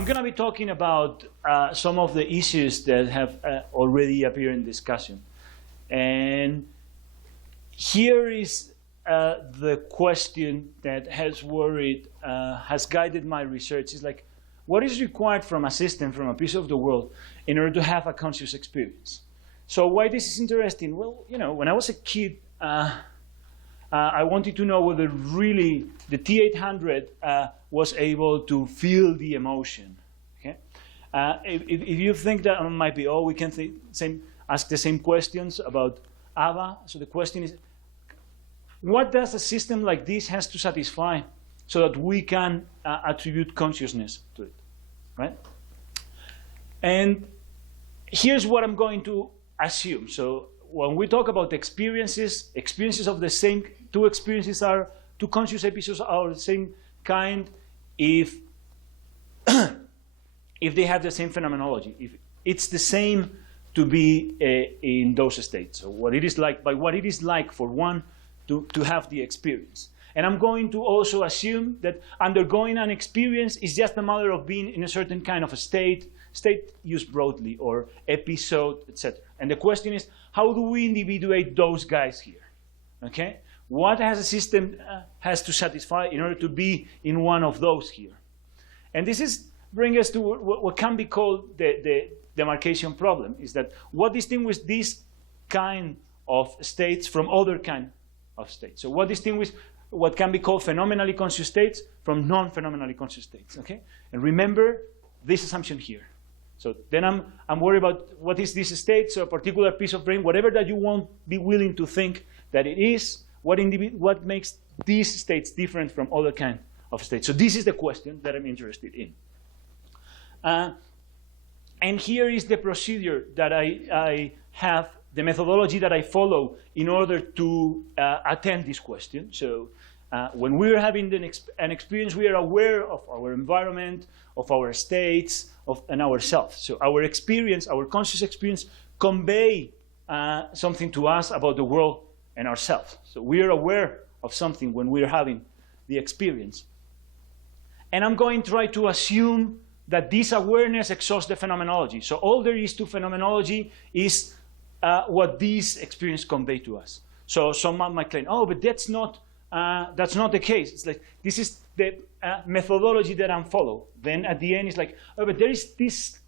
I'm going to be talking about some of the issues that have already appeared in discussion. And here is the question that has worried, has guided my research. It's like, what is required from a system, from a piece of the world, in order to have a conscious experience? So why this is interesting? Well, you know, when I was a kid, I wanted to know whether really the T800 was able to feel the emotion. Okay? If you think that might be, we can ask the same questions about ABBA. So the question is, what does a system like this has to satisfy so that we can attribute consciousness to it, right? And here's what I'm going to assume. So when we talk about experiences of the same, two experiences are, two conscious episodes are the same kind if they have the same phenomenology, if it's the same to be in those states. So what it is like, by what it is like for one to have the experience. And I'm going to also assume that undergoing an experience is just a matter of being in a certain kind of a state used broadly, or episode, etc. And the question is, how do we individuate those guys here? Okay? What has a system has to satisfy in order to be in one of those here? And this brings us to what can be called the demarcation problem, is that what distinguishes this kind of states from other kind of states? So what distinguishes what can be called phenomenally conscious states from non-phenomenally conscious states? Okay? And remember this assumption here. So then I'm worried about what is this state, so a particular piece of brain, whatever that you won't be willing to think that it is, what makes these states different from other kind of states. So this is the question that I'm interested in. And here is the procedure that I have, the methodology that I follow in order to attend this question. So when we are having an experience, we are aware of our environment, of our states, and ourselves. So our experience, our conscious experience, convey something to us about the world and ourselves. So we are aware of something when we are having the experience. And I'm going to try to assume that this awareness exhausts the phenomenology. So all there is to phenomenology is what this experience convey to us. So someone might claim, but that's not the case. It's like, this is the methodology that I'm following. Then at the end, it's like, but there is this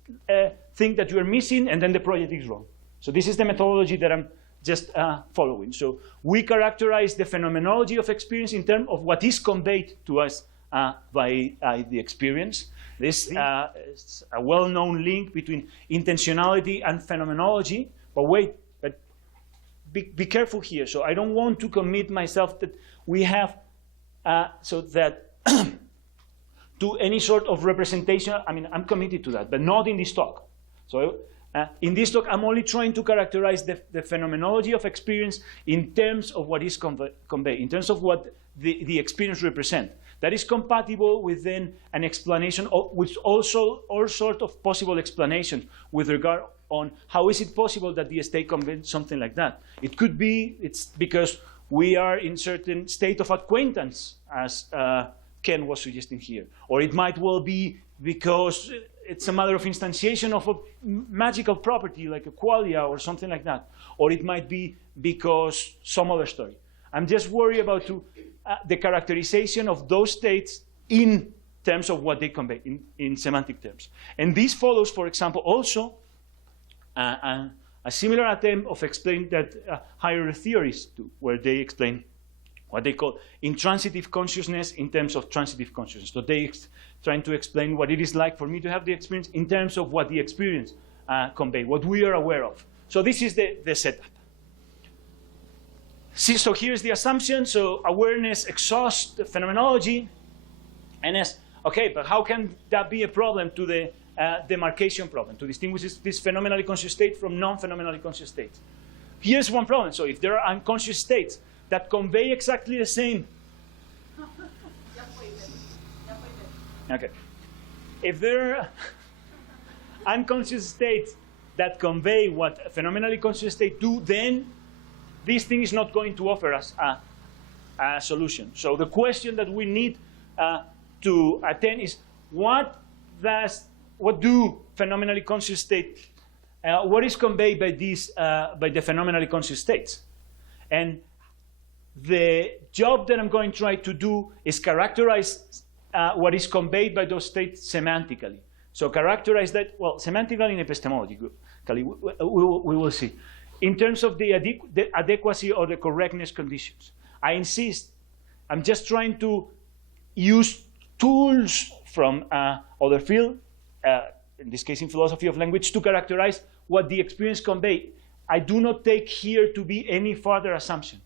thing that you are missing, and then the project is wrong. So this is the methodology that I'm just following. So we characterize the phenomenology of experience in terms of what is conveyed to us by the experience. This is a well-known link between intentionality and phenomenology. But wait, be careful here. So I don't want to commit myself that we have so that to any sort of representation. I mean, I'm committed to that, but not in this talk. So in this talk, I'm only trying to characterize the phenomenology of experience in terms of what is conveyed, in terms of what the experience represents. That is compatible with then an explanation, with also all sorts of possible explanations with regard on how is it possible that the state conveys something like that. It could be it's because we are in certain state of acquaintance, as Ken was suggesting here. Or it might well be because it's a matter of instantiation of a magical property like a qualia or something like that. Or it might be because some other story. I'm just worried about the characterization of those states in terms of what they convey, in semantic terms. And this follows, for example, also a similar attempt of explaining that higher theories do, where they explain what they call intransitive consciousness in terms of transitive consciousness. So they trying to explain what it is like for me to have the experience in terms of what the experience convey, what we are aware of. So this is the setup. See, so here's the assumption. So awareness exhausts the phenomenology. And as, okay, but how can that be a problem to the demarcation problem, to distinguish this phenomenally conscious state from non-phenomenally conscious states? Here's one problem. So if there are unconscious states that convey exactly the same. Okay. If there are unconscious states that convey what phenomenally conscious states do, then this thing is not going to offer us a solution. So the question that we need to attend is what do phenomenally conscious states? What is conveyed by the phenomenally conscious states? And the job that I'm going to try to do is characterize what is conveyed by those states semantically. So characterize that, well, semantically and epistemologically, we will see. In terms of the adequacy or the correctness conditions, I insist, I'm just trying to use tools from other field, in this case in philosophy of language, to characterize what the experience convey. I do not take here to be any further assumption.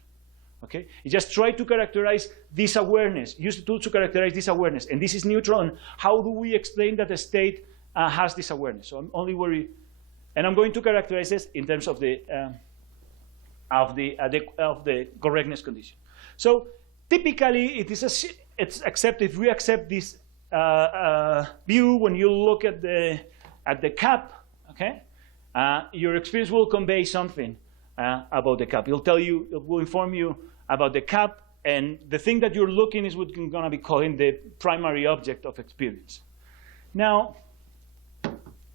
Okay? You just try to characterize this awareness, use the tools to characterize this awareness. And this is neutral, and how do we explain that the state has this awareness? So I'm only worried, and I'm going to characterize this in terms of the correctness condition. So typically, it's accepted. If we accept this view, when you look at the cap, okay, your experience will convey something about the cap. It will inform you about the cap, and the thing that you're looking is what we're going to be calling the primary object of experience. Now,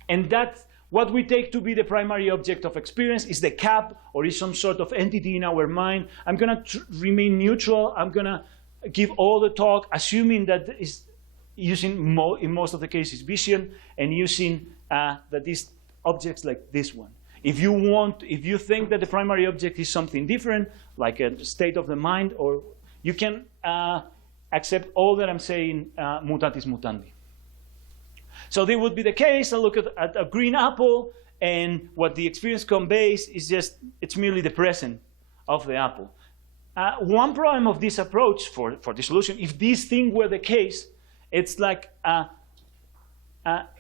and that's what we take to be the primary object of experience is the cap, or is some sort of entity in our mind. I'm going to remain neutral. I'm going to give all the talk, assuming that is using, in most of the cases, vision, and using that these objects like this one. If you think that the primary object is something different, like a state of the mind, or you can accept all that I'm saying mutatis mutandi. So this would be the case. I look at a green apple, and what the experience conveys is it's merely the present of the apple. One problem of this approach for the solution, if this thing were the case, it's like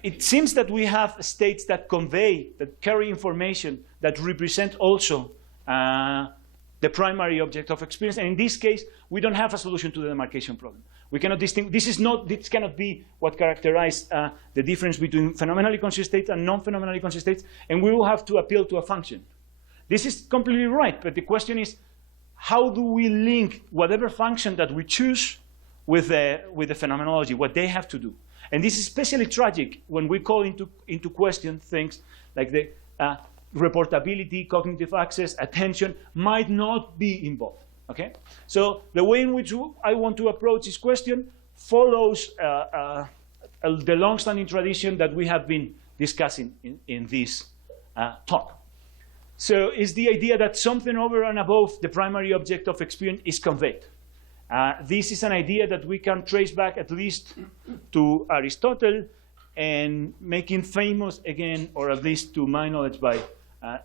it seems that we have states that convey, that carry information, that represent also the primary object of experience. And in this case, we don't have a solution to the demarcation problem. We cannot distinguish. This cannot be what characterizes the difference between phenomenally conscious states and non-phenomenally conscious states, and we will have to appeal to a function. This is completely right, but the question is, how do we link whatever function that we choose with the phenomenology, what they have to do? And this is especially tragic when we call into question things like the reportability, cognitive access, attention might not be involved. Okay? So the way in which I want to approach this question follows the long-standing tradition that we have been discussing in this talk. So it's the idea that something over and above the primary object of experience is conveyed. This is an idea that we can trace back at least to Aristotle, and making famous again, or at least to my knowledge, by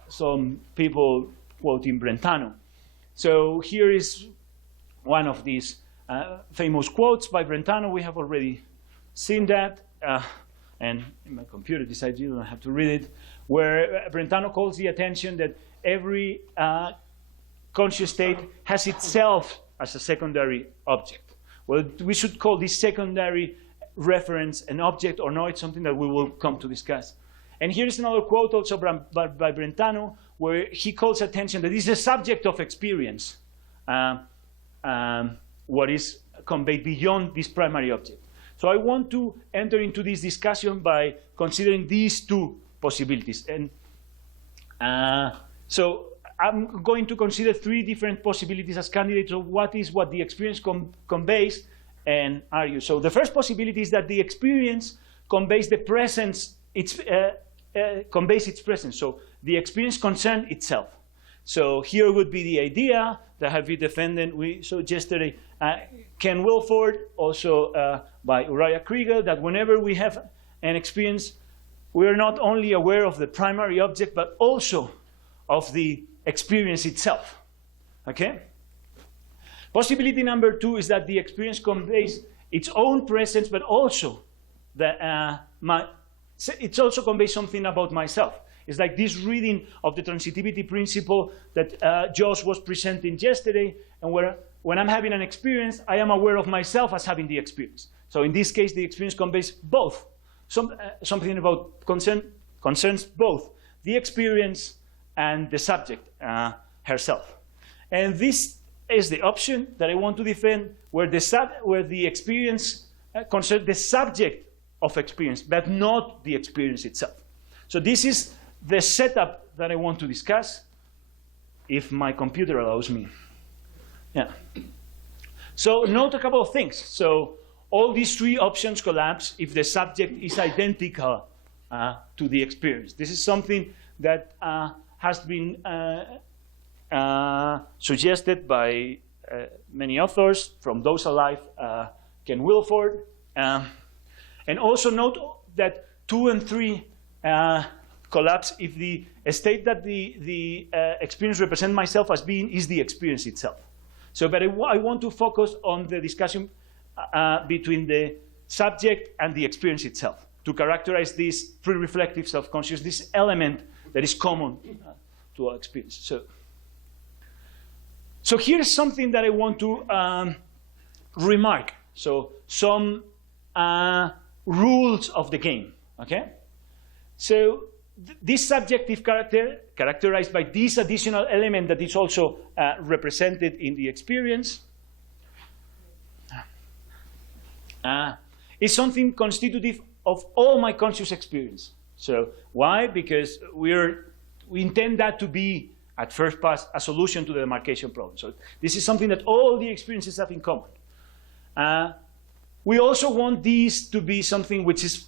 some people quoting Brentano. So here is one of these famous quotes by Brentano. We have already seen that, and my computer decided you don't have to read it, where Brentano calls the attention that every conscious state has itself as a secondary object. Well, we should call this secondary reference an object or not. It's something that we will come to discuss. And here's another quote also by Brentano, where he calls attention that this is a subject of experience, what is conveyed beyond this primary object. So I want to enter into this discussion by considering these two possibilities. And so I'm going to consider three different possibilities as candidates of what the experience conveys, and argue. So the first possibility is that the experience conveys the presence, conveys its presence. So the experience concerns itself. So here would be the idea that have been defended. We saw yesterday Ken Wilford, also by Uriah Kriegel, that whenever we have an experience, we are not only aware of the primary object, but also of the experience itself. Okay? Possibility number two is that the experience conveys its own presence, but also it also conveys something about myself. It's like this reading of the transitivity principle that Josh was presenting yesterday, and where when I'm having an experience, I am aware of myself as having the experience. So in this case, the experience conveys both. Something about concerns both the experience and the subject herself. And this is the option that I want to defend, where the experience concerns the subject of experience, but not the experience itself. So this is the setup that I want to discuss, if my computer allows me. Yeah. So note a couple of things. So all these three options collapse if the subject is identical to the experience. This is something that has been suggested by many authors, from those alive, Ken Wilford. And also note that 2 and 3 collapse if the state that the experience represents myself as being is the experience itself. So, but I want to focus on the discussion between the subject and the experience itself to characterize this pre-reflective self-conscious, this element that is common to all experience. So here's something that I want to remark. So some rules of the game, okay? So this subjective character, characterized by this additional element that is also represented in the experience, is something constitutive of all my conscious experience. So why? Because we intend that to be, at first pass, a solution to the demarcation problem. So this is something that all the experiences have in common. We also want this to be something which is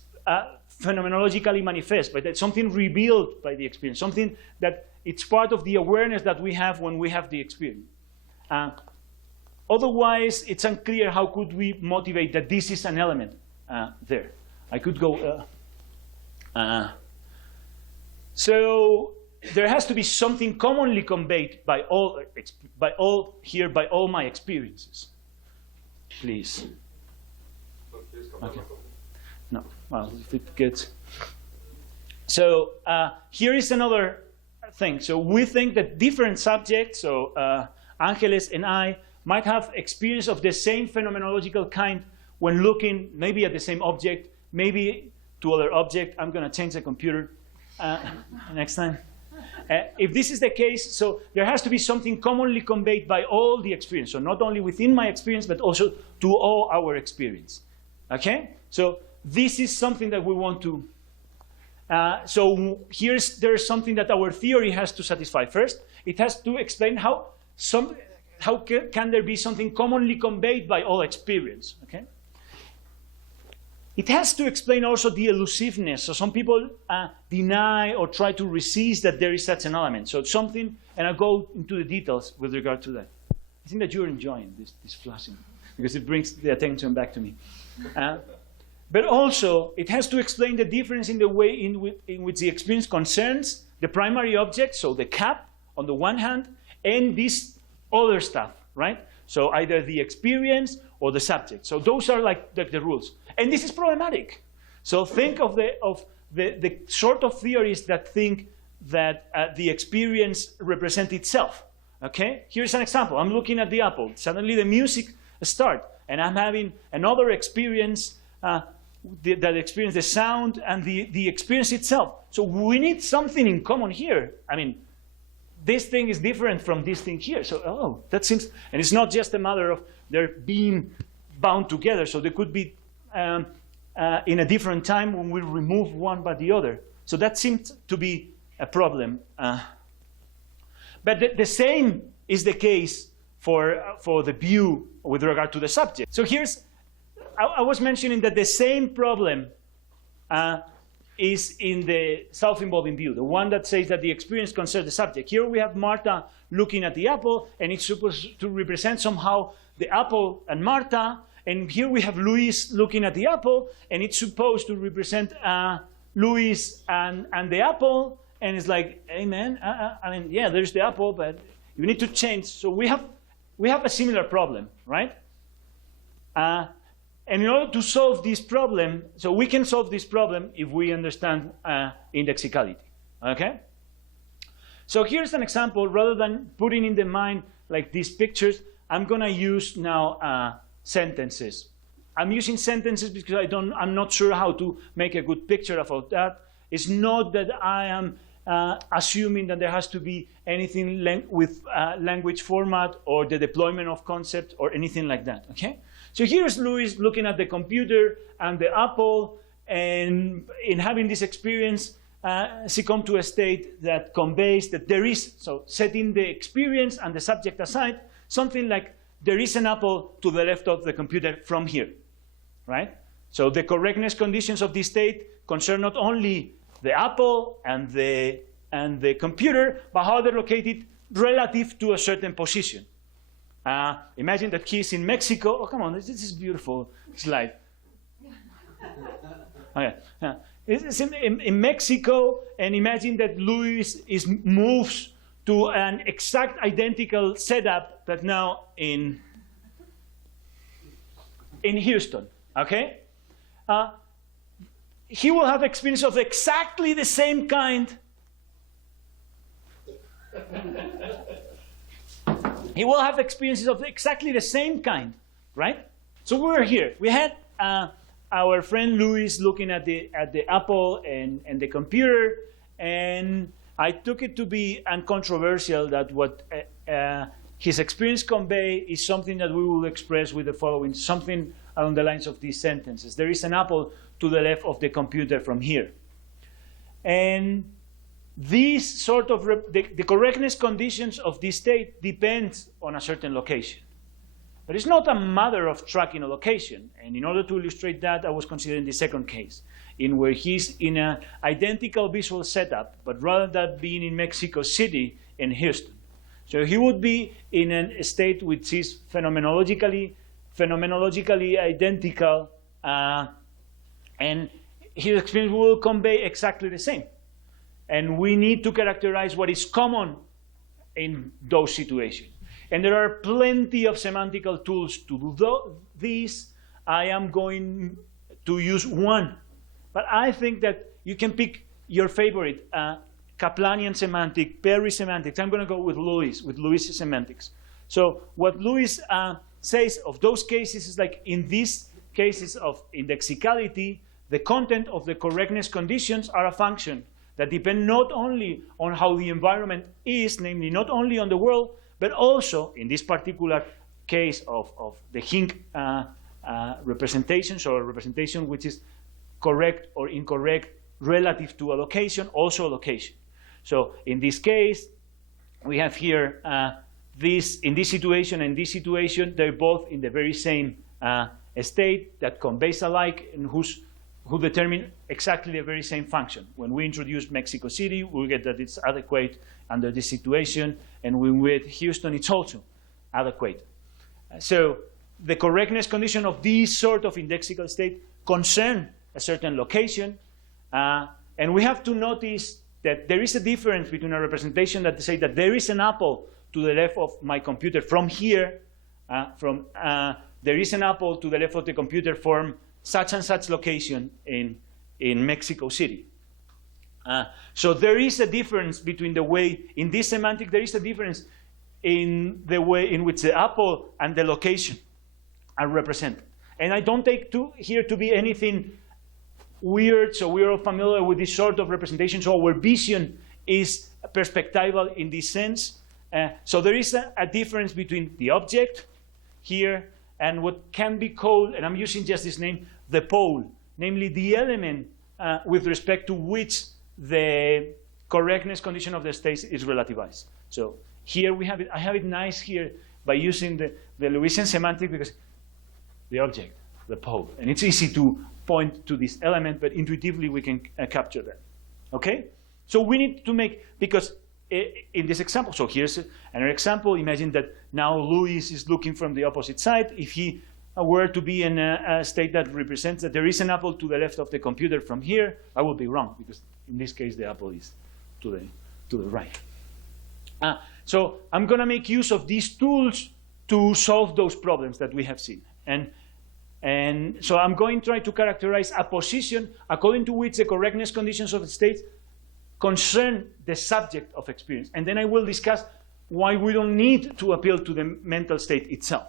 phenomenologically manifest, but that's something revealed by the experience, something that it's part of the awareness that we have when we have the experience. Otherwise, it's unclear how could we motivate that this is an element there. I could go. So there has to be something commonly conveyed by all my experiences. Please. Okay. No. Well, if it gets. So here is another thing. So we think that different subjects, so Angeles and I, might have experience of the same phenomenological kind when looking maybe at the same object, maybe to other object. I'm going to change the computer next time. If this is the case, so there has to be something commonly conveyed by all the experience. So not only within my experience, but also to all our experience. Okay? So this is something that we want to. So there's something that our theory has to satisfy. First, it has to explain how can there be something commonly conveyed by all experience. Okay? It has to explain also the elusiveness. So some people deny or try to resist that there is such an element. So something, and I'll go into the details with regard to that. I think that you're enjoying this flashing because it brings the attention back to me. But also, it has to explain the difference in the way in which the experience concerns the primary object, so the cap on the one hand, and this other stuff, right? So either the experience or the subject. So those are like the rules. And this is problematic. So think of the sort of theories that think that the experience represents itself. Okay? Here's an example. I'm looking at the apple. Suddenly the music starts, and I'm having another experience that experience the sound and the experience itself. So we need something in common here. I mean, this thing is different from this thing here. So, that seems, and it's not just a matter of they're being bound together. So they could be in a different time when we remove one by the other. So that seems to be a problem. But the same is the case for the view with regard to the subject. So I was mentioning that the same problem is in the self-involving view, the one that says that the experience concerns the subject. Here we have Martha looking at the apple, and it's supposed to represent somehow the apple and Martha. And here we have Luis looking at the apple, and it's supposed to represent Luis and the apple. And it's like, hey man, I mean, yeah, there's the apple, but you need to change. So we have a similar problem, right? And in order to solve this problem, so we can solve this problem if we understand indexicality, okay? So here's an example. Rather than putting in the mind like these pictures, I'm going to use now sentences. I'm using sentences because I'm not sure how to make a good picture about that. It's not that I am assuming that there has to be anything with language format or the deployment of concept or anything like that, okay? So here's Luis looking at the computer and the apple, and in having this experience, she comes to a state that conveys that there is, so setting the experience and the subject aside, something like there is an apple to the left of the computer from here, right? So the correctness conditions of this state concern not only the apple and the computer, but how they're located relative to a certain position. Imagine that he's in Mexico. Oh, come on, this is a beautiful slide. Okay. It's in Mexico, and imagine that Luis moves to an exact identical setup, but now in Houston, okay? He will have experience of exactly the same kind. He will have experiences of exactly the same kind, right? So we're here. We had our friend Luis looking at the apple and the computer, and I took it to be uncontroversial that what his experience convey is something that we will express with the following, something along the lines of these sentences. There is an apple to the left of the computer from here. And these sort of, the correctness conditions of this state depends on a certain location. But it's not a matter of tracking a location. And in order to illustrate that, I was considering the second case, in where he's in an identical visual setup, but rather than being in Mexico City, in Houston. So he would be in a state which is phenomenologically identical, and his experience will convey exactly the same. And we need to characterize what is common in those situations. And there are plenty of semantical tools to do this. I am going to use one. But I think that you can pick your favorite, Kaplanian semantic, Perry semantics. I'm going to go with Luis' semantics. So what Luis says of those cases is like in these cases of indexicality, the content of the correctness conditions are a function that depend not only on how the environment is, namely not only on the world, but also, in this particular case of the Hink representations, or representation which is correct or incorrect relative to a location, also a location. So in this case, we have here in this situation and this situation, they're both in the very same state that conveys alike and who determine exactly the very same function. When we introduce Mexico City, we get that it's adequate under this situation, and when we get Houston, it's also adequate. So the correctness condition of this sort of indexical state concern a certain location, and we have to notice that there is a difference between a representation that say that there is an apple to the left of my computer from here, there is an apple to the left of the computer from such and such location in Mexico City. So there is a difference between the way, in this semantic, there is a difference in the way in which the apple and the location are represented. And I don't take here to be anything weird, so we're all familiar with this sort of representation, so our vision is perspectival in this sense. So there is a difference between the object here and what can be called, and I'm using just this name, the pole, namely the element with respect to which the correctness condition of the state is relativized. So here we have it, I have it nice here by using the Lewisian semantic because the object, the pole, and it's easy to point to this element, but intuitively we can capture that, okay? So we need to make, because in this example, so here's another example, imagine that now Luis is looking from the opposite side. If he were to be in a state that represents that there is an apple to the left of the computer from here, I would be wrong, because in this case the apple is to the right. So I'm going to make use of these tools to solve those problems that we have seen. And so I'm going to try to characterize a position according to which the correctness conditions of the state concern the subject of experience. And then I will discuss why we don't need to appeal to the mental state itself.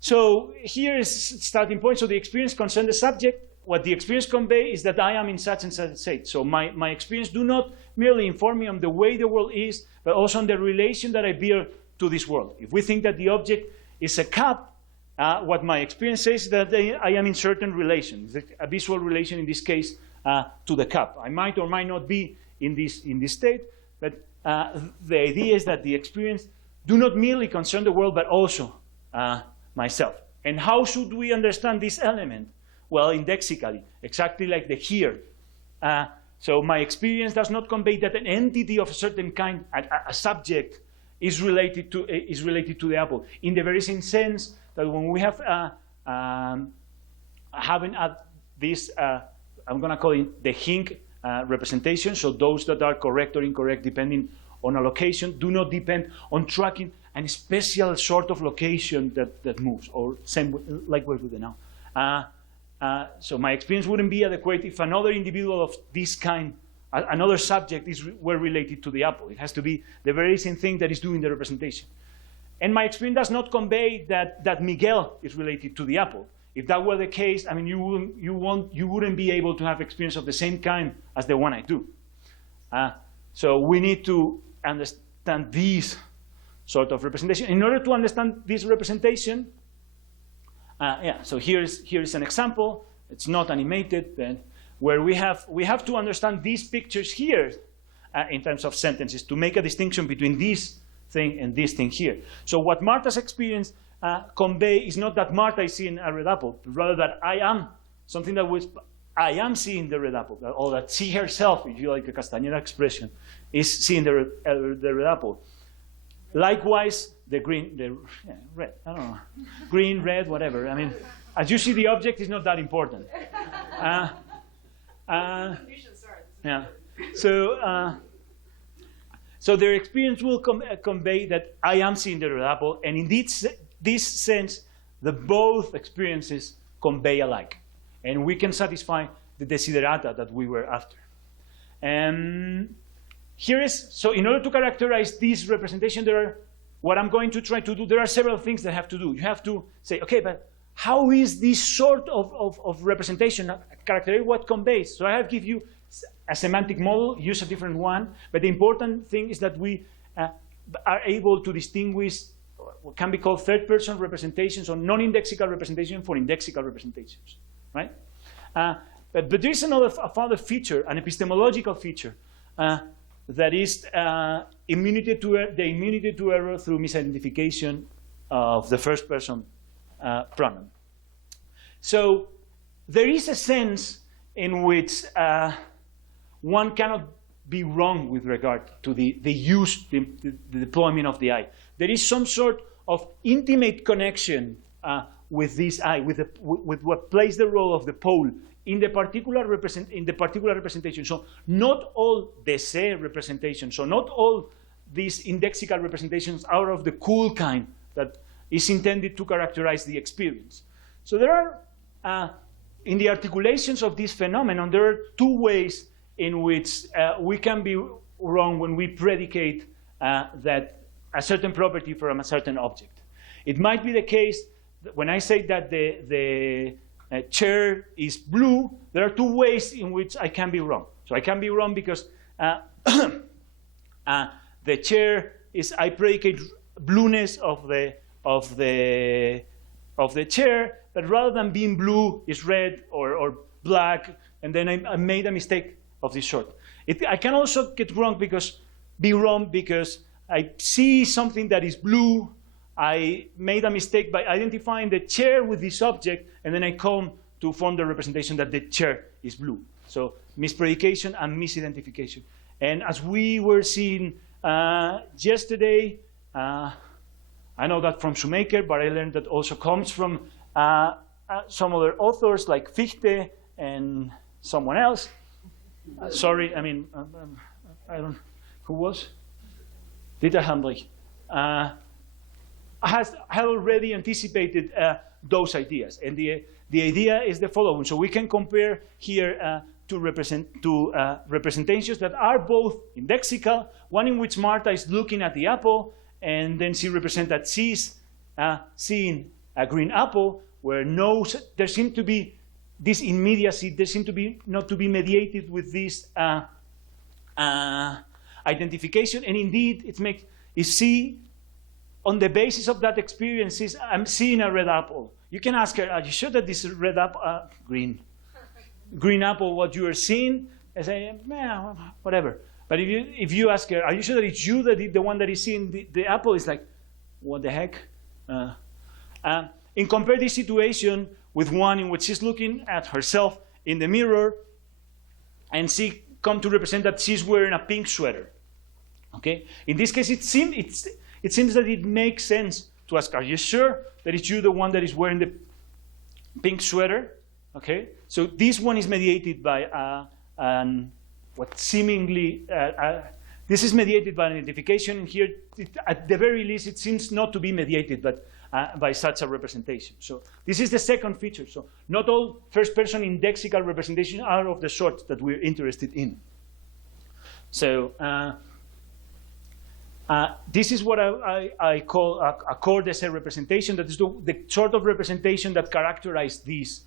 So here is starting point. So the experience concerns the subject. What the experience conveys is that I am in such and such a state. So my experience do not merely inform me on the way the world is, but also on the relation that I bear to this world. If we think that the object is a cup, what my experience says is that I am in certain relation, a visual relation in this case to the cup. I might or might not be in this state, but the idea is that the experience do not merely concern the world, but also myself. And how should we understand this element? Well, indexically, exactly like the here. So my experience does not convey that an entity of a certain kind, a subject, is related to the apple. In the very same sense that when we have having this, I'm going to call it the Hink representation. So those that are correct or incorrect depending on a location do not depend on tracking a special sort of location that moves, or same like with the now. So my experience wouldn't be adequate if another individual of this kind, another subject, were related to the apple. It has to be the very same thing that is doing the representation. And my experience does not convey that Miguel is related to the apple. If that were the case, I mean, you wouldn't be able to have experience of the same kind as the one I do. So we need to understand these sort of representation. In order to understand this representation, so here is an example. It's not animated, but where we have to understand these pictures here in terms of sentences to make a distinction between this thing and this thing here. So what Marta's experience convey is not that Marta is seeing a red apple, but rather that I am something that I am seeing the red apple, or that she herself, if you like a Castañeda expression, is seeing the red apple. Likewise, the red, I don't know, green, red, whatever. I mean, as you see, the object is not that important. Yeah. So their experience will convey that I am seeing the red apple, and in this sense, the both experiences convey alike, and we can satisfy the desiderata that we were after. So in order to characterize this representation, what I'm going to try to do, there are several things that I have to do. You have to say, okay, but how is this sort of representation characterize what conveys? So I have give you a semantic model, use a different one, but the important thing is that we are able to distinguish what can be called third-person representations or non-indexical representation for indexical representations, right? But there is a further feature, an epistemological feature, that is the immunity to error through misidentification of the first-person pronoun. So there is a sense in which one cannot be wrong with regard to the deployment of the I. There is some sort of intimate connection with this I, with what plays the role of the pole in the particular representation. So not all the se representations, so not all these indexical representations are of the cool kind that is intended to characterize the experience. So there are, in the articulations of this phenomenon, there are two ways in which we can be wrong when we predicate that a certain property from a certain object. It might be the case that when I say that the chair is blue, there are two ways in which I can be wrong. So I can be wrong because the chair is, I predicate blueness of the chair, but rather than being blue is red or black, and then I made a mistake of this sort. I can also be wrong because I see something that is blue. I made a mistake by identifying the chair with this object, and then I come to form the representation that the chair is blue. So mispredication and misidentification. And as we were seeing yesterday, I know that from Shoemaker, but I learned that also comes from some other authors like Fichte and someone else. Sorry, I mean, I don't, who was? Dieter Hamblich. Had already anticipated those ideas. And the idea is the following. So we can compare here two representations that are both indexical, one in which Marta is looking at the apple, and then she represents that she's seeing a green apple, where there seems to be this immediacy, there seems to be not to be mediated with this identification, and indeed it makes, is she on the basis of that experience, I'm seeing a red apple. You can ask her, are you sure that this is red apple, green apple, what you are seeing? I say, yeah, whatever. But if you ask her, are you sure that it's you, the one that is seeing the apple? It's like, what the heck? And compare this situation with one in which she's looking at herself in the mirror, and she come to represent that she's wearing a pink sweater. Okay? In this case, it seems that it makes sense to ask, are you sure that it's you, the one that is wearing the pink sweater? Okay? So this one is mediated by what seemingly, this is mediated by an identification. And here, at the very least, it seems not to be mediated, but by such a representation. So this is the second feature. So not all first-person indexical representations are of the sort that we're interested in. So this is what I call a core d'essai representation. That is the sort of representation that characterizes these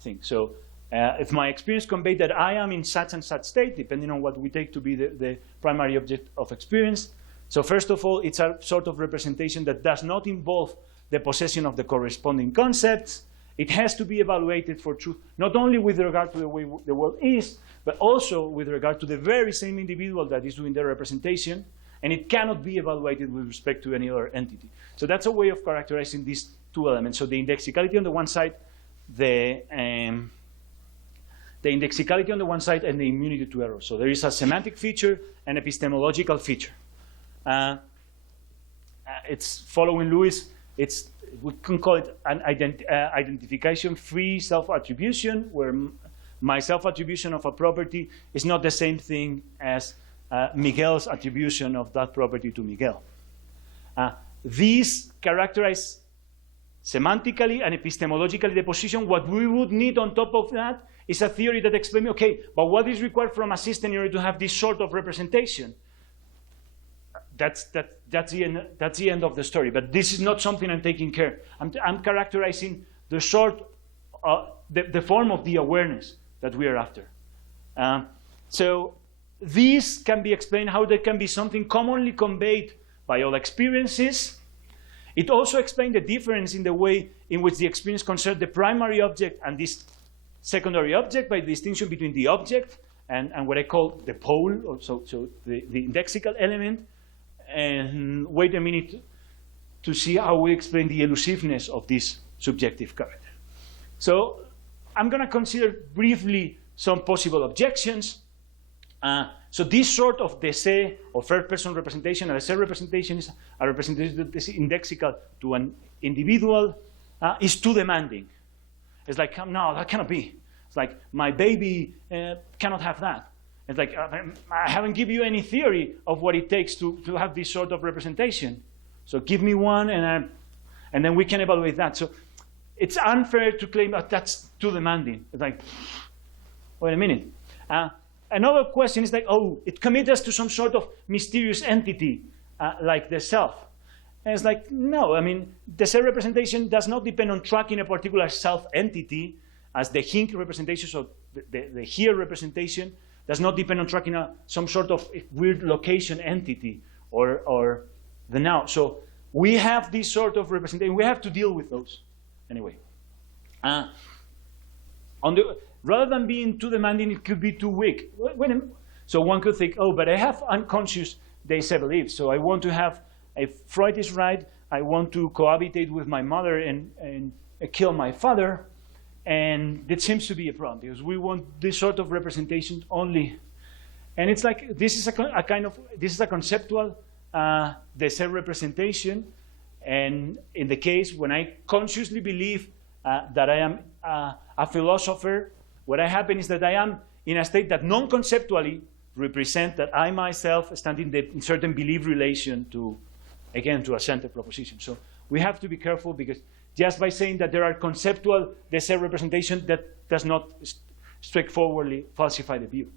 things. So if my experience conveyed that I am in such and such state, depending on what we take to be the primary object of experience. So first of all, it's a sort of representation that does not involve the possession of the corresponding concepts. It has to be evaluated for truth, not only with regard to the way the world is, but also with regard to the very same individual that is doing the representation, and it cannot be evaluated with respect to any other entity. So that's a way of characterizing these two elements. So the indexicality on the one side, the indexicality on the one side, and the immunity to error. So there is a semantic feature and epistemological feature. It's following Lewis. We can call it an identification-free self-attribution, where my self-attribution of a property is not the same thing as Miguel's attribution of that property to Miguel. These characterize semantically and epistemologically the position. What we would need on top of that is a theory that explains, okay, but what is required from a system in order to have this sort of representation? That's the end of the story. But this is not something I'm taking care. I'm characterizing the sort, the form of the awareness that we are after. So these can be explained how there can be something commonly conveyed by all experiences. It also explains the difference in the way in which the experience concerns the primary object and this secondary object, by the distinction between the object and what I call the pole, or so the indexical element. And wait a minute to see how we explain the elusiveness of this subjective character. So I'm going to consider briefly some possible objections. So this sort of d'essai or third-person representation, a d'essai representation is a representation that is indexical to an individual, is too demanding. It's like, no, that cannot be. It's like, my baby cannot have that. It's like, I haven't given you any theory of what it takes to have this sort of representation. So give me one, and then we can evaluate that. So it's unfair to claim that that's too demanding. It's like, wait a minute. Another question is like, oh, it commits us to some sort of mysterious entity like the self. And it's like, no, I mean, the self representation does not depend on tracking a particular self entity, as the Hink representation, so the here representation, does not depend on tracking some sort of weird location entity or the now. So we have this sort of representation. We have to deal with those. Anyway, rather than being too demanding, it could be too weak. So one could think, oh, but I have unconscious d'essai beliefs. So I want to have, if Freud is right, I want to cohabitate with my mother and kill my father. And that seems to be a problem, because we want this sort of representation only. And it's like, this is a conceptual d'essai representation. And in the case when I consciously believe that I am a philosopher, what happens is that I am in a state that non-conceptually represent that I myself stand in certain belief relation to, again, to a centered proposition. So we have to be careful, because just by saying that there are conceptual d'essai representation, that does not straightforwardly falsify the view.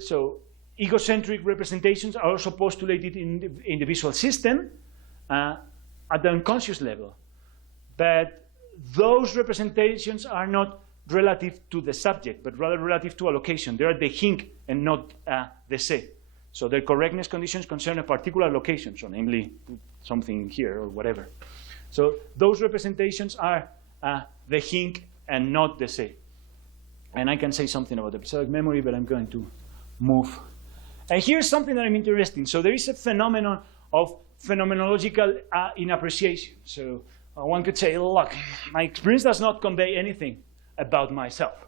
So egocentric representations are also postulated in the visual system at the unconscious level. But those representations are not relative to the subject, but rather relative to a location. They are the Hink and not d'essai. So their correctness conditions concern a particular location, so namely something here or whatever. So those representations are the hink and not the se. And I can say something about episodic memory, but I'm going to move. And here's something that I'm interested in. So there is a phenomenon of phenomenological inappreciation. So one could say, look, my experience does not convey anything about myself.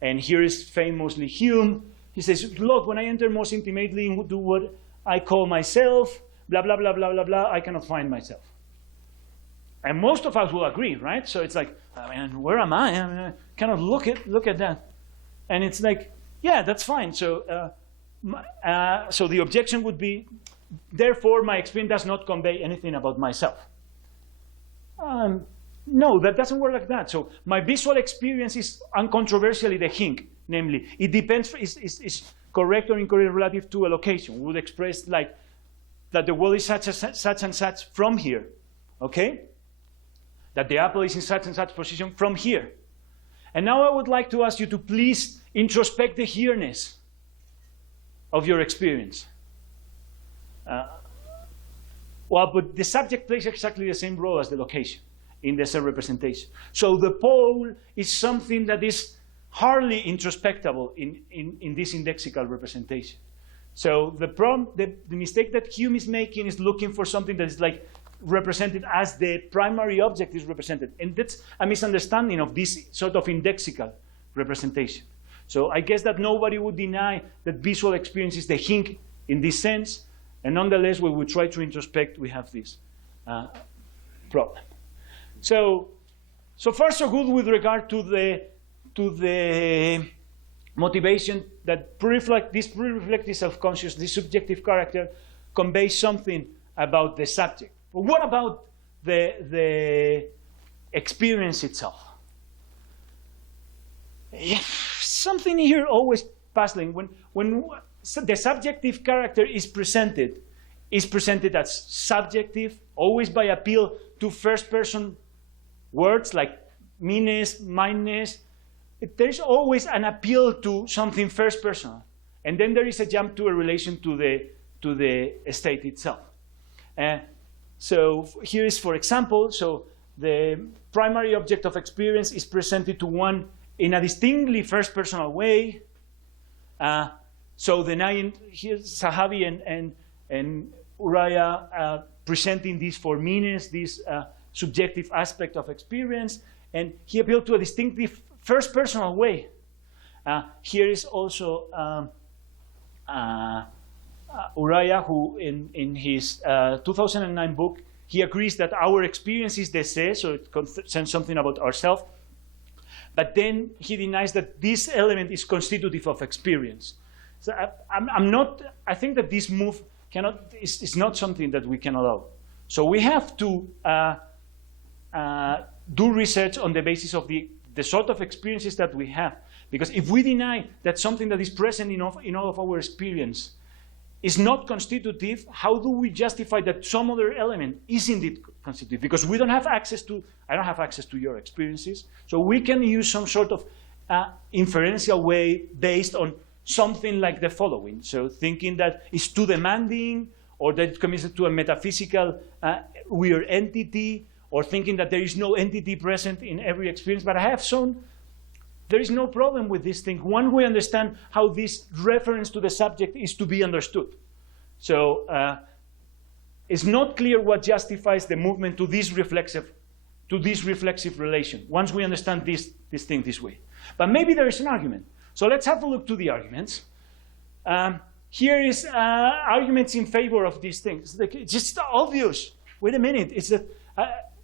And here is famously Hume. He says, look, when I enter most intimately into what I call myself, blah, blah, blah, blah, blah, blah, I cannot find myself. And most of us will agree, right? So it's like, I mean, where am I? I mean, I cannot look at that. And it's like, yeah, that's fine. So, so the objection would be, therefore, my experience does not convey anything about myself. No, that doesn't work like that. So my visual experience is uncontroversially the hink. Namely, it depends, is correct or incorrect relative to a location. We would express like that the world is such and such from here, okay? That the apple is in such and such position from here. And now I would like to ask you to please introspect the here-ness of your experience. Well, but the subject plays exactly the same role as the location in the self-representation. So the pole is something that is hardly introspectable in this indexical representation. So the mistake that Hume is making is looking for something that is like represented as the primary object is represented. And that's a misunderstanding of this sort of indexical representation. So I guess that nobody would deny that visual experience is the hink in this sense. And nonetheless, when we try to introspect, we have this problem. So far so good with regard to the motivation that this pre-reflective self-conscious, this subjective character, conveys something about the subject. But what about the experience itself? Yeah, something here always puzzling. When the subjective character is presented as subjective, always by appeal to first-person words like meanness, mindness. There's always an appeal to something first-personal, and then there is a jump to a relation to the state itself. So here is, for example, so the primary object of experience is presented to one in a distinctly first-personal way. So the here's Sahabi and Uriah presenting this for meanness, this subjective aspect of experience, and he appealed to a distinctive first-personal way. Here is also Uriah, who in his 2009 book, he agrees that our experience is the se, so it concerns something about ourselves. But then he denies that this element is constitutive of experience. So I think that this move is not something that we can allow. So we have to do research on the basis of the sort of experiences that we have. Because if we deny that something that is present in all of our experience is not constitutive, how do we justify that some other element is indeed constitutive? Because we don't have access to, I don't have access to your experiences. So we can use some sort of inferential way based on something like the following. So thinking that it's too demanding, or that it commits to a metaphysical weird entity, or thinking that there is no entity present in every experience. But I have shown there is no problem with this thing. One, we understand how this reference to the subject is to be understood. So it's not clear what justifies the movement to this reflexive relation, once we understand this thing this way. But maybe there is an argument. So let's have a look to the arguments. Here is arguments in favor of these things. It's just obvious. Wait a minute. It's that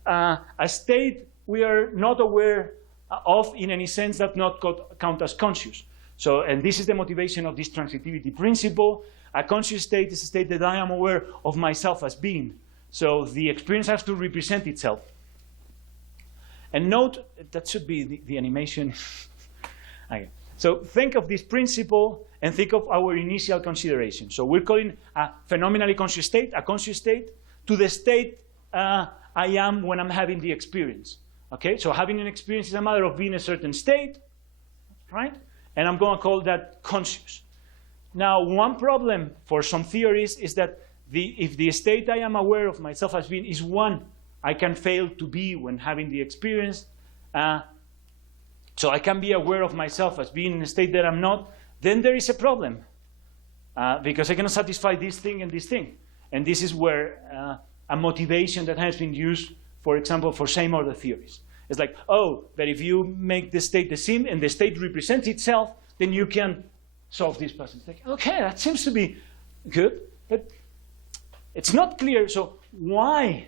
a state we are not aware of in any sense that not count as conscious. So, and this is the motivation of this transitivity principle. A conscious state is a state that I am aware of myself as being. So the experience has to represent itself. And note, that should be the animation. Okay. So think of this principle and think of our initial consideration. So we're calling a phenomenally conscious state, a conscious state, to the state I am when I'm having the experience. Okay, so having an experience is a matter of being a certain state, right? And I'm going to call that conscious. Now, one problem for some theories is that if the state I am aware of myself as being is one I can fail to be when having the experience, so I can be aware of myself as being in a state that I'm not, then there is a problem. Because I cannot satisfy this thing and this thing. And this is where a motivation that has been used, for example, for same order theories. It's like, oh, that if you make the state the same and the state represents itself, then you can solve this puzzle. It's like, okay, that seems to be good, but it's not clear. So why?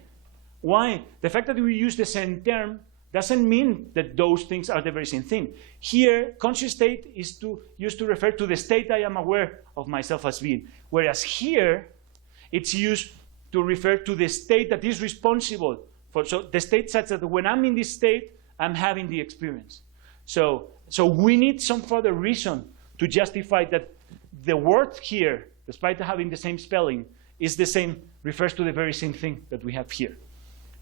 The fact that we use the same term doesn't mean that those things are the very same thing. Here, conscious state is used to refer to the state I am aware of myself as being. Whereas here, it's used to refer to the state that is responsible for, so the state such that when I'm in this state, I'm having the experience. So we need some further reason to justify that the word here, despite having the same spelling, is the same, refers to the very same thing that we have here.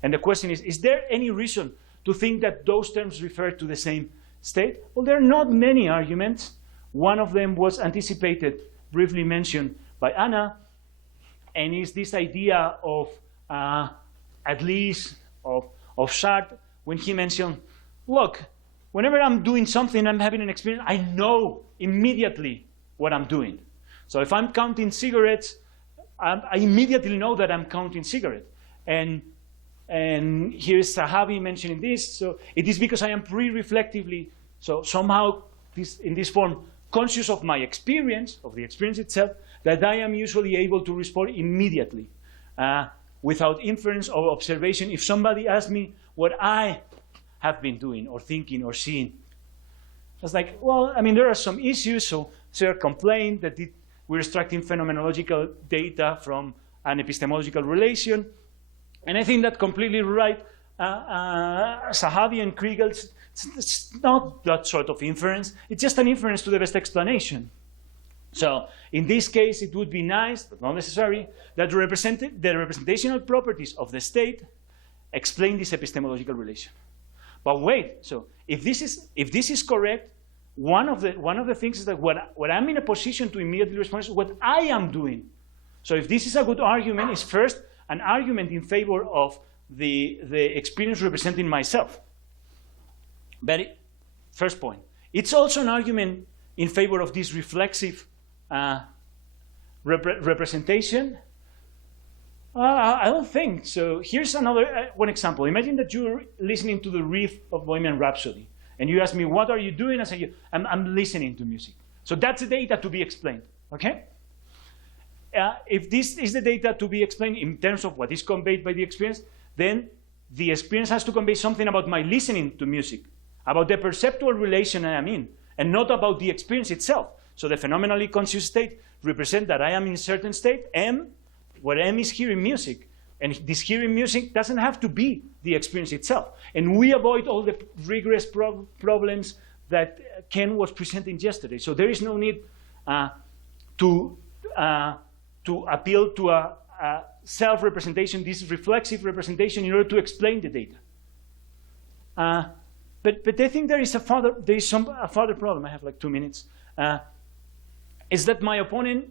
And the question is there any reason to think that those terms refer to the same state? Well, there are not many arguments. One of them was anticipated, briefly mentioned by Anna, and is this idea of, at least, of Sartre, when he mentioned, look, whenever I'm doing something, I'm having an experience, I know immediately what I'm doing. So if I'm counting cigarettes, I immediately know that I'm counting cigarettes. And here's Zahavi mentioning this. So it is because I am pre-reflectively, so somehow in this form, conscious of my experience, of the experience itself, that I am usually able to respond immediately without inference or observation if somebody asks me what I have been doing or thinking or seeing. It's like, well, I mean, there are some issues. So Sartre complained that we're extracting phenomenological data from an epistemological relation. And I think that's completely right. Zahavi and Kriegel, it's not that sort of inference. It's just an inference to the best explanation. So in this case, it would be nice, but not necessary, that the representational properties of the state explain this epistemological relation. But wait, so if this is correct, one of the things is that what I'm in a position to immediately respond is what I am doing. So if this is a good argument, it's first an argument in favor of the experience representing myself. But first point. It's also an argument in favor of this reflexive representation. I don't think so. Here's another one example. Imagine that you're listening to the riff of Bohemian Rhapsody, and you ask me, what are you doing? I say, I'm listening to music. So that's the data to be explained, okay? If this is the data to be explained in terms of what is conveyed by the experience, then the experience has to convey something about my listening to music, about the perceptual relation I am in, and not about the experience itself. So the phenomenally conscious state represents that I am in a certain state, M, where M is hearing music. And this hearing music doesn't have to be the experience itself. And we avoid all the rigorous problems that Ken was presenting yesterday. So there is no need to appeal to a self-representation, this reflexive representation, in order to explain the data. But I think there is a further problem. I have like 2 minutes. Is that my opponent,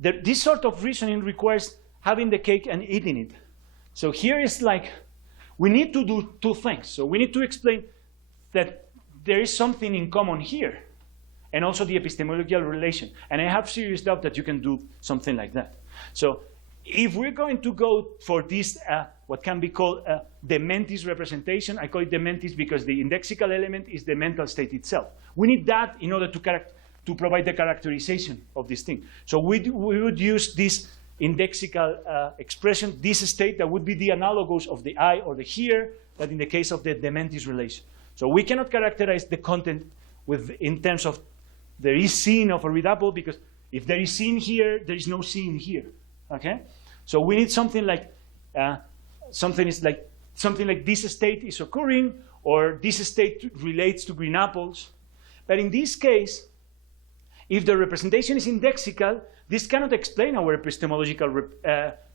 this sort of reasoning requires having the cake and eating it. So here is like, we need to do two things. So we need to explain that there is something in common here, and also the epistemological relation. And I have serious doubt that you can do something like that. So if we're going to go for this, what can be called the mentis representation, I call it the mentis because the indexical element is the mental state itself. We need that in order to provide the characterization of this thing. So we would use this indexical expression, this state that would be the analogous of the I or the here, that in the case of the mentis relation. So we cannot characterize the content in terms of there is seen of a red apple, because if there is seen here, there is no seen here. Okay? So we need something like something like this state is occurring, or this state relates to green apples. But in this case, if the representation is indexical, this cannot explain our epistemological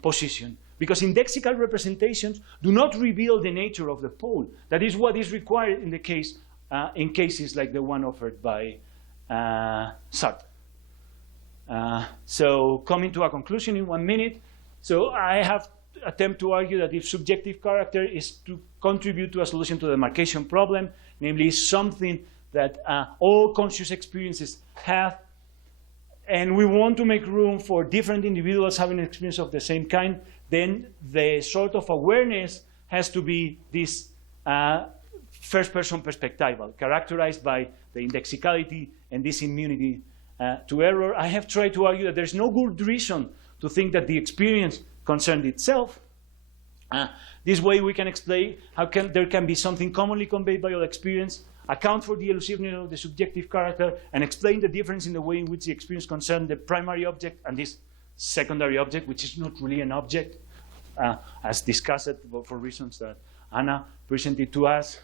position, because indexical representations do not reveal the nature of the pole. That is what is required in the case, in cases like the one offered by Sartre. So coming to a conclusion in 1 minute. So I have attempt to argue that if subjective character is to contribute to a solution to the demarcation problem, namely something that all conscious experiences have, and we want to make room for different individuals having an experience of the same kind, then the sort of awareness has to be this first-person perspectival, characterized by the indexicality and this immunity to error. I have tried to argue that there's no good reason to think that the experience concerned itself. This way we can explain how there can be something commonly conveyed by all experience, account for the elusiveness of the subjective character, and explain the difference in the way in which the experience concerned the primary object and this secondary object, which is not really an object, as discussed for reasons that Anna presented to us.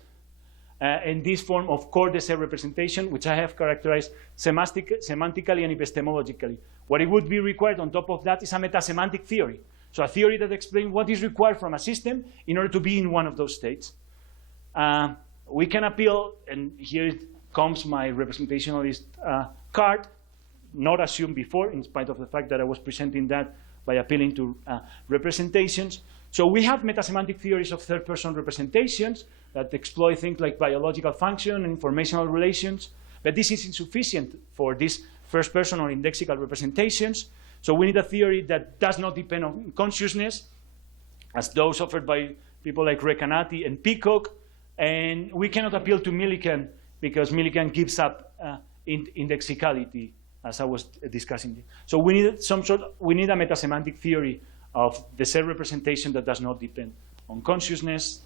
In this form of core-desert representation, which I have characterized semantically and epistemologically. What it would be required on top of that is a metasemantic theory. So a theory that explains what is required from a system in order to be in one of those states. We can appeal, and here comes my representationalist card, not assumed before, in spite of the fact that I was presenting that by appealing to representations. So we have metasemantic theories of third-person representations that exploit things like biological function and informational relations, but this is insufficient for these first-person or indexical representations. So we need a theory that does not depend on consciousness, as those offered by people like Recanati and Peacock, and we cannot appeal to Millikan because Millikan gives up indexicality, as I was discussing. So we need a metasemantic theory of the set representation that does not depend on consciousness.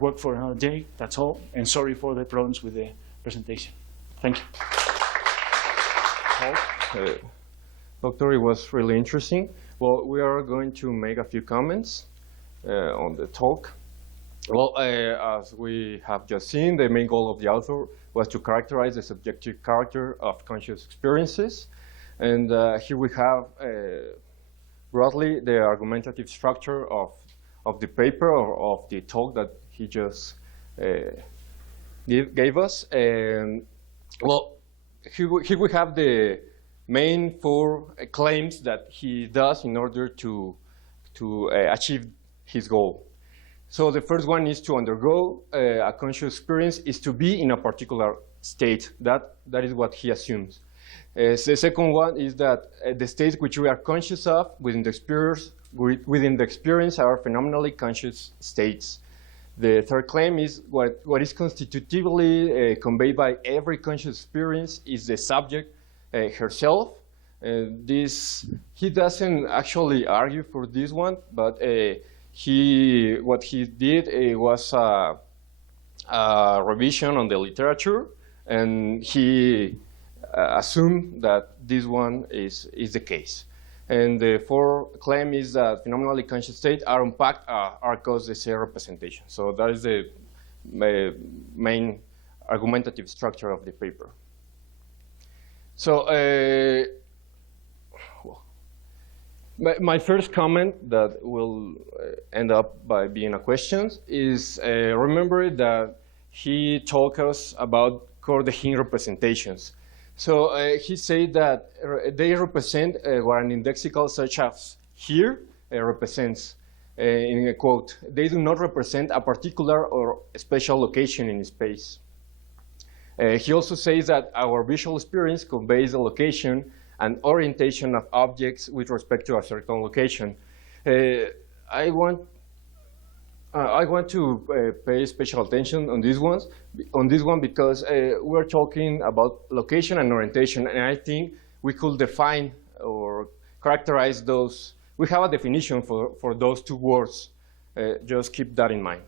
Work for another day, that's all. And sorry for the problems with the presentation. Thank you. Doctor, it was really interesting. Well, we are going to make a few comments on the talk. Well, as we have just seen, the main goal of the author was to characterize the subjective character of conscious experiences. And here we have broadly the argumentative structure of the paper or of the talk that he just gave us. Well, here we have the main 4 claims that he does in order to achieve his goal. So the first one is to undergo a conscious experience is to be in a particular state. That is what he assumes. The second one is that the states which we are conscious of within the experience are phenomenally conscious states. The third claim is what is constitutively conveyed by every conscious experience is the subject herself. He doesn't actually argue for this one, but what he did was a revision on the literature, and he assumed that this one is the case. And the fourth claim is that phenomenally conscious states are unpacked are cause-desert representation. So that is the main argumentative structure of the paper. So my first comment that will end up by being a question is remember that he told us about core-desert representations. So he said that they represent what an indexical such as here represents, in a quote. They do not represent a particular or a special location in space. He also says that our visual experience conveys the location and orientation of objects with respect to a certain location. I want to pay special attention on this one because we're talking about location and orientation, and I think we could define or characterize those. We have a definition for those 2 words. Just keep that in mind.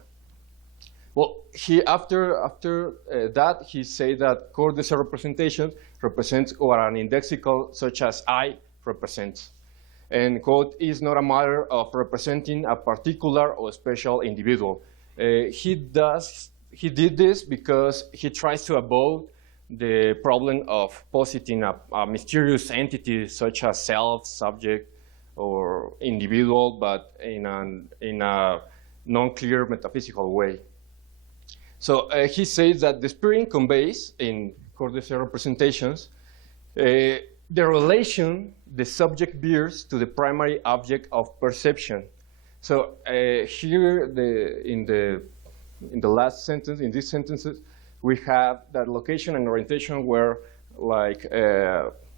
Well, after that, he said that core-desert representation represents what an indexical such as I represents. And quote, is not a matter of representing a particular or special individual. He did this because he tries to avoid the problem of positing a mysterious entity such as self, subject, or individual, but in a non-clear metaphysical way. So he says that the spirit conveys in core-desert representations the relation the subject bears to the primary object of perception. So here, in the last sentence, in these sentences, we have that location and orientation were like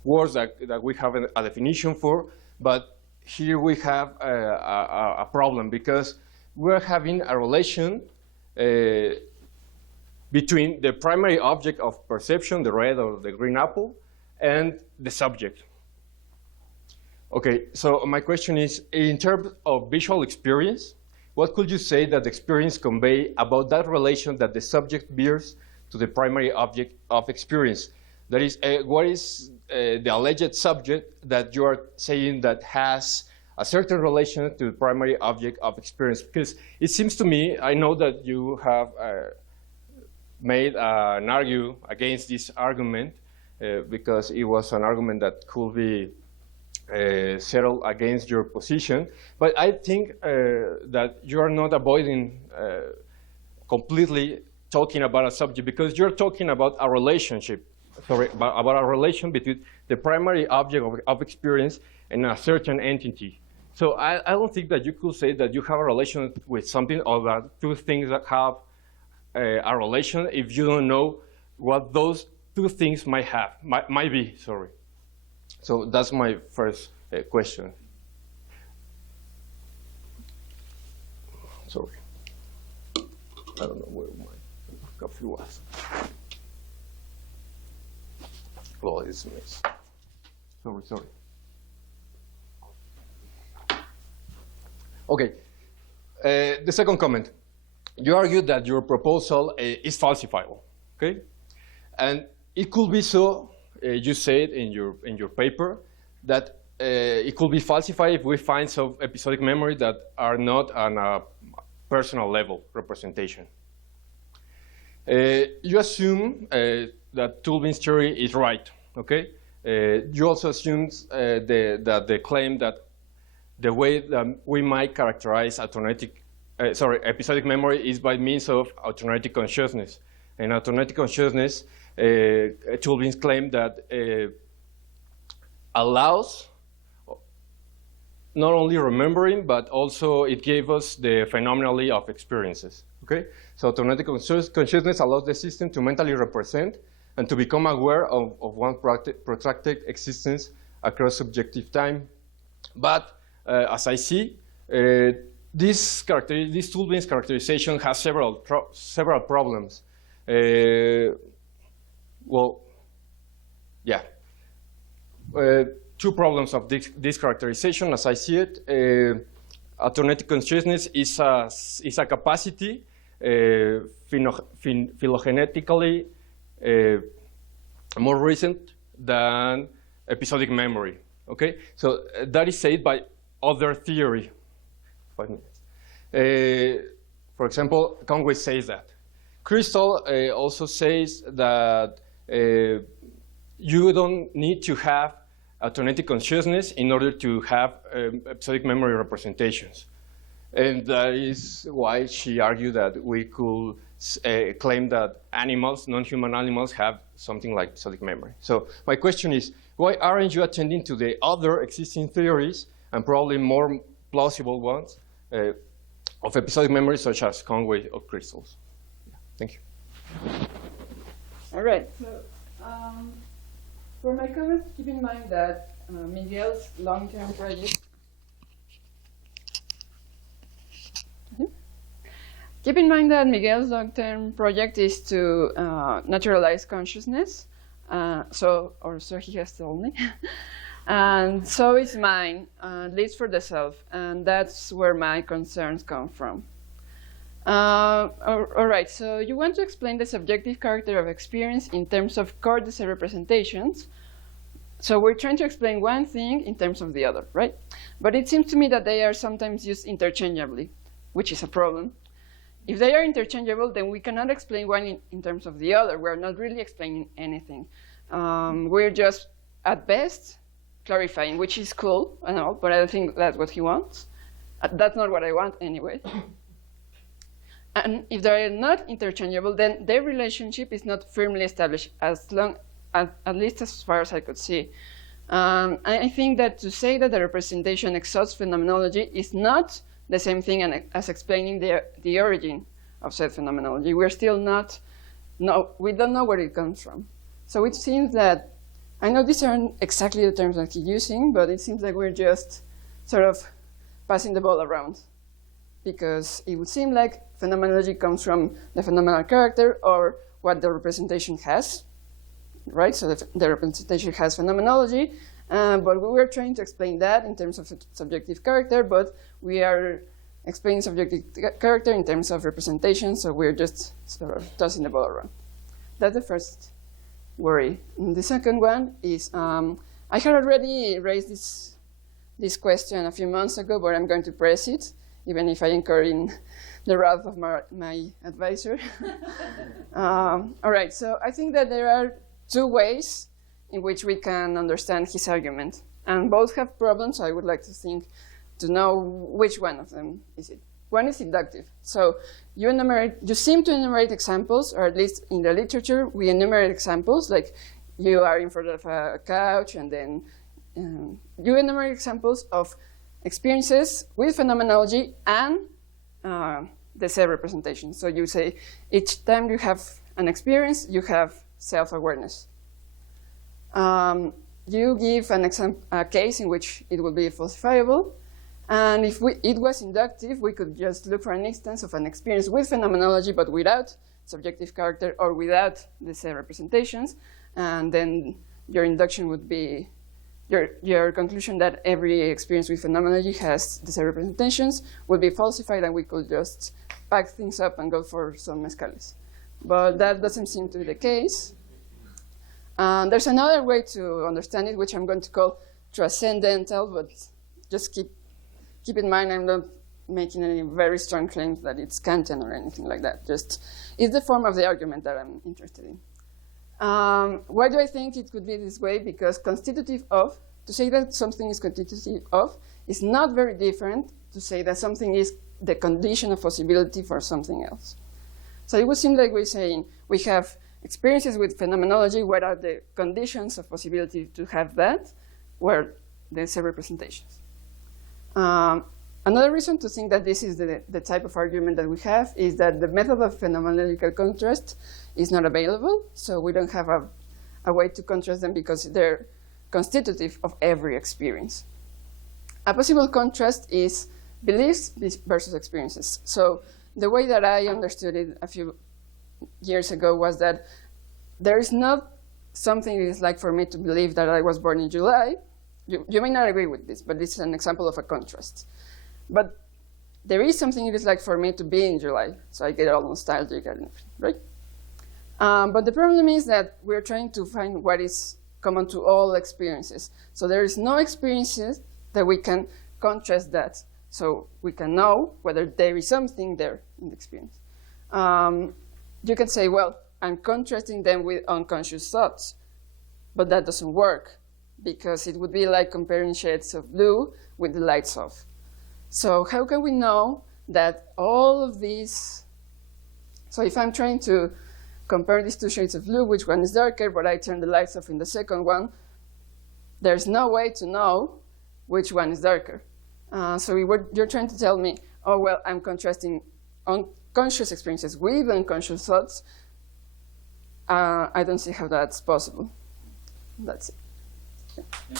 words that we have a definition for, but here we have a problem because we're having a relation between the primary object of perception, the red or the green apple, and the subject. Okay, so my question is, in terms of visual experience, what could you say that the experience convey about that relation that the subject bears to the primary object of experience? That is, what is the alleged subject that you are saying that has a certain relation to the primary object of experience? Because it seems to me, I know that you have made an argue against this argument because it was an argument that could be settled against your position. But I think that you are not avoiding completely talking about a subject because you're talking about a relationship, about a relation between the primary object of experience and a certain entity. So I don't think that you could say that you have a relation with something or that two things that have a relation if you don't know what those two things might be, sorry. So that's my first question. Sorry. I don't know where my coffee was. Well, it's a mess. Sorry. Okay. The second comment. You argue that your proposal is falsifiable, okay? And it could be so, you said in your paper, that it could be falsified if we find some episodic memory that are not on a personal level representation. You assume that Tulbin's theory is right, okay? You also assume that the claim that the way that we might characterize episodic memory is by means of automatic consciousness. And automatic consciousness, Tulbin's claim that allows not only remembering, but also it gave us the phenomenally of experiences. Okay? So automatic consciousness allows the system to mentally represent and to become aware of one protracted existence across subjective time. But as I see, this Tulbin's characterization has several problems. Two problems of this characterization, as I see it. Automatic consciousness is a capacity phylogenetically more recent than episodic memory. Okay, so that is said by other theory. 5 minutes. For example, Conway says that. Crystal also says that you don't need to have automatic consciousness in order to have episodic memory representations. And that is why she argued that we could claim that animals, non-human animals, have something like episodic memory. So my question is, why aren't you attending to the other existing theories, and probably more plausible ones, of episodic memory, such as Conway or Crystal's? Yeah, thank you. All right. So for my comments, keep in mind that Miguel's long-term project. Keep in mind that Miguel's long-term project is to naturalize consciousness. So he has told me. And so is mine, at least for the self. And that's where my concerns come from. All right, so you want to explain the subjective character of experience in terms of courtesy representations. So we're trying to explain one thing in terms of the other, right? But it seems to me that they are sometimes used interchangeably, which is a problem. If they are interchangeable, then we cannot explain one in terms of the other. We're not really explaining anything. We're just, at best, clarifying, which is cool, I know, but I don't think that's what he wants. That's not what I want anyway. And if they are not interchangeable, then their relationship is not firmly established, at least as far as I could see. I think that to say that the representation exhausts phenomenology is not the same thing as explaining the origin of said phenomenology. We're still not, we don't know where it comes from. So it seems that, I know these aren't exactly the terms that he's using, but it seems like we're just sort of passing the ball around, because it would seem like phenomenology comes from the phenomenal character or what the representation has, right? So the representation has phenomenology, but we were trying to explain that in terms of subjective character, but we are explaining subjective character in terms of representation, so we're just sort of tossing the ball around. That's the first worry. And the second one is, I had already raised this question a few months ago, but I'm going to press it, even if I incur in the wrath of my advisor. All right, so I think that there are two ways in which we can understand his argument, and both have problems, so I would like to know which one of them is it. One is inductive. So you seem to enumerate examples, or at least in the literature, we enumerate examples, like you are in front of a couch, and then you enumerate examples of experiences with phenomenology and the self-representation. So you say, each time you have an experience, you have self-awareness. You give a case in which it will be falsifiable. And if it was inductive, we could just look for an instance of an experience with phenomenology, but without subjective character or without the self-representations. And then your induction would be your conclusion that every experience with phenomenology has the self-representations would be falsified, and we could just pack things up and go for some mescales. But that doesn't seem to be the case. There's another way to understand it, which I'm going to call transcendental, but just keep in mind I'm not making any very strong claims that it's Kantian or anything like that. Just it's the form of the argument that I'm interested in. Why do I think it could be this way? Because constitutive of, to say that something is constitutive of, is not very different to say that something is the condition of possibility for something else. So it would seem like we're saying we have experiences with phenomenology. What are the conditions of possibility to have that? Where the self-representations. Another reason to think that this is the type of argument that we have is that the method of phenomenological contrast is not available, so we don't have a way to contrast them because they're constitutive of every experience. A possible contrast is beliefs versus experiences. So the way that I understood it a few years ago was that there is not something it is like for me to believe that I was born in July. You may not agree with this, but this is an example of a contrast. But there is something it is like for me to be in July, so I get all nostalgic and everything, right? But the problem is that we're trying to find what is common to all experiences. So there is no experiences that we can contrast that, so we can know whether there is something there in the experience. You can say, well, I'm contrasting them with unconscious thoughts, but that doesn't work because it would be like comparing shades of blue with the lights off. So how can we know that all of these, so if I'm trying to compare these two shades of blue, which one is darker, but I turn the lights off in the second one, there's no way to know which one is darker. So you're trying to tell me, oh, well, I'm contrasting unconscious experiences with unconscious thoughts. I don't see how that's possible. That's it. Okay. Yeah.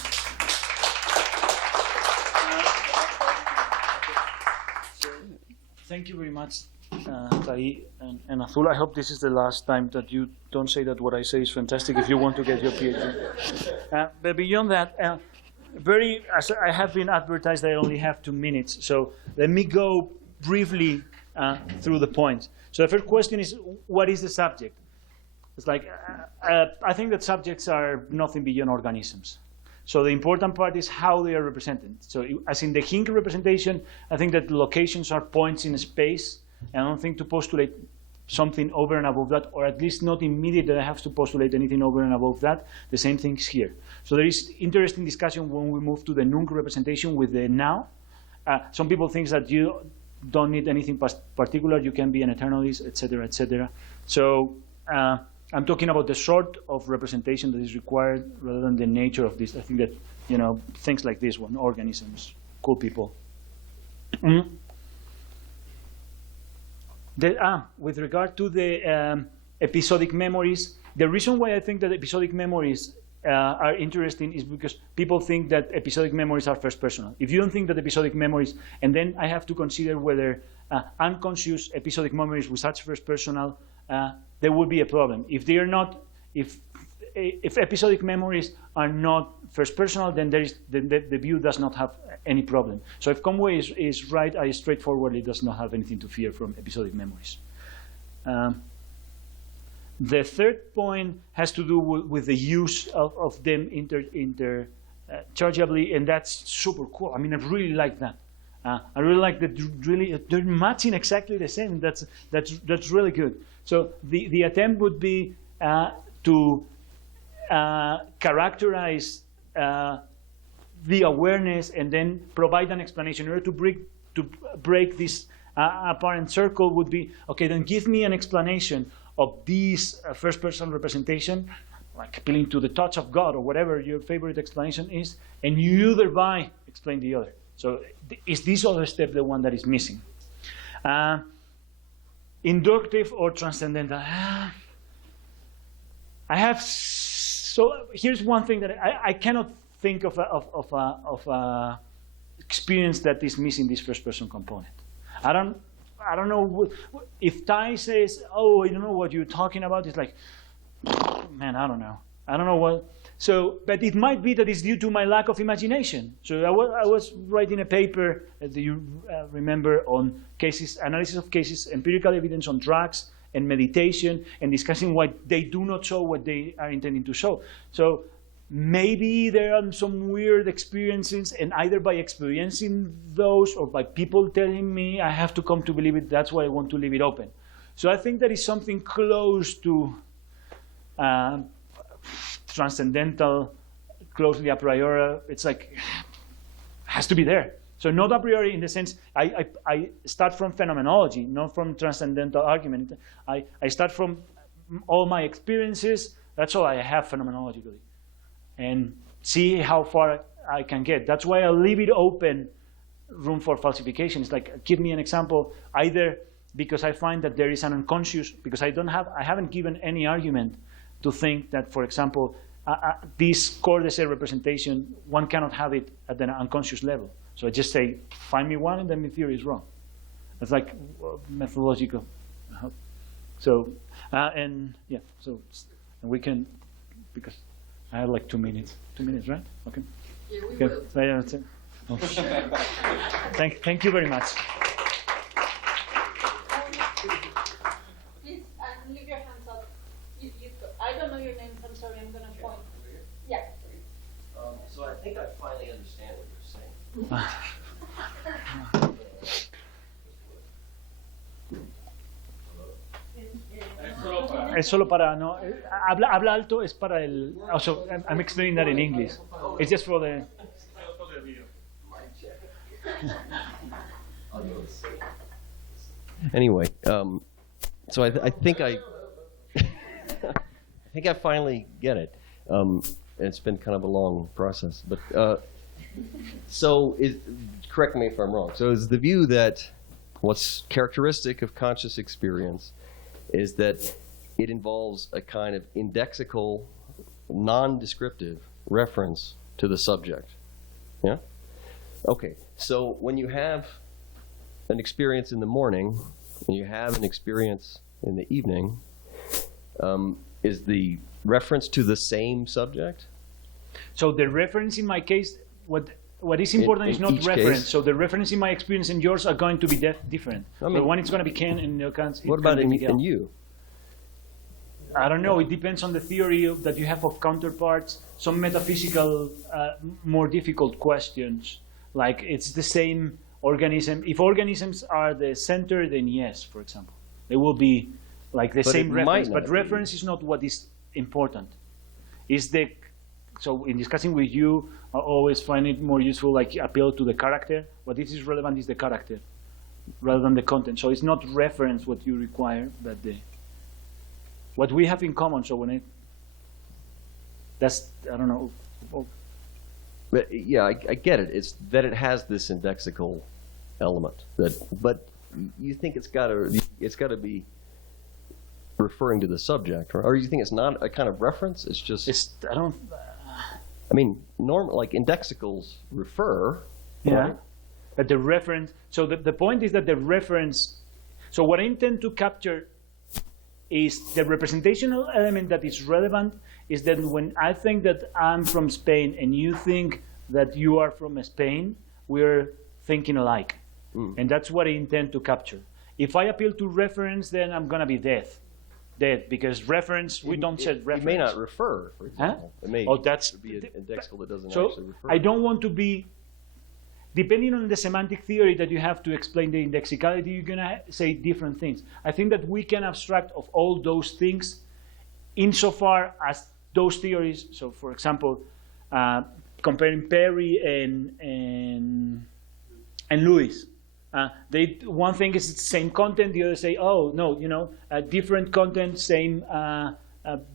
Thank you very much, Tai and Azul. I hope this is the last time that you don't say that what I say is fantastic if you want to get your PhD. But beyond that, as I have been advertised, I only have 2 minutes. So let me go briefly through the points. So the first question is, what is the subject? It's like, I think that subjects are nothing beyond organisms. So the important part is how they are represented. So as in the Hink representation, I think that locations are points in space. And I don't think to postulate something over and above that, or at least not immediately I have to postulate anything over and above that. The same thing's here. So there is interesting discussion when we move to the Nunc representation with the now. Some people think that you don't need anything particular. You can be an eternalist, etc., etc. So I'm talking about the sort of representation that is required rather than the nature of this. I think that, things like this one, organisms, cool people. With regard to the episodic memories, the reason why I think that episodic memories are interesting is because people think that episodic memories are first personal. If you don't think that episodic memories, and then I have to consider whether unconscious episodic memories with such first personal, there would be a problem. If they are not, if episodic memories are not first personal, then the view does not have any problem. So if Conway is right, I straightforwardly does not have anything to fear from episodic memories. The third point has to do with the use of them interchangeably, and that's super cool. I mean, I really like that. I really like that. Really, they're matching exactly the same. That's really good. So the attempt would be to characterize the awareness and then provide an explanation. In order to break this apparent circle would be, okay, then give me an explanation of this first-person representation, like appealing to the touch of God or whatever your favorite explanation is, and you thereby explain the other. So is this other step the one that is missing? Inductive or transcendental? Here's one thing that I cannot think of a experience that is missing this first-person component. I don't know if Ty says, "Oh, I don't know what you're talking about." It's like, man, I don't know what. So, but it might be that it's due to my lack of imagination. So I was writing a paper, do you remember, on cases, analysis of cases, empirical evidence on drugs and meditation, and discussing why they do not show what they are intending to show. So maybe there are some weird experiences, and either by experiencing those or by people telling me, I have to come to believe it. That's why I want to leave it open. So I think that is something close to transcendental, closely a priori. It's like, has to be there. So not a priori in the sense, I start from phenomenology, not from transcendental argument. I start from all my experiences. That's all I have phenomenologically. And see how far I can get. That's why I leave it open, room for falsification. It's like, give me an example, either because I find that there is an unconscious, because I haven't given any argument to think that, for example, this cortical representation, one cannot have it at an unconscious level. So I just say, find me one, and then my theory is wrong. It's like methodological. So, and we can, because I have like 2 minutes. 2 minutes, right? Okay. Yeah, we Okay. will. So, yeah, that's it. Oh. Thank you very much. Please leave your hands up. I don't know your names. I'm sorry. I'm going to point. Yeah. So I think I finally understand what you're saying. Es solo para, no, habla alto, es para el, also, I'm explaining that in English. It's just for the... Anyway, so I think I think I finally get it. It's been kind of a long process, but correct me if I'm wrong. So is the view that what's characteristic of conscious experience is that it involves a kind of indexical, non-descriptive reference to the subject? Yeah? Okay, so when you have an experience in the morning and you have an experience in the evening, is the reference to the same subject? So the reference in my case, what is important is not reference. Case? So the reference in my experience and yours are going to be different. I mean, one is going to be Ken, and the other what about in you? I don't know. It depends on the theory that you have of counterparts. Some metaphysical, more difficult questions, like it's the same organism. If organisms are the center, then yes, for example, they will be like the same reference. But reference is not what is important. So in discussing with you, I always find it more useful, like appeal to the character. What is relevant is the character, rather than the content. So it's not reference what you require, but what we have in common. So when that's, I don't know. But yeah, I get it. It's that it has this indexical element. But you think it's got to be referring to the subject, or you think it's not a kind of reference? It's just. I mean, like indexicals refer. Yeah. Right? But the reference. So the point is that the reference. So what I intend to capture is the representational element that is relevant. Is that when I think that I'm from Spain and you think that you are from Spain, we're thinking alike. And that's what I intend to capture. If I appeal to reference, then I'm going to be dead, because reference, we don't set reference. It may not refer, for example. It may be an indexical that doesn't actually refer. I don't want to be, depending on the semantic theory that you have to explain the indexicality, you're going to say different things. I think that we can abstract of all those things insofar as those theories, so for example, comparing Perry and Lewis, one thing is the same content, the other say, oh, no, different content, same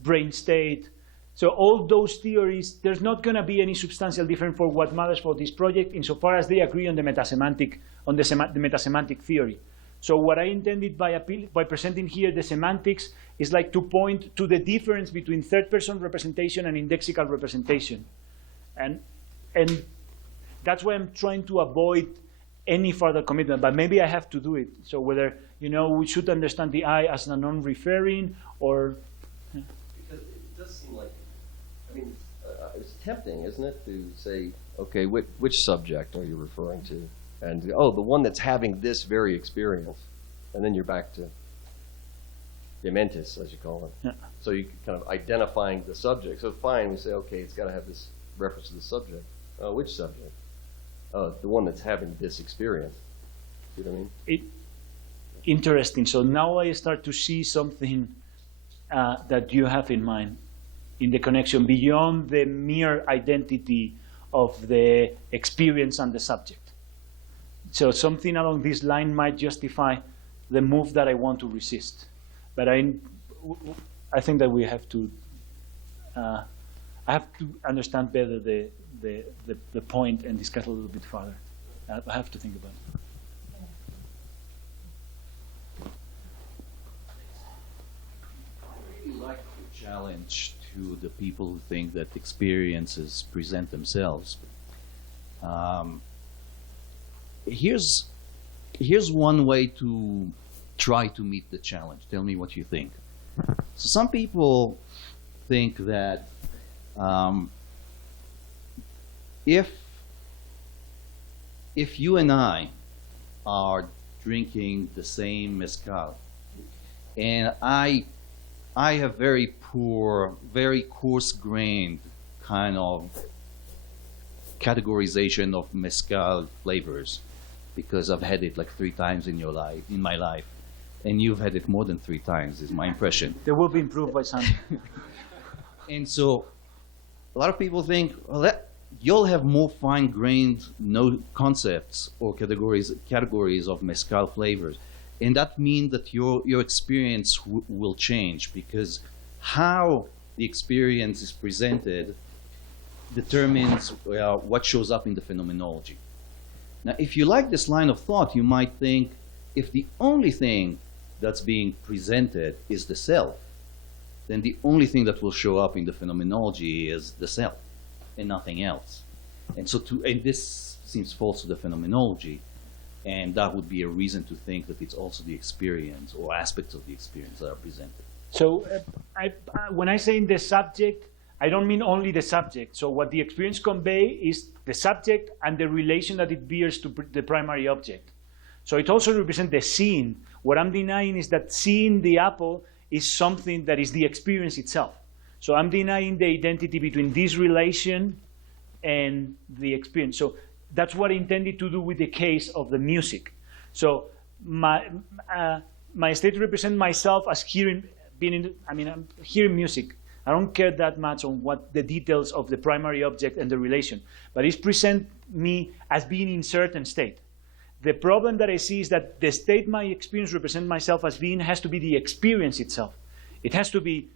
brain state. So all those theories, there's not going to be any substantial difference for what matters for this project insofar as they agree on the metasemantic, the metasemantic theory. So what I intended by presenting here the semantics is like to point to the difference between third-person representation and indexical representation. And that's why I'm trying to avoid any further commitment, but maybe I have to do it. So whether, we should understand the I as a non-referring or... Because it does seem like, it's tempting, isn't it, to say, okay, which subject are you referring to? And, the one that's having this very experience. And then you're back to dementis, as you call it. Yeah. So you kind of identifying the subject. So fine, we say, okay, it's got to have this reference to the subject. Which subject? The one that's having this experience. See what I mean? Interesting. So now I start to see something that you have in mind in the connection beyond the mere identity of the experience and the subject. So something along this line might justify the move that I want to resist. But I think that we have to, I have to understand better the point and discuss a little bit further. I have to think about it. I really like the challenge to the people who think that experiences present themselves. Here's one way to try to meet the challenge. Tell me what you think. So some people think that if you and I are drinking the same mezcal, and I have very poor, very coarse-grained kind of categorization of mezcal flavors, because I've had it like 3 times in my life, and you've had it more than 3 times, is my impression. They will be improved by Sunday. And so a lot of people think, well, you'll have more fine-grained concepts or categories of mezcal flavors, and that means that your experience will change, because how the experience is presented determines what shows up in the phenomenology. Now, if you like this line of thought, you might think, if the only thing that's being presented is the self, then the only thing that will show up in the phenomenology is the self and nothing else. And this seems false to the phenomenology, and that would be a reason to think that it's also the experience or aspects of the experience that are presented. So when I say in the subject, I don't mean only the subject. So what the experience conveys is the subject and the relation that it bears to the primary object. So it also represents the seeing. What I'm denying is that seeing the apple is something that is the experience itself. So I'm denying the identity between this relation and the experience. So that's what I intended to do with the case of the music. So my state represents myself as hearing, I'm hearing music. I don't care that much on what the details of the primary object and the relation, but it presents me as being in certain state. The problem that I see is that the state my experience represents myself as being has to be the experience itself. It has to be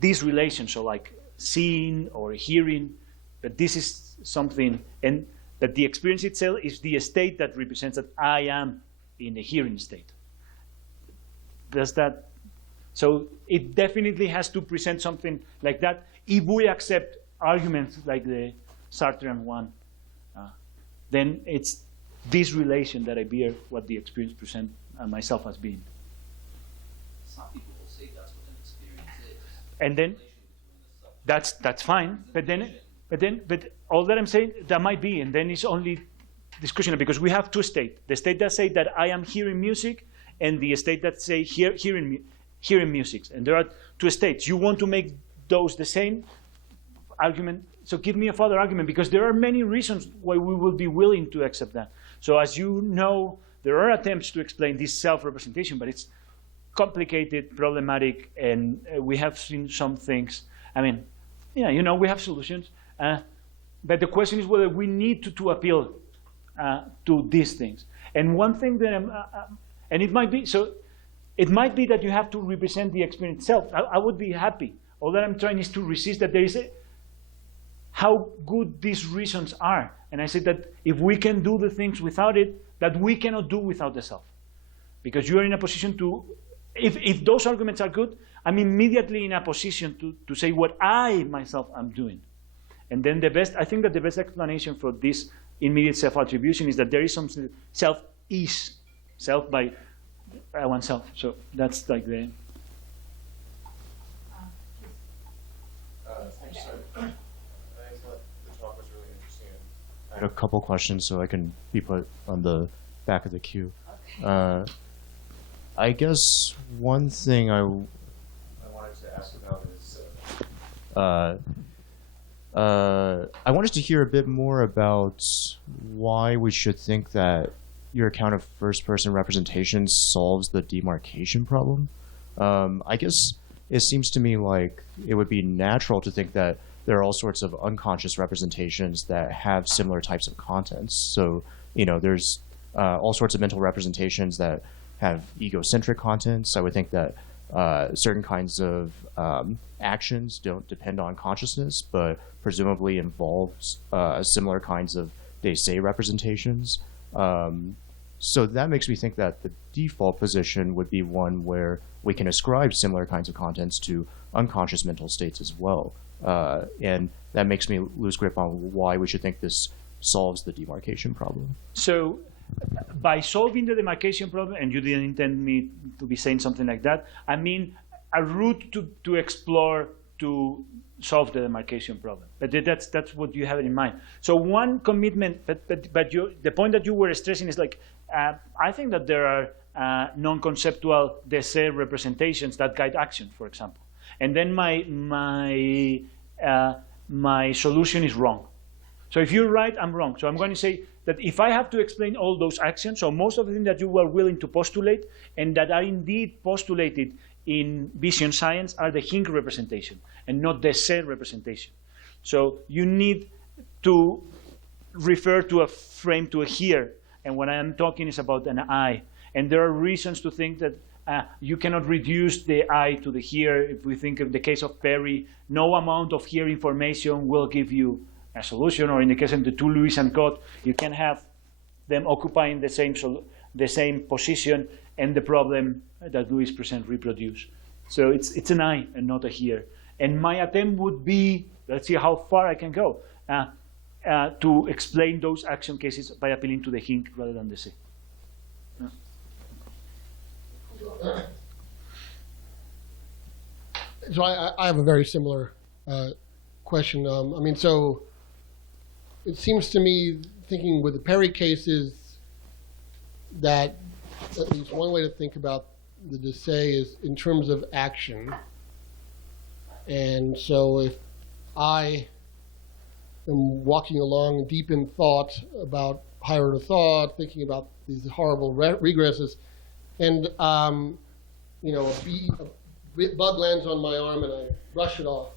this relation, so like seeing or hearing, that this is something, and that the experience itself is the state that represents that I am in the hearing state. Does that? So it definitely has to present something like that if we accept arguments like the Sartrean one. Then it's this relation that I bear what the experience present myself as being. Some people will say that's what an experience is. And then that's fine. But all that I'm saying, that might be, and then it's only discussion, because we have two states: the state that say that I am hearing music, and the state that say hearing music. And there are two states. You want to make those the same argument? So give me a further argument, because there are many reasons why we will be willing to accept that. So as you know, there are attempts to explain this self-representation, but it's complicated, problematic, and we have seen some things. I mean, yeah, you know, we have solutions. But the question is whether we need to appeal to these things. And one thing that and it might be, so it might be that you have to represent the experience itself. I would be happy. All that I'm trying is to resist that there is how good these reasons are. And I said that if we can do the things without it, that we cannot do without the self. Because you are in a position to, if those arguments are good, I'm immediately in a position to say what I myself am doing. And then I think that the best explanation for this immediate self-attribution is that there is some self is self by oneself. So that's like the. I had a couple questions so I can be put on the back of the queue. Okay. I guess one thing I wanted to ask about is I wanted to hear a bit more about why we should think that your account of first-person representation solves the demarcation problem. I guess it seems to me like it would be natural to think that there are all sorts of unconscious representations that have similar types of contents. So, you know, there's all sorts of mental representations that have egocentric contents. I would think that certain kinds of actions don't depend on consciousness, but presumably involves similar kinds of de se representations. So that makes me think that the default position would be one where we can ascribe similar kinds of contents to unconscious mental states as well. And that makes me lose grip on why we should think this solves the demarcation problem. So by solving the demarcation problem, and you didn't intend me to be saying something like that, I mean a route to explore to solve the demarcation problem. But that's what you have in mind. So one commitment, but the point that you were stressing is like, I think that there are non-conceptual de se representations that guide action, for example. And then my solution is wrong. So if you're right, I'm wrong. So I'm going to say that if I have to explain all those actions, so most of the things that you were willing to postulate and that are indeed postulated in vision science are the Hink representation and not the se representation. So you need to refer to a frame, to a here, and what I am talking is about an I. And there are reasons to think that you cannot reduce the I to the here. If we think of the case of Perry, no amount of here information will give you a solution, or in the case of the two Lewis and Cott, you can have them occupying the same position, and the problem that Lewis presents reproduce. So it's an I and not a here. And my attempt would be, let's see how far I can go, to explain those action cases by appealing to the Hink rather than the se. So I have a very similar question. I mean, so it seems to me, thinking with the Perry cases, that at least one way to think about the de se is in terms of action. And so if I am walking along deep in thought about higher order thought, thinking about these horrible regresses, and you know, a bug lands on my arm and I brush it off.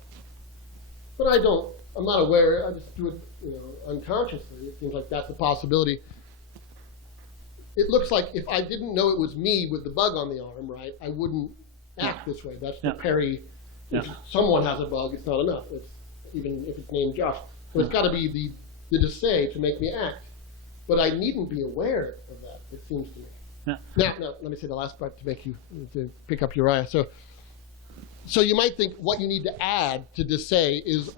But I'm not aware, I just do it, you know, unconsciously. It seems like that's a possibility. It looks like if I didn't know it was me with the bug on the arm, right, I wouldn't act this way. That's Yeah. the Perry. If someone has a bug, it's not enough. It's, even if it's named Josh. So it's got to be the to say to make me act. But I needn't be aware of that, it seems to me. Yeah. Now, let me say the last part to pick up Uriah. So you might think what you need to add to this say is,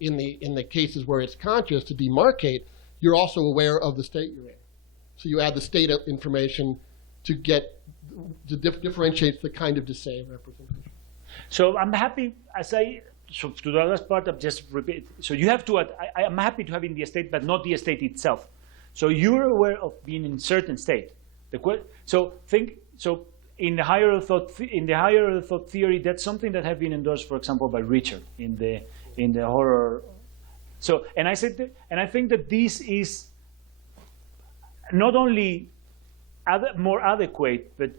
in the cases where it's conscious, to demarcate, you're also aware of the state you're in. So you add the state of information to differentiate the kind of say representation. So I'm happy, so to the last part, I'll just repeat. So you have to, I'm happy to have in the state, but not the state itself. So you're aware of being in certain state. So in the higher thought theory, that's something that has been endorsed, for example, by Richard in the horror. So, and I think that this is not only more adequate, but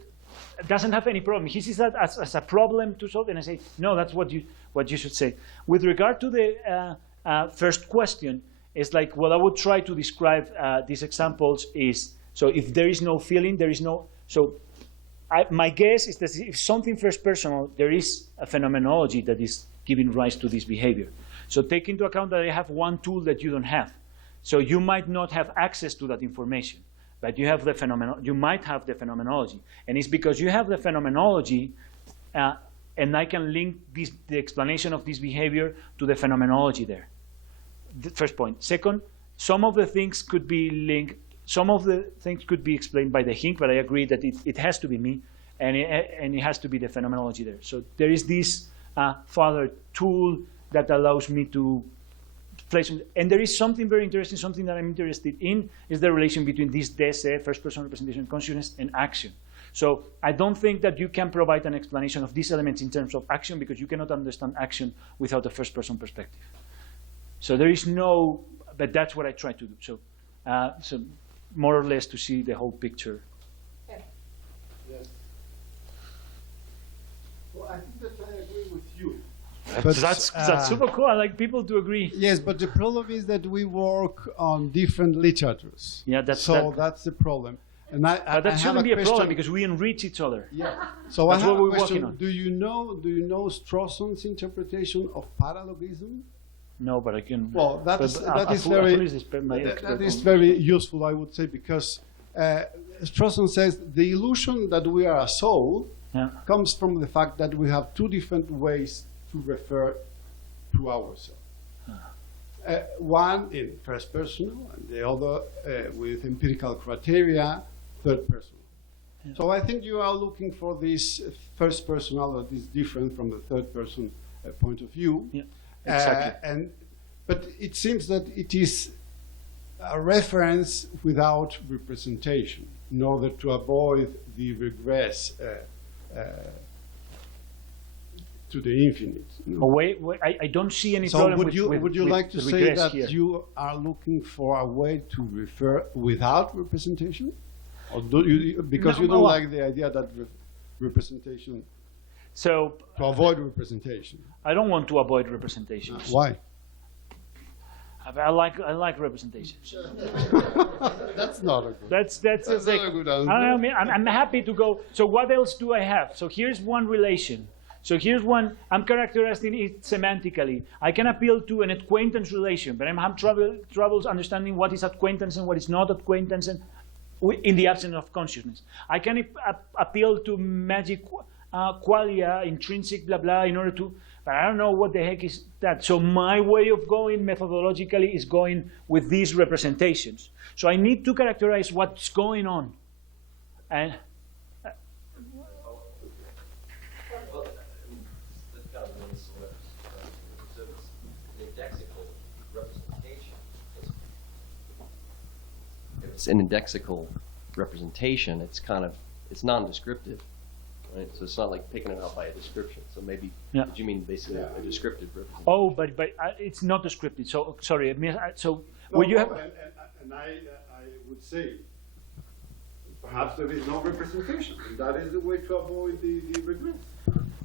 doesn't have any problem. He sees that as a problem to solve, and I say, no, that's what you should say. With regard to the first question, it's like, what I would try to describe these examples is, so if there is no feeling, there is no, so my guess is that if something first personal, there is a phenomenology that is giving rise to this behavior. So take into account that I have one tool that you don't have. So you might not have access to that information, but you have the you might have the phenomenology. And it's because you have the phenomenology, and I can link the explanation of this behavior to the phenomenology there. The first point. Second, some of the things could be linked, some of the things could be explained by the hink, but I agree that it has to be me, and it has to be the phenomenology there. So there is this further tool that allows me to place, and there is something very interesting, something that I'm interested in, is the relation between this DSE, first-person representation consciousness, and action. So I don't think that you can provide an explanation of these elements in terms of action, because you cannot understand action without a first-person perspective. So there is no, but that's what I try to do. So, so more or less to see the whole picture. Okay. Yes. Well, I think that I agree with you. But, That's super cool. I like people to agree. Yes, but the problem is that we work on different literatures. Yeah, that's the problem. And that I shouldn't be a problem, question. because we enrich each other. Yeah. So That's I have what a we're question. working on. Do you know Strawson's interpretation of paralogism? No, but I can. Well, that is very useful, I would say, because Strawson says the illusion that we are a soul comes from the fact that we have two different ways to refer to ourselves. One in first personal, and the other with empirical criteria, third personal. Yeah. So I think you are looking for this first personal that is different from the third person point of view. Yeah, exactly. But it seems that it is a reference without representation in order to avoid the regress to the infinite. You know? Wait, I don't see any problem would you like to say that here. you are looking for a way to refer without representation? Or do you, because you don't like the idea that representation, so to avoid representation? I don't want to avoid representations. Why? I like representations. That's not a good. That's not a good answer. I'm happy to go. So what else do I have? So here's one relation. So here's one. I'm characterizing it semantically. I can appeal to an acquaintance relation, but I'm having troubles understanding what is acquaintance and what is not acquaintance, and in the absence of consciousness. I can appeal to magic qualia, intrinsic, blah blah, in order to. But I don't know what the heck is that. So my way of going methodologically is going with these representations. So I need to characterize what's going on. And it's an indexical representation. It's kind of, it's non-descriptive. Right? So it's not like picking it out by a description. So maybe, Yeah. did you mean basically a descriptive representation? oh, but it's not descriptive. So sorry. So what you have. And I would say, perhaps there is no representation, and that is the way to avoid the regress.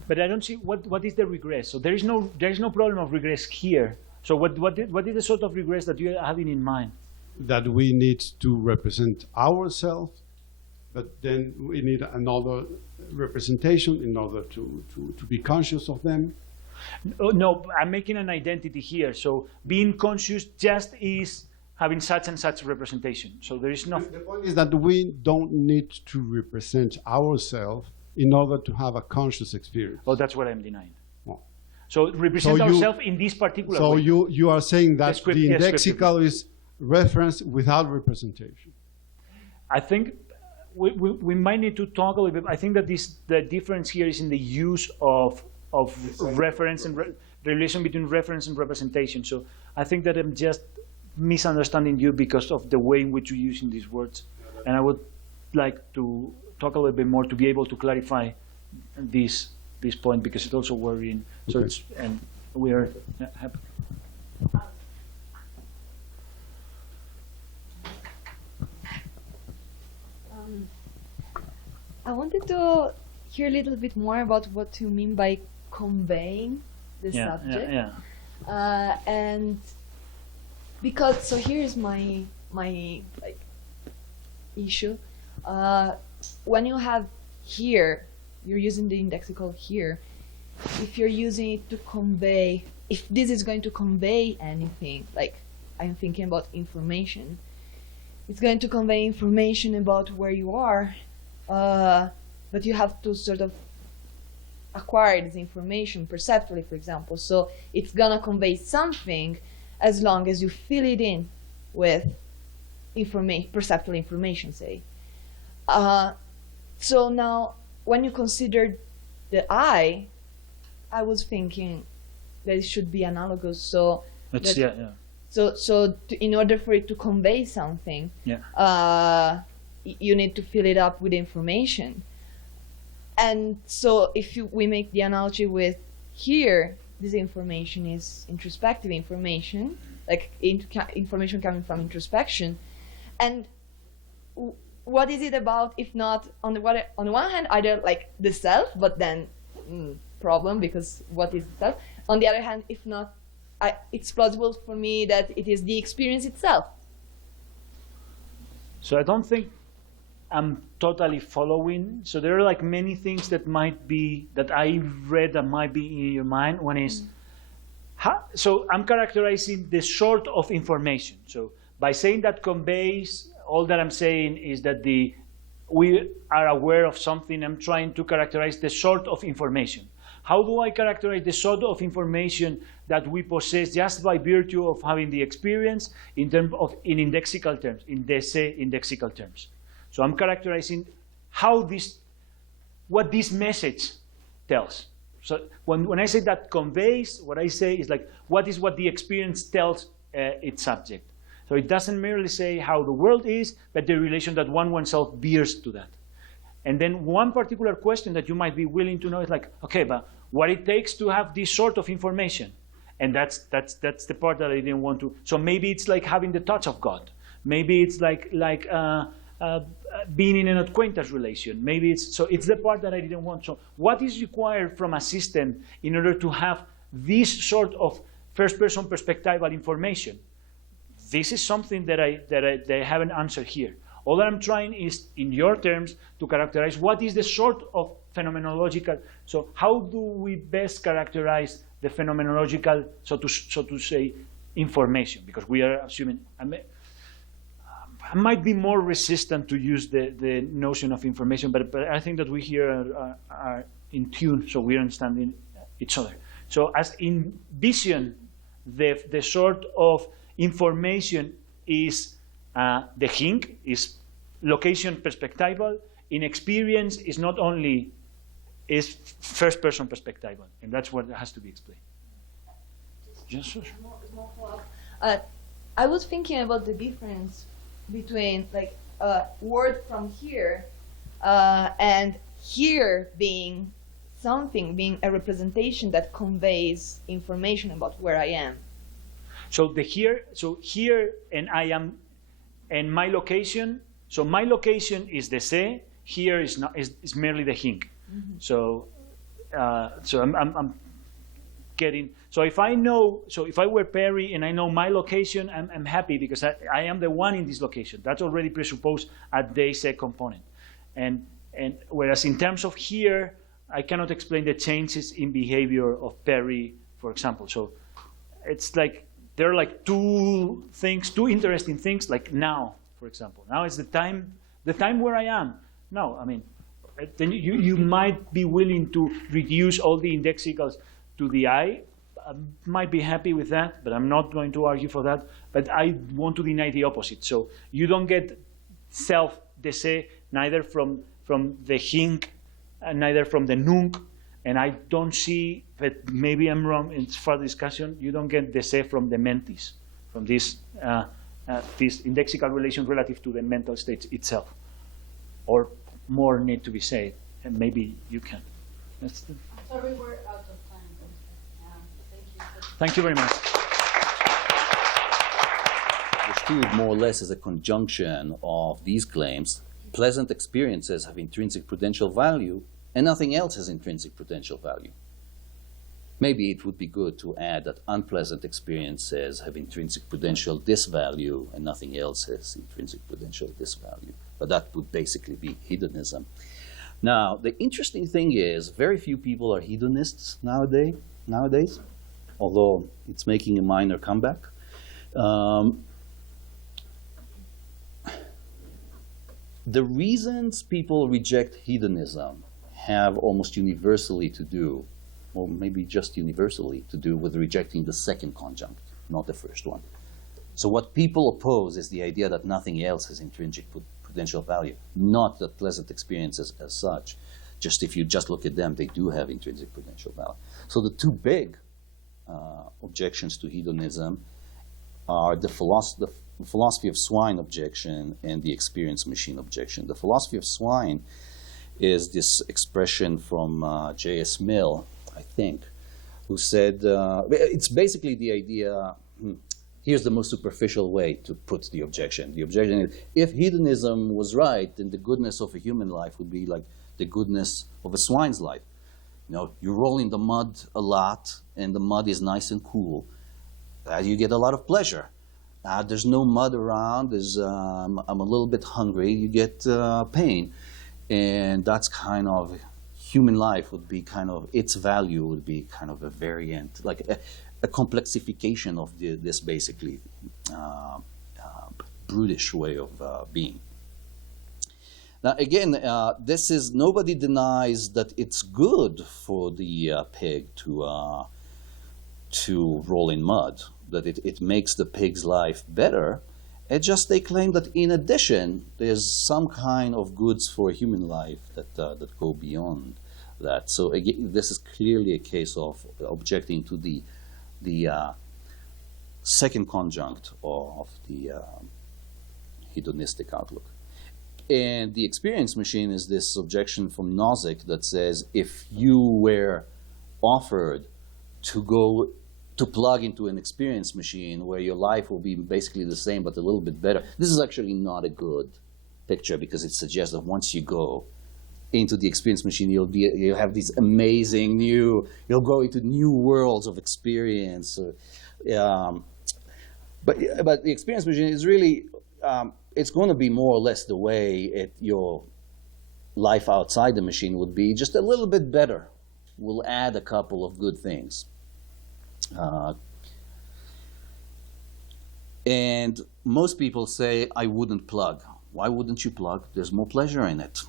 But I don't see what is the regress. So there is no problem of regress here. So what is the sort of regress that you are having in mind? That we need to represent ourselves, but then we need another representation in order to be conscious of them? No, I'm making an identity here. So being conscious just is having such and such representation. So there is no. The point is that we don't need to represent ourselves in order to have a conscious experience. Oh, that's what I'm denying. Well, So represent ourselves in this particular so way. you are saying that Descript- the yes, indexical is reference without representation. I think we might need to talk a little bit. I think that the difference here is in the use of reference and the relation between reference and representation. So I think that I'm just misunderstanding you because of the way in which you're using these words. And I would like to talk a little bit more to be able to clarify this point, because it's also worrying. So it's, and we are happy. I wanted to hear a little bit more about what you mean by conveying the subject. And because, so here's my like issue. When you have here, you're using the indexical here. If you're using it to convey, if this is going to convey anything, like I'm thinking about information, it's going to convey information about where you are, but you have to sort of acquire this information perceptually, for example. So it's gonna convey something as long as you fill it in with perceptual information, say. So now, when you consider the I was thinking that it should be analogous. So So in order for it to convey something, you need to fill it up with information. And so if we make the analogy with here, this information is introspective information, like information coming from introspection. And what is it about if not, on the one hand, either like the self, but then problem, because what is the self? On the other hand, if not, it's plausible for me that it is the experience itself. So I don't think I'm totally following. So there are like many things that might be, that I read that might be in your mind. One is, so I'm characterizing the sort of information. So by saying that conveys, all that I'm saying is that we are aware of something. I'm trying to characterize the sort of information. How do I characterize the sort of information that we possess just by virtue of having the experience in indexical terms, in indexical terms? So I'm characterizing what this message tells. So when I say that conveys, what I say is like, what the experience tells its subject. So it doesn't merely say how the world is, but the relation that oneself bears to that. And then one particular question that you might be willing to know is like, okay, but what it takes to have this sort of information. And that's the part that I didn't want to. So maybe it's like having the touch of God. Maybe it's like being in an acquaintance relation. Maybe it's the part that I didn't want. So what is required from a system in order to have this sort of first-person perspectival information? This is something that I haven't answered here. All that I'm trying is, in your terms, to characterize what is the sort of phenomenological. So how do we best characterize the phenomenological, so to say, information? Because we are assuming. I might be more resistant to use the notion of information, but I think that we here are in tune, so we're understanding each other. So as in vision, the sort of information is the hink, is location perspectival. In experience, is not only is first-person perspectival, and that's what has to be explained. Yes, sir. Small follow-up. I was thinking about the difference between like a word from here and here being something, being a representation that conveys information about where I am. So here and I am, and my location. So my location is the se. Here is merely the hink. Mm-hmm. So I'm getting. So if I know, so if I were Perry and I know my location, I'm happy because I am the one in this location. That's already presupposed at the se component, and And whereas in terms of here, I cannot explain the changes in behavior of Perry, for example. So it's like there are like two interesting things, like now, for example. Now is the time where I am. Now, I mean, then you might be willing to reduce all the indexicals to the I. I might be happy with that, but I'm not going to argue for that. But I want to deny the opposite. So you don't get self-dese neither from the hink, neither from the nunc, and I don't see, but maybe I'm wrong, it's further discussion, you don't get dese from the mentis, from this indexical relation relative to the mental state itself. Or more need to be said, and maybe you can. Sorry, we're out of time. Thank you. Thank you very much. Understood more or less as a conjunction of these claims. Pleasant experiences have intrinsic prudential value, and nothing else has intrinsic prudential value. Maybe it would be good to add that unpleasant experiences have intrinsic prudential disvalue, and nothing else has intrinsic prudential disvalue. But that would basically be hedonism. Now, the interesting thing is, very few people are hedonists nowadays, although it's making a minor comeback. The reasons people reject hedonism have almost universally to do, or maybe just universally to do, with rejecting the second conjunct, not the first one. So what people oppose is the idea that nothing else has intrinsic prudential value, not that pleasant experiences as such. Just if you just look at them, they do have intrinsic prudential value. So the two big objections to hedonism are the philosophy of swine objection and the experience machine objection. The philosophy of swine is this expression from J.S. Mill, I think, who said, it's basically the idea, here's the most superficial way to put the objection. The objection is, if hedonism was right, then the goodness of a human life would be like the goodness of a swine's life. You know, you roll in the mud a lot, and the mud is nice and cool. You get a lot of pleasure. There's no mud around. I'm a little bit hungry. You get pain. And that's kind of, human life would be kind of, its value would be kind of a variant, like a complexification of this basically brutish way of being. Now again, this is, nobody denies that it's good for the pig to roll in mud, that it makes the pig's life better. It's just they claim that in addition, there's some kind of goods for a human life that go beyond that. So again, this is clearly a case of objecting to the second conjunct of the hedonistic outlook. And the experience machine is this objection from Nozick that says, if you were offered to plug into an experience machine where your life will be basically the same but a little bit better, this is actually not a good picture, because it suggests that once you go into the experience machine, you'll have these amazing you'll go into new worlds of experience. But the experience machine is really, it's going to be more or less the way your life outside the machine would be, just a little bit better. We'll add a couple of good things. And most people say, I wouldn't plug. Why wouldn't you plug? There's more pleasure in it.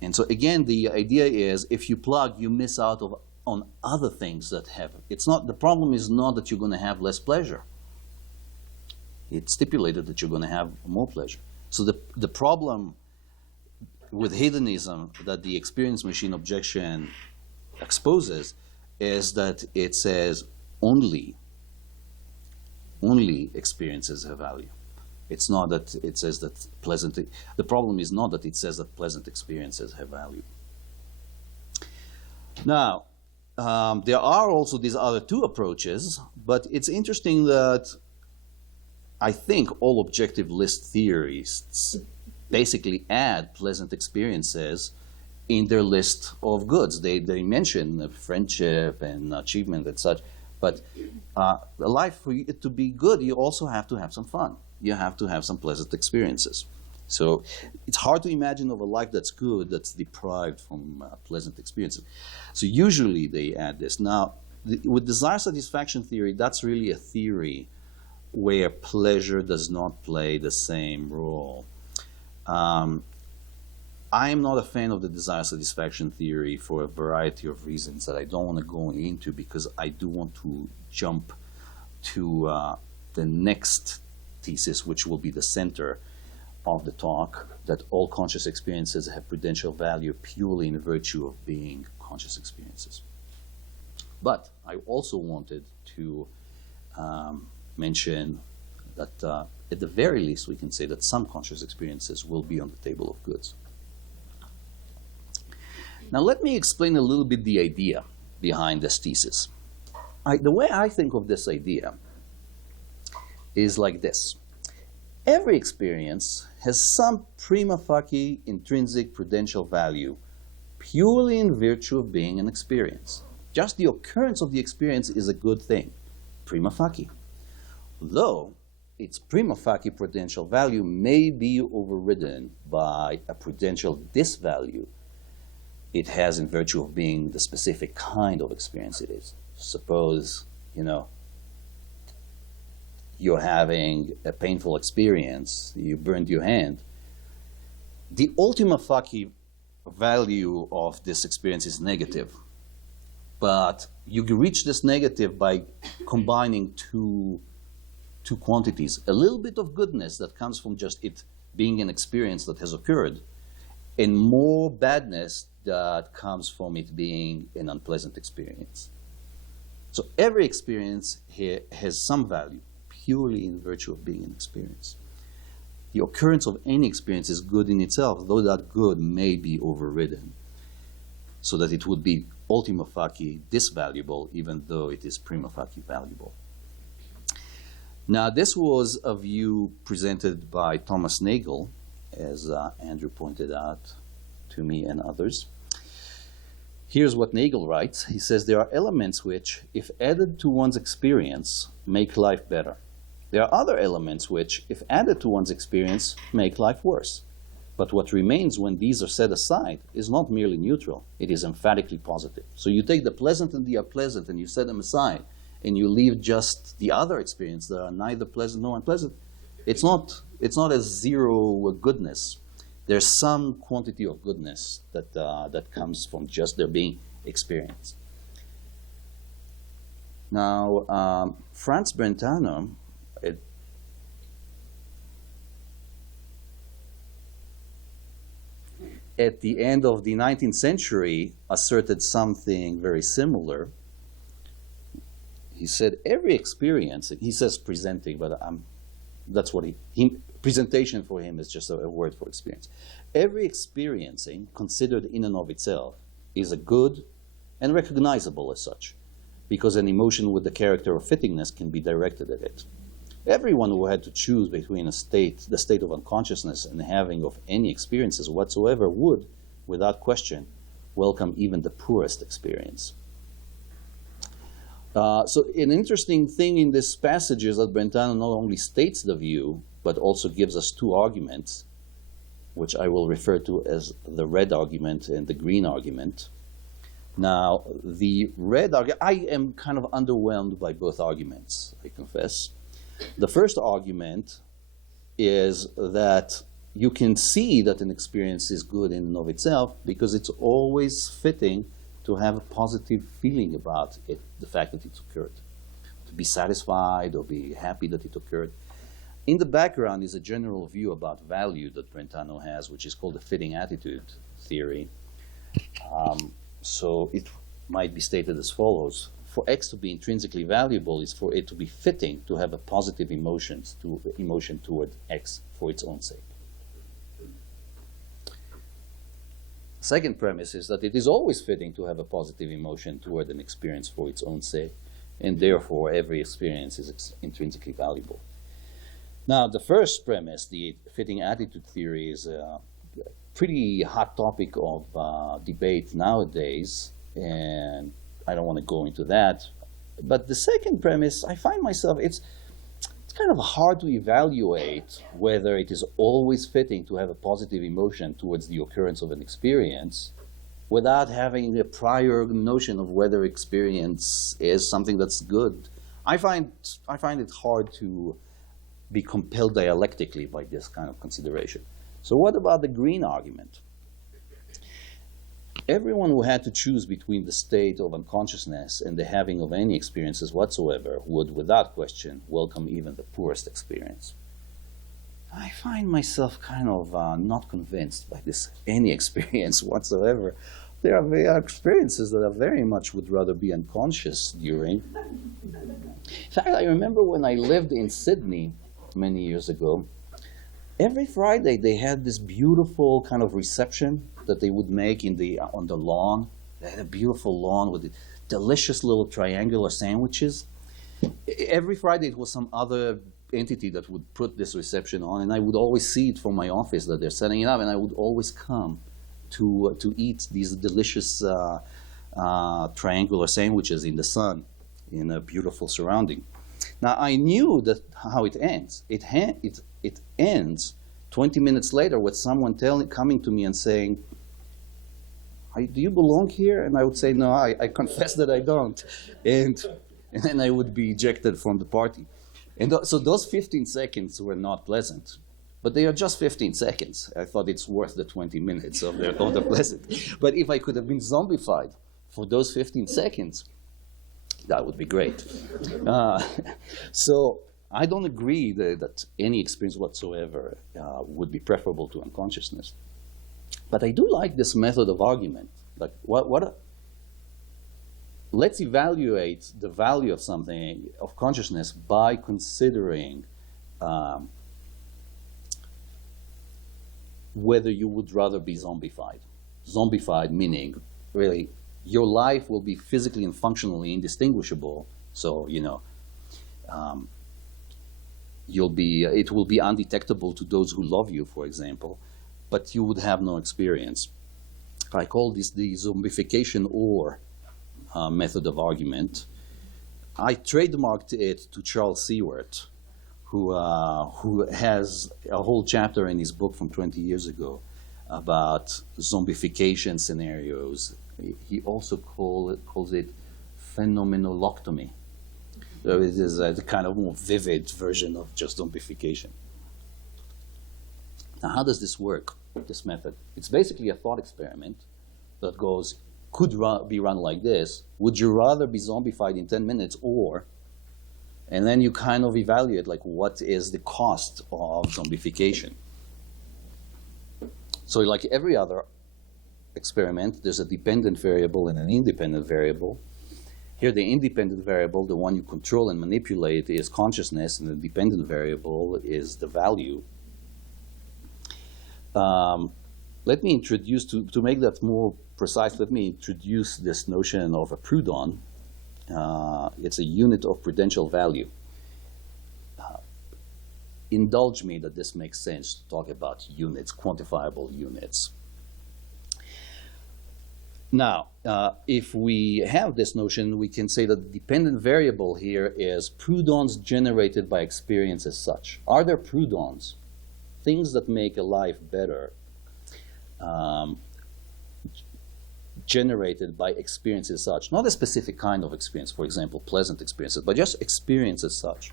And so again, the idea is, if you plug, you miss out on other things that have. The problem is not that you're going to have less pleasure. It's stipulated that you're going to have more pleasure. So the problem with hedonism that the experience machine objection exposes is that it says only experiences have value. It's not that it says that the problem is not that it says that pleasant experiences have value. Now, there are also these other two approaches, but it's interesting that I think all objective list theorists basically add pleasant experiences in their list of goods. They mention friendship and achievement and such, but life, for it to be good, you also have to have some fun. You have to have some pleasant experiences. So it's hard to imagine of a life that's good that's deprived from pleasant experiences. So usually they add this. Now, with desire satisfaction theory, that's really a theory where pleasure does not play the same role. I am not a fan of the desire satisfaction theory for a variety of reasons that I don't want to go into, because I do want to jump to the next thesis, which will be the center of the talk, that all conscious experiences have prudential value purely in virtue of being conscious experiences. But I also wanted to mention that at the very least we can say that some conscious experiences will be on the table of goods. Now let me explain a little bit the idea behind this thesis. The way I think of this idea is like this. Every experience has some prima facie intrinsic prudential value purely in virtue of being an experience. Just the occurrence of the experience is a good thing, prima facie. Though its prima facie prudential value may be overridden by a prudential disvalue it has in virtue of being the specific kind of experience it is. Suppose, you're having a painful experience, you burned your hand. The ultima facie value of this experience is negative, but you reach this negative by combining two quantities. A little bit of goodness that comes from just it being an experience that has occurred, and more badness that comes from it being an unpleasant experience. So every experience here has some value, purely in virtue of being an experience. The occurrence of any experience is good in itself, though that good may be overridden, so that it would be ultima facie disvaluable, even though it is prima facie valuable. Now, this was a view presented by Thomas Nagel, as Andrew pointed out to me and others. Here's what Nagel writes. He says, there are elements which, if added to one's experience, make life better. There are other elements which, if added to one's experience, make life worse. But what remains when these are set aside is not merely neutral, it is emphatically positive. So you take the pleasant and the unpleasant and you set them aside, and you leave just the other experience that are neither pleasant nor unpleasant. It's not a zero goodness. There's some quantity of goodness that comes from just their being experienced. Now, Franz Brentano, at the end of the 19th century, asserted something very similar. He said, every experience, he says presenting, but that's what presentation for him is just a word for experience. Every experiencing, considered in and of itself, is a good and recognizable as such, because an emotion with the character of fittingness can be directed at it. Everyone who had to choose between the state of unconsciousness and having of any experiences whatsoever would, without question, welcome even the poorest experience. So an interesting thing in this passage is that Brentano not only states the view, but also gives us two arguments, which I will refer to as the red argument and the green argument. Now, the red argument, I am kind of underwhelmed by both arguments, I confess. The first argument is that you can see that an experience is good in and of itself because it's always fitting to have a positive feeling about it, the fact that it occurred, to be satisfied or be happy that it occurred. In the background is a general view about value that Brentano has, which is called the fitting attitude theory. So it might be stated as follows. For X to be intrinsically valuable is for it to be fitting to have a positive emotion toward X for its own sake. Second premise is that it is always fitting to have a positive emotion toward an experience for its own sake, and therefore every experience is intrinsically valuable. Now, the first premise, the fitting attitude theory, is a pretty hot topic of debate nowadays, and I don't want to go into that. But the second premise, I find myself, it's kind of hard to evaluate whether it is always fitting to have a positive emotion towards the occurrence of an experience without having a prior notion of whether experience is something that's good. I find it hard to be compelled dialectically by this kind of consideration. So what about the green argument? Everyone who had to choose between the state of unconsciousness and the having of any experiences whatsoever would, without question, welcome even the poorest experience. I find myself kind of not convinced by this any experience whatsoever. There are experiences that I very much would rather be unconscious during. In fact, I remember when I lived in Sydney many years ago, every Friday they had this beautiful kind of reception that they would make on the lawn. They had a beautiful lawn with delicious little triangular sandwiches. Every Friday it was some other entity that would put this reception on, and I would always see it from my office that they're setting it up, and I would always come to eat these delicious triangular sandwiches in the sun in a beautiful surrounding. Now I knew that how it ends. It ends 20 minutes later with someone coming to me and saying, do you belong here? And I would say, no, I confess that I don't. And then I would be ejected from the party. And so those 15 seconds were not pleasant. But they are just 15 seconds. I thought it's worth the 20 minutes of the pleasant. But if I could have been zombified for those 15 seconds, that would be great. So I don't agree that any experience whatsoever would be preferable to unconsciousness. But I do like this method of argument. Like, let's evaluate the value of something, of consciousness, by considering whether you would rather be zombified. Zombified meaning, really, your life will be physically and functionally indistinguishable. So, it will be undetectable to those who love you, for example, but you would have no experience. I call this the zombification or method of argument. I trademarked it to Charles Seward, who has a whole chapter in his book from 20 years ago about zombification scenarios. He also calls it phenomenoloctomy. So it is a kind of more vivid version of just zombification. Now, how does this work, this method? It's basically a thought experiment that could be run like this. Would you rather be zombified in 10 minutes or, and then you kind of evaluate like what is the cost of zombification. So like every other experiment, there's a dependent variable and an independent variable. Here the independent variable, the one you control and manipulate, is consciousness, and the dependent variable is the value. Let me introduce, to make that more precise, let me introduce this notion of a prudon. It's a unit of prudential value. Indulge me that this makes sense to talk about units, quantifiable units. Now, if we have this notion, we can say that the dependent variable here is prudons generated by experience as such. Are there prudons, things that make a life better, generated by experience as such? Not a specific kind of experience, for example, pleasant experiences, but just experience as such.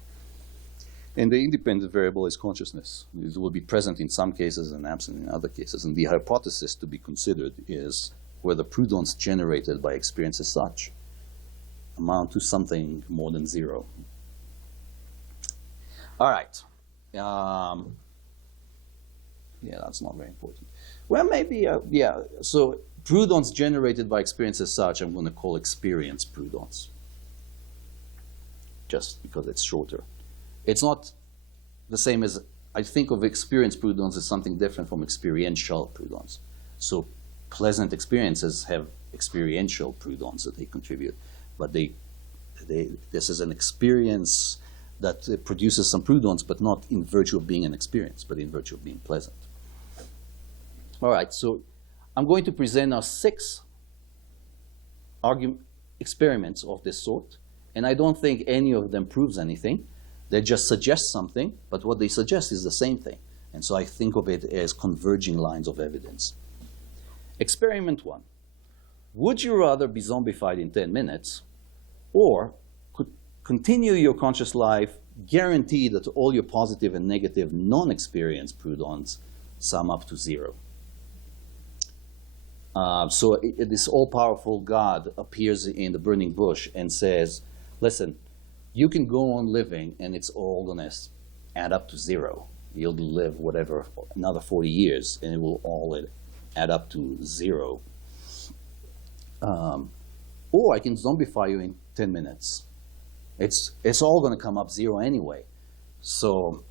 And the independent variable is consciousness. It will be present in some cases and absent in other cases. And the hypothesis to be considered is whether prudons generated by experience as such amount to something more than zero. All right. Yeah, that's not very important. Well, maybe, yeah. So prudons generated by experience as such, I'm going to call experience prudons, just because it's shorter. It's not the same as, I think of experience prudons as something different from experiential prudons. So pleasant experiences have experiential prudons that they contribute, but this is an experience that produces some prudons, but not in virtue of being an experience, but in virtue of being pleasant. All right, so I'm going to present now 6 experiments of this sort, and I don't think any of them proves anything. They just suggest something, but what they suggest is the same thing. And so I think of it as converging lines of evidence. Experiment 1. Would you rather be zombified in 10 minutes or continue your conscious life, guarantee that all your positive and negative non-experience prudence sum up to 0? So this all-powerful God appears in the burning bush and says, listen, you can go on living and it's all going to add up to 0. You'll live whatever, another 40 years, and it will all add up to 0. Or I can zombify you in 10 minutes. It's all going to come up 0 anyway. So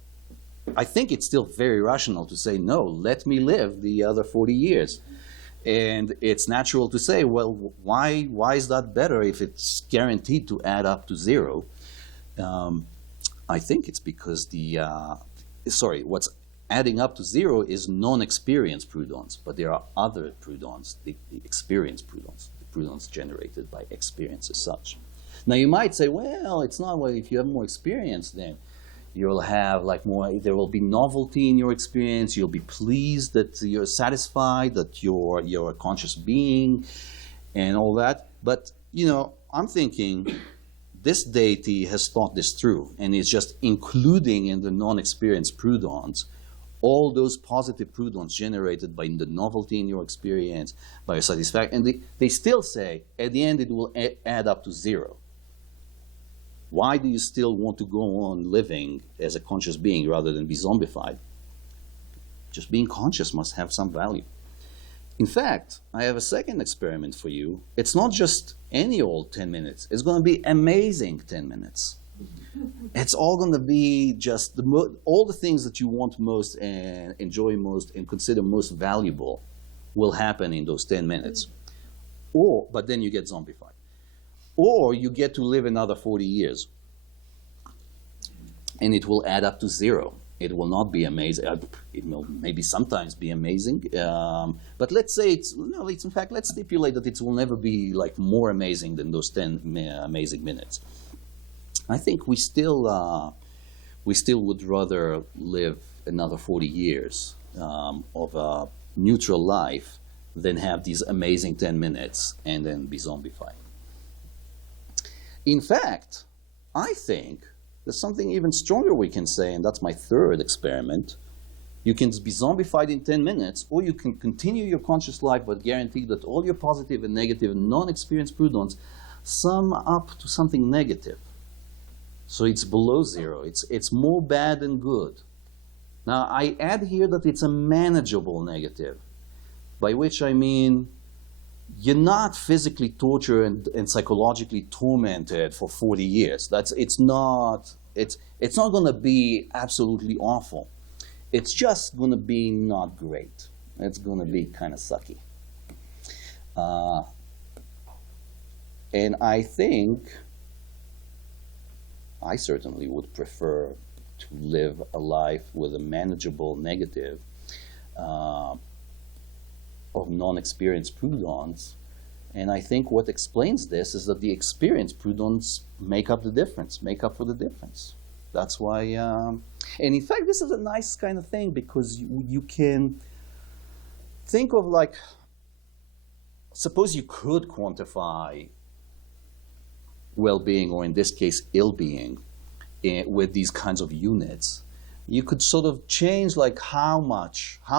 I think it's still very rational to say, no, let me live the other 40 years. And it's natural to say, well, why is that better if it's guaranteed to add up to 0? I think it's because what's adding up to 0 is non-experience prudence, but there are other prudence, the experience prudence, the prudence generated by experience as such. Now you might say, well, it's not, well, if you have more experience, then you'll have like more, there will be novelty in your experience, you'll be pleased that you're satisfied, that you're a conscious being, and all that. But, you know, I'm thinking this deity has thought this through, and is just including in the non-experience prudence all those positive prudence generated by the novelty in your experience, by your satisfaction, and they still say, at the end it will add up to 0. Why do you still want to go on living as a conscious being rather than be zombified? Just being conscious must have some value. In fact, I have a second experiment for you. It's not just any old 10 minutes. It's going to be amazing 10 minutes. It's all going to be just all the things that you want most and enjoy most and consider most valuable will happen in those 10 minutes. But then you get zombified. Or you get to live another 40 years. And it will add up to 0. It will not be amazing. It will maybe sometimes be amazing. But let's say in fact, let's stipulate that it will never be like more amazing than those 10 amazing minutes. I think we still would rather live another 40 years of a neutral life than have these amazing 10 minutes and then be zombified. In fact, I think there's something even stronger we can say, and that's my third experiment. You can be zombified in 10 minutes, or you can continue your conscious life but guarantee that all your positive and negative non-experienced prudence sum up to something negative. So it's below 0. It's more bad than good. Now, I add here that it's a manageable negative, by which I mean you're not physically tortured and psychologically tormented for 40 years. It's not going to be absolutely awful. It's just going to be not great. It's going to be kind of sucky. And I think I certainly would prefer to live a life with a manageable negative of non-experienced prudence. And I think what explains this is that the experienced prudence make up for the difference. That's why, and in fact, this is a nice kind of thing because you can think of like, suppose you could quantify well-being, or in this case, ill-being, with these kinds of units. You could sort of change like how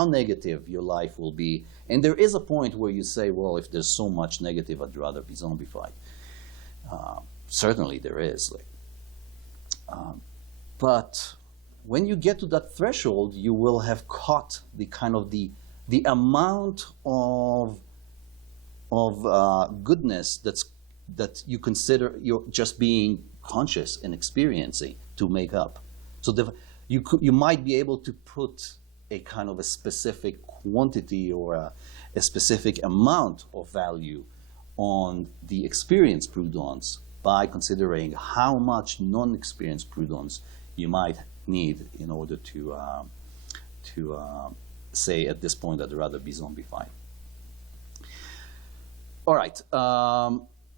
negative your life will be. And there is a point where you say, well, if there's so much negative, I'd rather be zombified. Certainly there is. But when you get to that threshold, you will have caught the kind of the amount of goodness that you consider you're just being conscious and experiencing to make up. So you might be able to put a kind of a specific quantity or a specific amount of value on the experienced prudence by considering how much non-experienced prudence you might need in order to say at this point I'd rather be zombified. All right.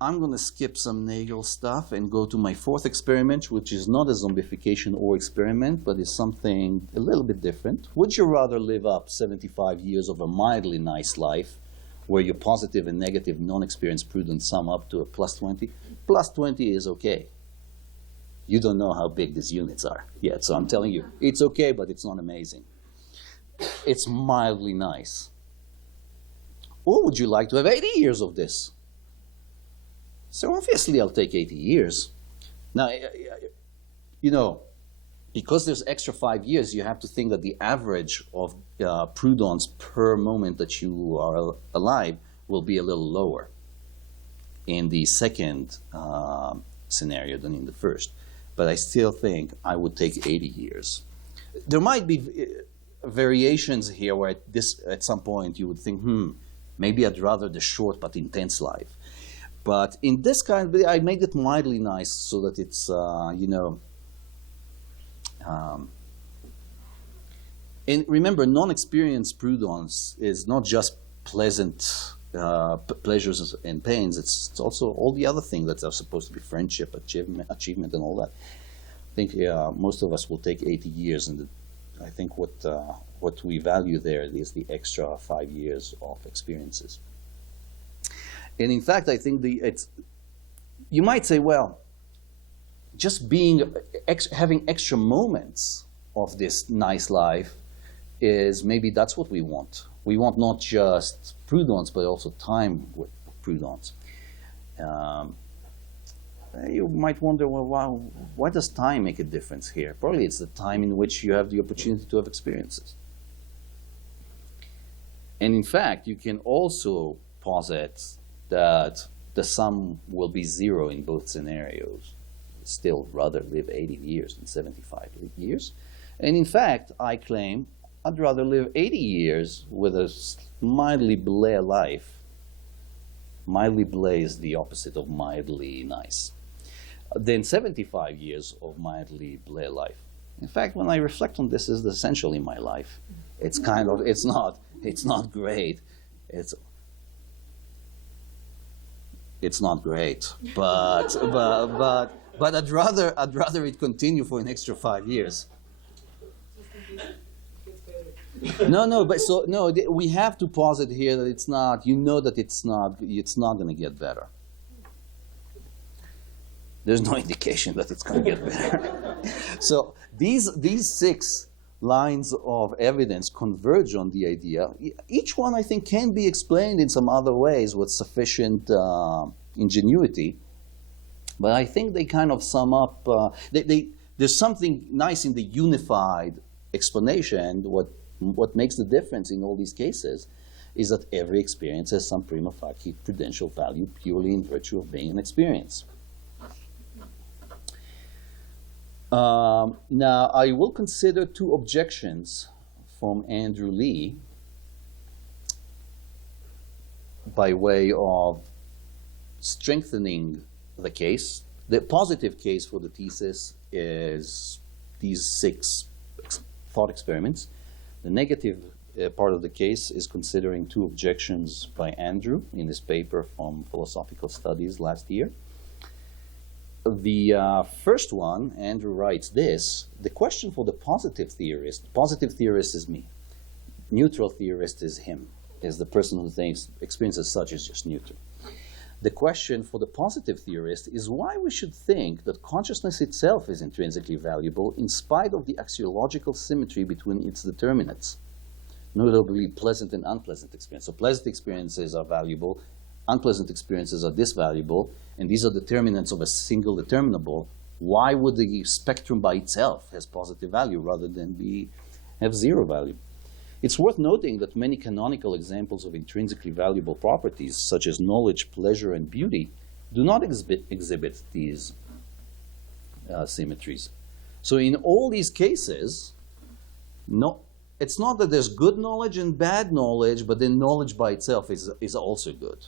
I'm going to skip some Nagel stuff and go to my fourth experiment, which is not a zombification or experiment, but is something a little bit different. Would you rather live up 75 years of a mildly nice life, where your positive and negative non-experienced prudence sum up to a plus 20? Plus 20 is okay. You don't know how big these units are yet, so I'm telling you, it's okay, but it's not amazing. It's mildly nice. Or would you like to have 80 years of this? So obviously I'll take 80 years. Now, you know, because there's extra 5 years, you have to think that the average of prudence per moment that you are alive will be a little lower in the second scenario than in the first. But I still think I would take 80 years. There might be variations here where at some point you would think, maybe I'd rather the short but intense life. But in this kind, I made it mildly nice so that it's, you know, and remember, non-experienced prudence is not just pleasant pleasures and pains. It's also all the other things that are supposed to be friendship, achievement, and all that. I think most of us will take 80 years, and I think what we value there is the extra 5 years of experiences. And in fact, I think you might say, well, just having extra moments of this nice life is maybe that's what we want. We want not just prudence, but also time with prudence. You might wonder, well, wow, why does time make a difference here? Probably it's the time in which you have the opportunity to have experiences. And in fact, you can also posit that the sum will be zero in both scenarios. Still rather live 80 years than 75 years. And in fact, I claim I'd rather live 80 years with a mildly bleh life. Mildly bleh is the opposite of mildly nice. Than 75 years of mildly bleh life. In fact, when I reflect on this, is essentially my life. It's kind of, it's not great. It's not great, but I'd rather it continue for an extra 5 years. We have to posit here that it's not. You know that it's not going to get better. There's no indication that it's going to get better. So these 6 lines of evidence converge on the idea. Each one, I think, can be explained in some other ways with sufficient ingenuity. But I think they kind of sum up. There's something nice in the unified explanation. What makes the difference in all these cases is that every experience has some prima facie prudential value purely in virtue of being an experience. Now, I will consider 2 objections from Andrew Lee by way of strengthening the case. The positive case for the thesis is these 6 thought experiments. The negative part of the case is considering 2 objections by Andrew in his paper from Philosophical Studies last year. The first one, Andrew writes this: the question for the positive theorist is me. Neutral theorist is him, is the person who thinks experience as such is just neutral. The question for the positive theorist is why we should think that consciousness itself is intrinsically valuable in spite of the axiological symmetry between its determinants, notably pleasant and unpleasant experience. So pleasant experiences are valuable, unpleasant experiences are disvaluable, and these are determinants of a single determinable. Why would the spectrum by itself has positive value rather than have zero value? It's worth noting that many canonical examples of intrinsically valuable properties, such as knowledge, pleasure, and beauty, do not exhibit these symmetries. So in all these cases, it's not that there's good knowledge and bad knowledge, but then knowledge by itself is also good.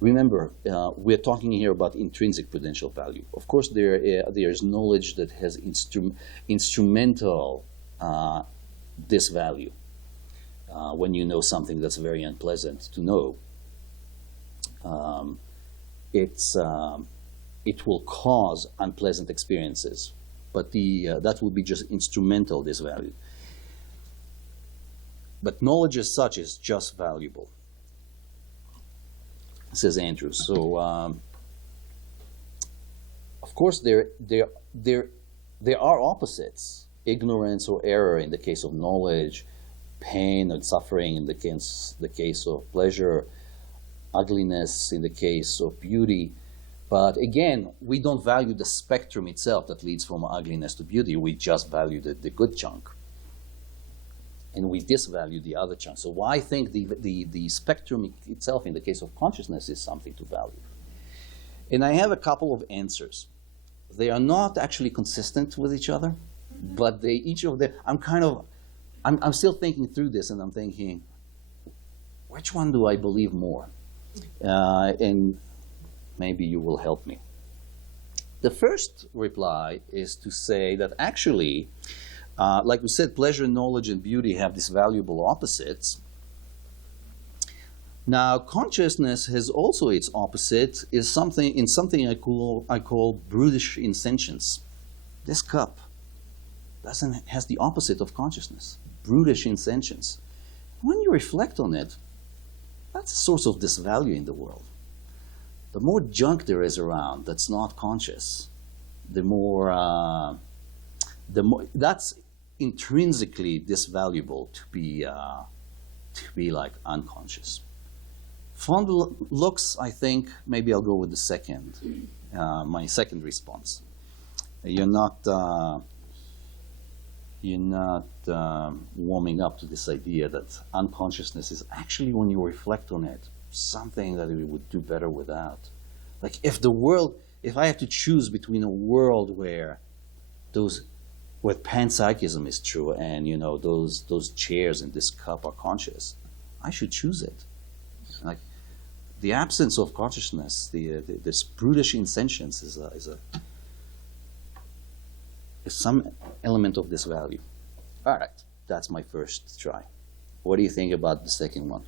Remember, we're talking here about intrinsic prudential value. Of course, there's knowledge that has instrumental disvalue. When you know something that's very unpleasant to know, it will cause unpleasant experiences, but that would be just instrumental disvalue. But knowledge as such is just valuable, says Andrew. So, of course, there are opposites: ignorance or error in the case of knowledge, pain and suffering in the case of pleasure, ugliness in the case of beauty. But again, we don't value the spectrum itself that leads from ugliness to beauty. We just value the good chunk. And we disvalue the other chunk. So I think the spectrum itself in the case of consciousness is something to value. And I have a couple of answers. They are not actually consistent with each other, but each of them, I'm still thinking through this, and I'm thinking, which one do I believe more? And maybe you will help me. The first reply is to say that actually, like we said, pleasure, knowledge, and beauty have these valuable opposites. Now, consciousness has also its opposite, is something I call brutish insentience. This cup has the opposite of consciousness, brutish insentience. When you reflect on it, that's a source of disvalue in the world. The more junk there is around that's not conscious, the more that's intrinsically disvaluable to be like unconscious. Fond looks, I think, maybe I'll go with the second, my second response. You're not warming up to this idea that unconsciousness is actually, when you reflect on it, something that we would do better without. Like if I have to choose between a world where panpsychism is true and those chairs in this cup are conscious, I should choose it. Like the absence of consciousness, this brutish insentience is some element of this value. All right, that's my first try. What do you think about the second one?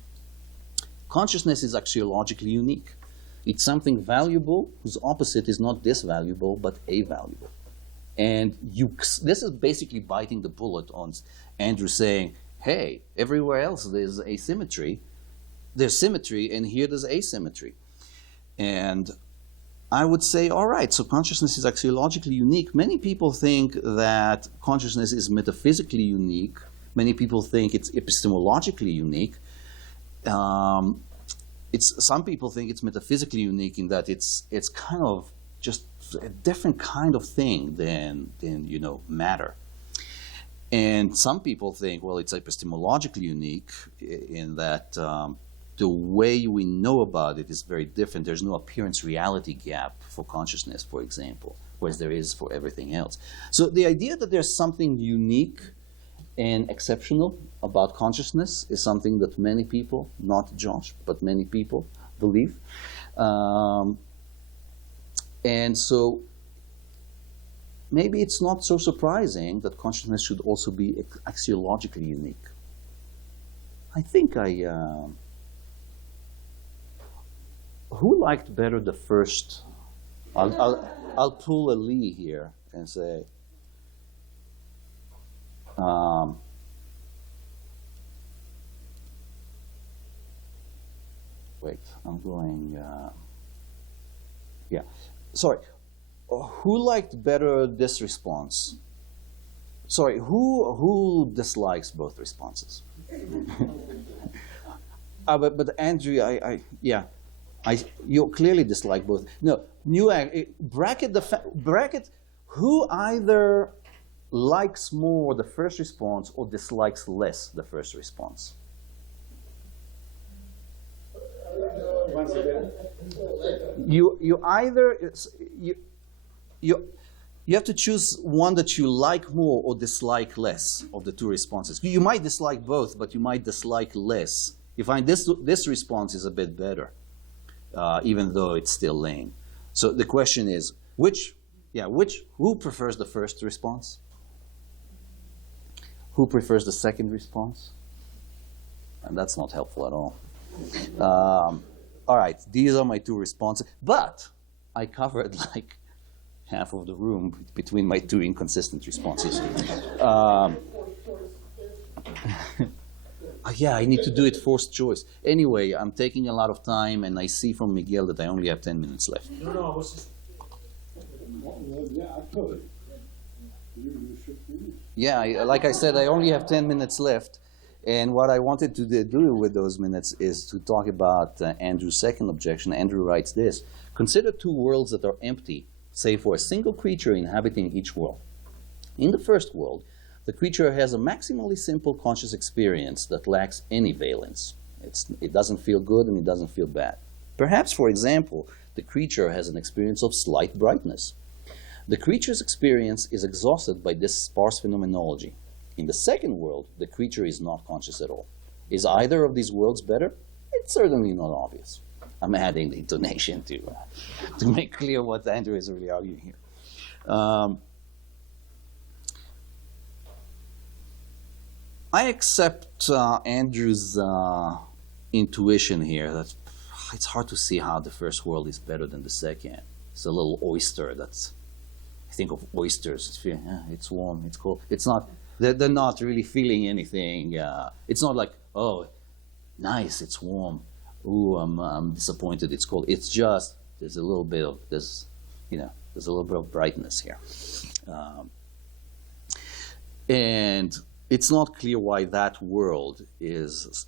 Consciousness is axiologically unique. It's something valuable whose opposite is not disvaluable, but avaluable. And this is basically biting the bullet on Andrew saying, hey, everywhere else there's asymmetry. There's symmetry, and here there's asymmetry. And I would say, all right, so consciousness is axiologically unique. Many people think that consciousness is metaphysically unique. Many people think it's epistemologically unique. Some people think it's metaphysically unique in that it's kind of just a different kind of thing than matter. And some people think, well, it's epistemologically unique in that the way we know about it is very different. There's no appearance-reality gap for consciousness, for example, whereas there is for everything else. So the idea that there's something unique and exceptional about consciousness is something that many people, not Josh, but many people believe. And so maybe it's not so surprising that consciousness should also be axiologically unique. I think who liked better the first? I'll pull a Lee here and say, wait, I'm going, yeah, sorry. Who liked better this response? Sorry, who dislikes both responses? But Andrew, you clearly dislike both. No, bracket who either likes more the first response or dislikes less the first response. Once again. You have to choose one that you like more or dislike less of the two responses. You might dislike both, but you might dislike less. You find this response is a bit better, even though it's still lame. So the question is, who prefers the first response? Who prefers the second response? And that's not helpful at all. all right, these are my two responses. But I covered like half of the room between my two inconsistent responses. Yeah, I need to do it forced choice. Anyway, I'm taking a lot of time, and I see from Miguel that I only have 10 minutes left. No, I was just... Well, yeah, actually, you should finish. Yeah, like I said, I only have 10 minutes left. And what I wanted to do with those minutes is to talk about Andrew's second objection. Andrew writes this: consider two worlds that are empty, save for a single creature inhabiting each world. In the first world, the creature has a maximally simple conscious experience that lacks any valence. It doesn't feel good and it doesn't feel bad. Perhaps, for example, the creature has an experience of slight brightness. The creature's experience is exhausted by this sparse phenomenology. In the second world, the creature is not conscious at all. Is either of these worlds better? It's certainly not obvious. I'm adding the intonation to make clear what Andrew is really arguing here. I accept Andrew's intuition here that it's hard to see how the first world is better than the second. It's a little oyster that's, I think of oysters, it's warm, it's cold. It's not, they're not really feeling anything. It's not like, oh, nice, it's warm. Ooh, I'm disappointed, it's cold. It's just, there's a little bit of this, there's a little bit of brightness here. And it's not clear why that world is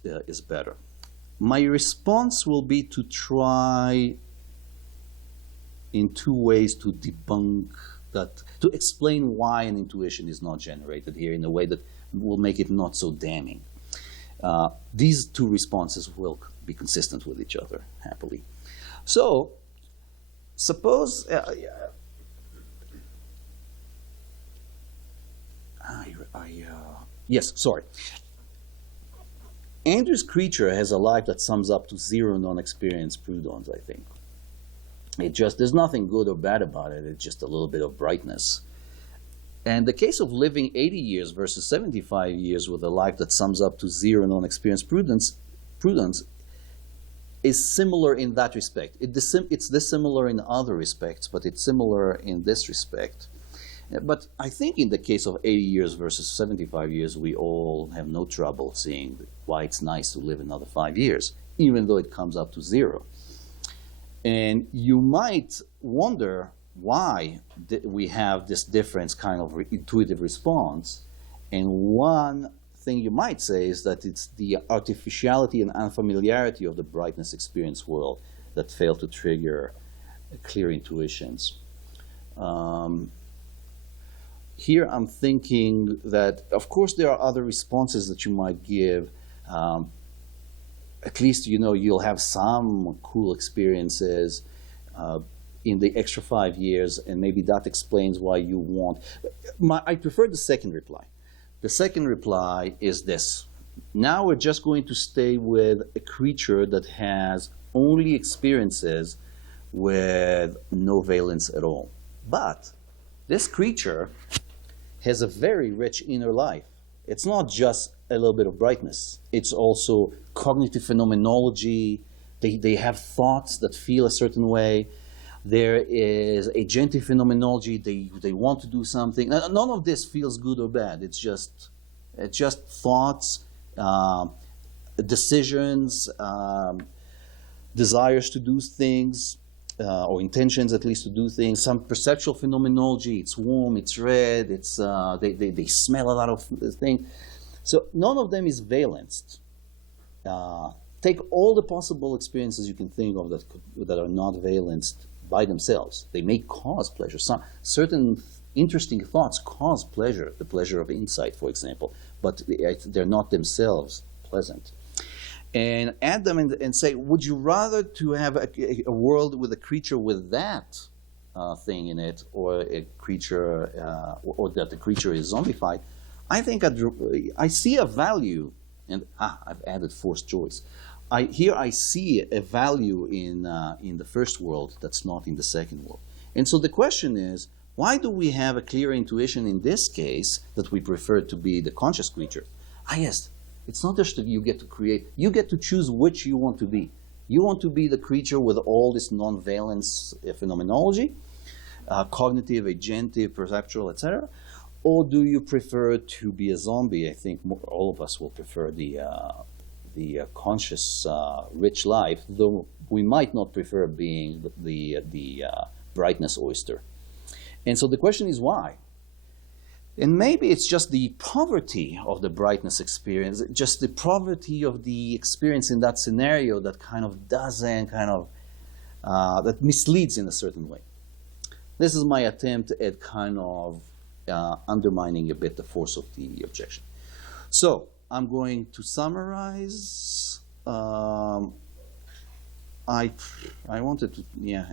better. My response will be to try in two ways to debunk that, to explain why an intuition is not generated here in a way that will make it not so damning. These two responses will be consistent with each other, happily. So, suppose, yes, sorry. Andrew's creature has a life that sums up to zero non-experienced prudence, I think. There's nothing good or bad about it, it's just a little bit of brightness. And the case of living 80 years versus 75 years with a life that sums up to zero non-experienced prudence is similar in that respect. It's dissimilar in other respects, but it's similar in this respect. But I think in the case of 80 years versus 75 years, we all have no trouble seeing why it's nice to live another 5 years, even though it comes up to zero. And you might wonder why we have this difference kind of intuitive response. And one thing you might say is that it's the artificiality and unfamiliarity of the brightness experience world that fail to trigger clear intuitions. Here I'm thinking that, of course, there are other responses that you might give. At least, you'll have some cool experiences in the extra 5 years, and maybe that explains why you want. I prefer the second reply. The second reply is this. Now we're just going to stay with a creature that has only experiences with no valence at all. But this creature has a very rich inner life. It's not just a little bit of brightness. It's also cognitive phenomenology. They have thoughts that feel a certain way. There is agentive phenomenology. They want to do something. None of this feels good or bad. It's just thoughts, decisions, desires to do things, or intentions at least to do things. Some perceptual phenomenology. It's warm. It's red. It's they smell a lot of things. So none of them is valenced. Take all the possible experiences you can think of that are not valenced by themselves. They may cause pleasure. Certain interesting thoughts cause pleasure, the pleasure of insight, for example, but they're not themselves pleasant. And add them and say, would you rather to have a world with a creature with that thing in it, or a creature, or that the creature is zombified? I think I see a value, and I've added forced choice. Here I see a value in the first world that's not in the second world. And so the question is, why do we have a clear intuition in this case that we prefer to be the conscious creature? Yes, it's not just that you get to create, you get to choose which you want to be. You want to be the creature with all this non-valence phenomenology, cognitive, agentive, perceptual, etc., or do you prefer to be a zombie? I think all of us will prefer the conscious, rich life, though we might not prefer being the brightness oyster. And so the question is why? And maybe it's just the poverty of the brightness experience, just the poverty of the experience in that scenario that kind of doesn't, that misleads in a certain way. This is my attempt at kind of undermining a bit the force of the objection. So I'm going to summarize. I wanted to,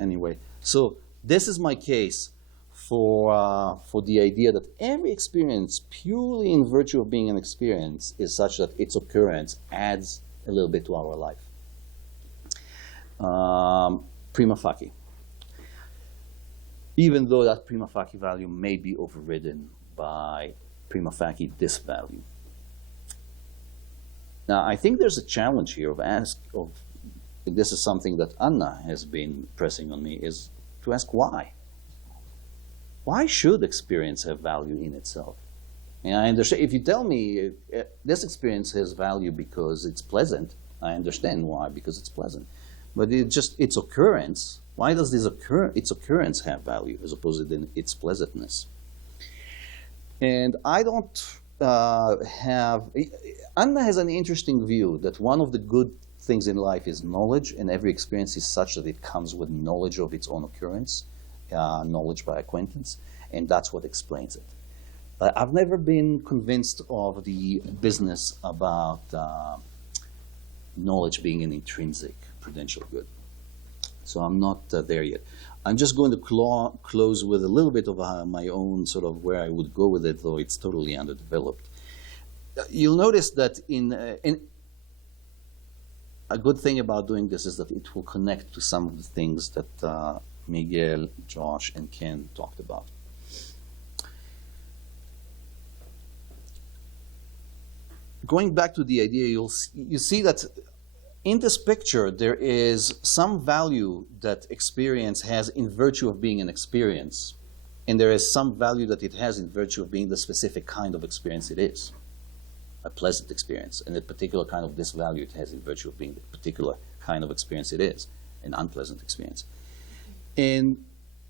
anyway. So this is my case for the idea that every experience, purely in virtue of being an experience, is such that its occurrence adds a little bit to our life. Prima facie. Even though that prima facie value may be overridden by prima facie disvalue. Now, I think there's a challenge here this is something that Anna has been pressing on me, is to ask why. Why should experience have value in itself? And I understand, if you tell me this experience has value because it's pleasant, I understand why, because it's pleasant. But its occurrence, why does its occurrence have value as opposed to its pleasantness? And I don't Anna has an interesting view that one of the good things in life is knowledge, and every experience is such that it comes with knowledge of its own occurrence, knowledge by acquaintance, and that's what explains it. I've never been convinced of the business about knowledge being an intrinsic prudential good. So I'm not there yet. I'm just going to close with a little bit of my own sort of where I would go with it, though it's totally underdeveloped. You'll notice that a good thing about doing this is that it will connect to some of the things that Miguel, Josh, and Ken talked about. Going back to the idea, you see that in this picture, there is some value that experience has in virtue of being an experience, and there is some value that it has in virtue of being the specific kind of experience it is, a pleasant experience, and a particular kind of disvalue it has in virtue of being the particular kind of experience it is, an unpleasant experience. And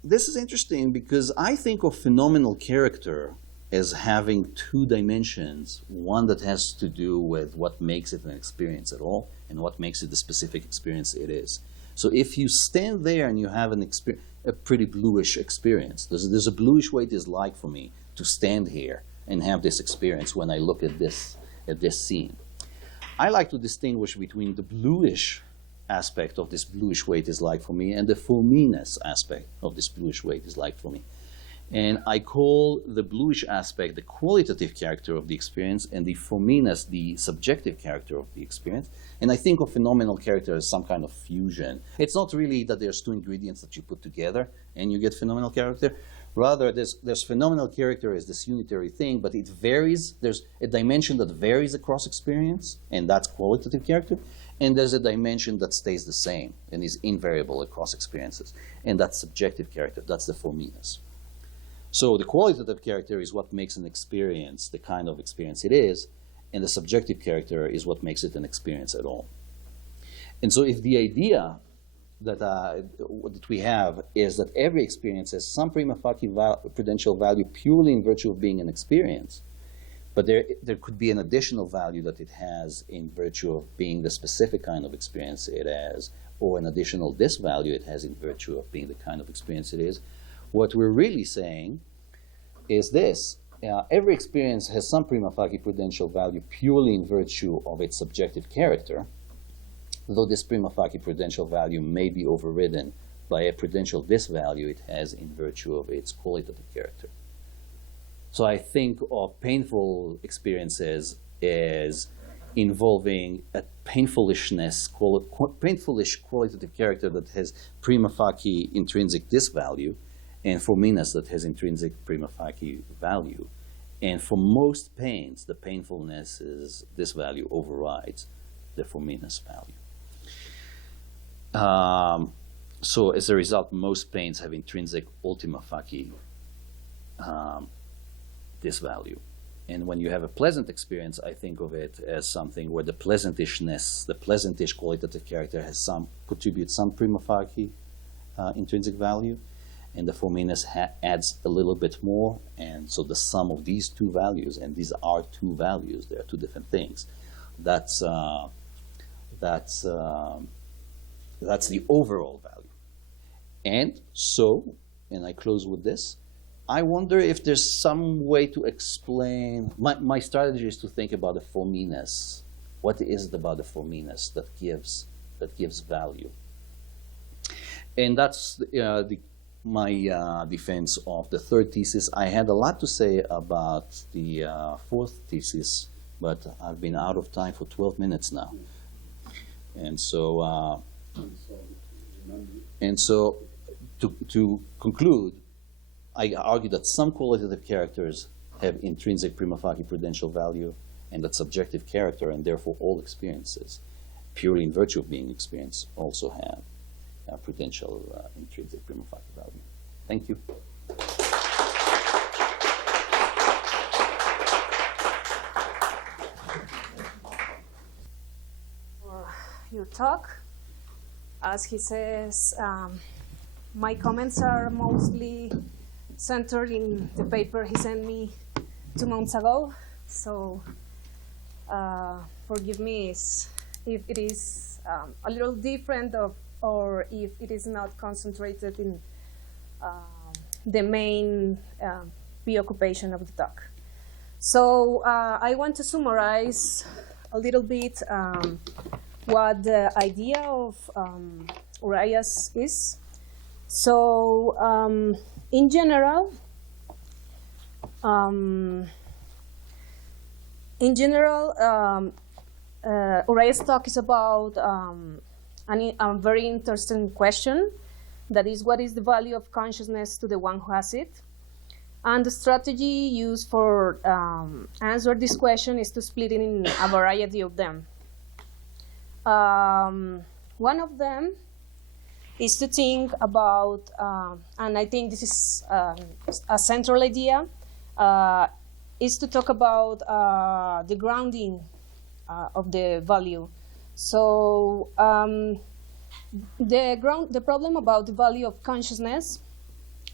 this is interesting because I think of phenomenal character as having two dimensions, one that has to do with what makes it an experience at all, and what makes it the specific experience it is. So if you stand there and you have a pretty bluish experience, there's a bluish way it is like for me to stand here and have this experience when I look at this scene. I like to distinguish between the bluish aspect of this bluish way it is like for me and the foaminess aspect of this bluish way it is like for me. And I call the bluish aspect the qualitative character of the experience and the foaminess the subjective character of the experience. And I think of phenomenal character as some kind of fusion. It's not really that there's two ingredients that you put together and you get phenomenal character. Rather, there's phenomenal character as this unitary thing, but it varies. There's a dimension that varies across experience, and that's qualitative character. And there's a dimension that stays the same and is invariable across experiences. And that's subjective character. That's the foaminess. So the qualitative character is what makes an experience the kind of experience it is, and the subjective character is what makes it an experience at all. And so if the idea that we have is that every experience has some prima facie prudential value purely in virtue of being an experience, but there could be an additional value that it has in virtue of being the specific kind of experience it has, or an additional disvalue it has in virtue of being the kind of experience it is, what we're really saying is this. Every experience has some prima facie prudential value purely in virtue of its subjective character, though this prima facie prudential value may be overridden by a prudential disvalue it has in virtue of its qualitative character. So I think of painful experiences as involving a painfulish qualitative character that has prima facie intrinsic disvalue, and for meanness that has intrinsic prima facie value. And for most pains, the painfulness is this value overrides the for meanness value. So as a result, most pains have intrinsic ultima facie this value. And when you have a pleasant experience, I think of it as something where the pleasantishness, the pleasantish qualitative character contributes some prima facie intrinsic value, and the fominess adds a little bit more. And so the sum of these two values, and these are two values, they are two different things. That's the overall value. And so, and I close with this, I wonder if there's some way to explain, my strategy is to think about the fominess. What is it about the fominess that gives value? And that's my defense of the third thesis. I had a lot to say about the fourth thesis, but I've been out of time for 12 minutes now. And so, to conclude, I argue that some qualitative characters have intrinsic prima facie prudential value, and that subjective character, and therefore all experiences, purely in virtue of being experienced, also have prudential intrinsic prima facie value. Thank you. Your talk, as he says, my comments are mostly centered in the paper he sent me 2 months ago. So forgive me if it is a little different or if it is not concentrated in the main preoccupation of the talk. So I want to summarize a little bit what the idea of Urias is. So in general, Urias' talk is about a very interesting question. That is, what is the value of consciousness to the one who has it? And the strategy used for answer this question is to split it in a variety of them. One of them is to think about, and I think this is a central idea, is to talk about the grounding of the value. So the problem about the value of consciousness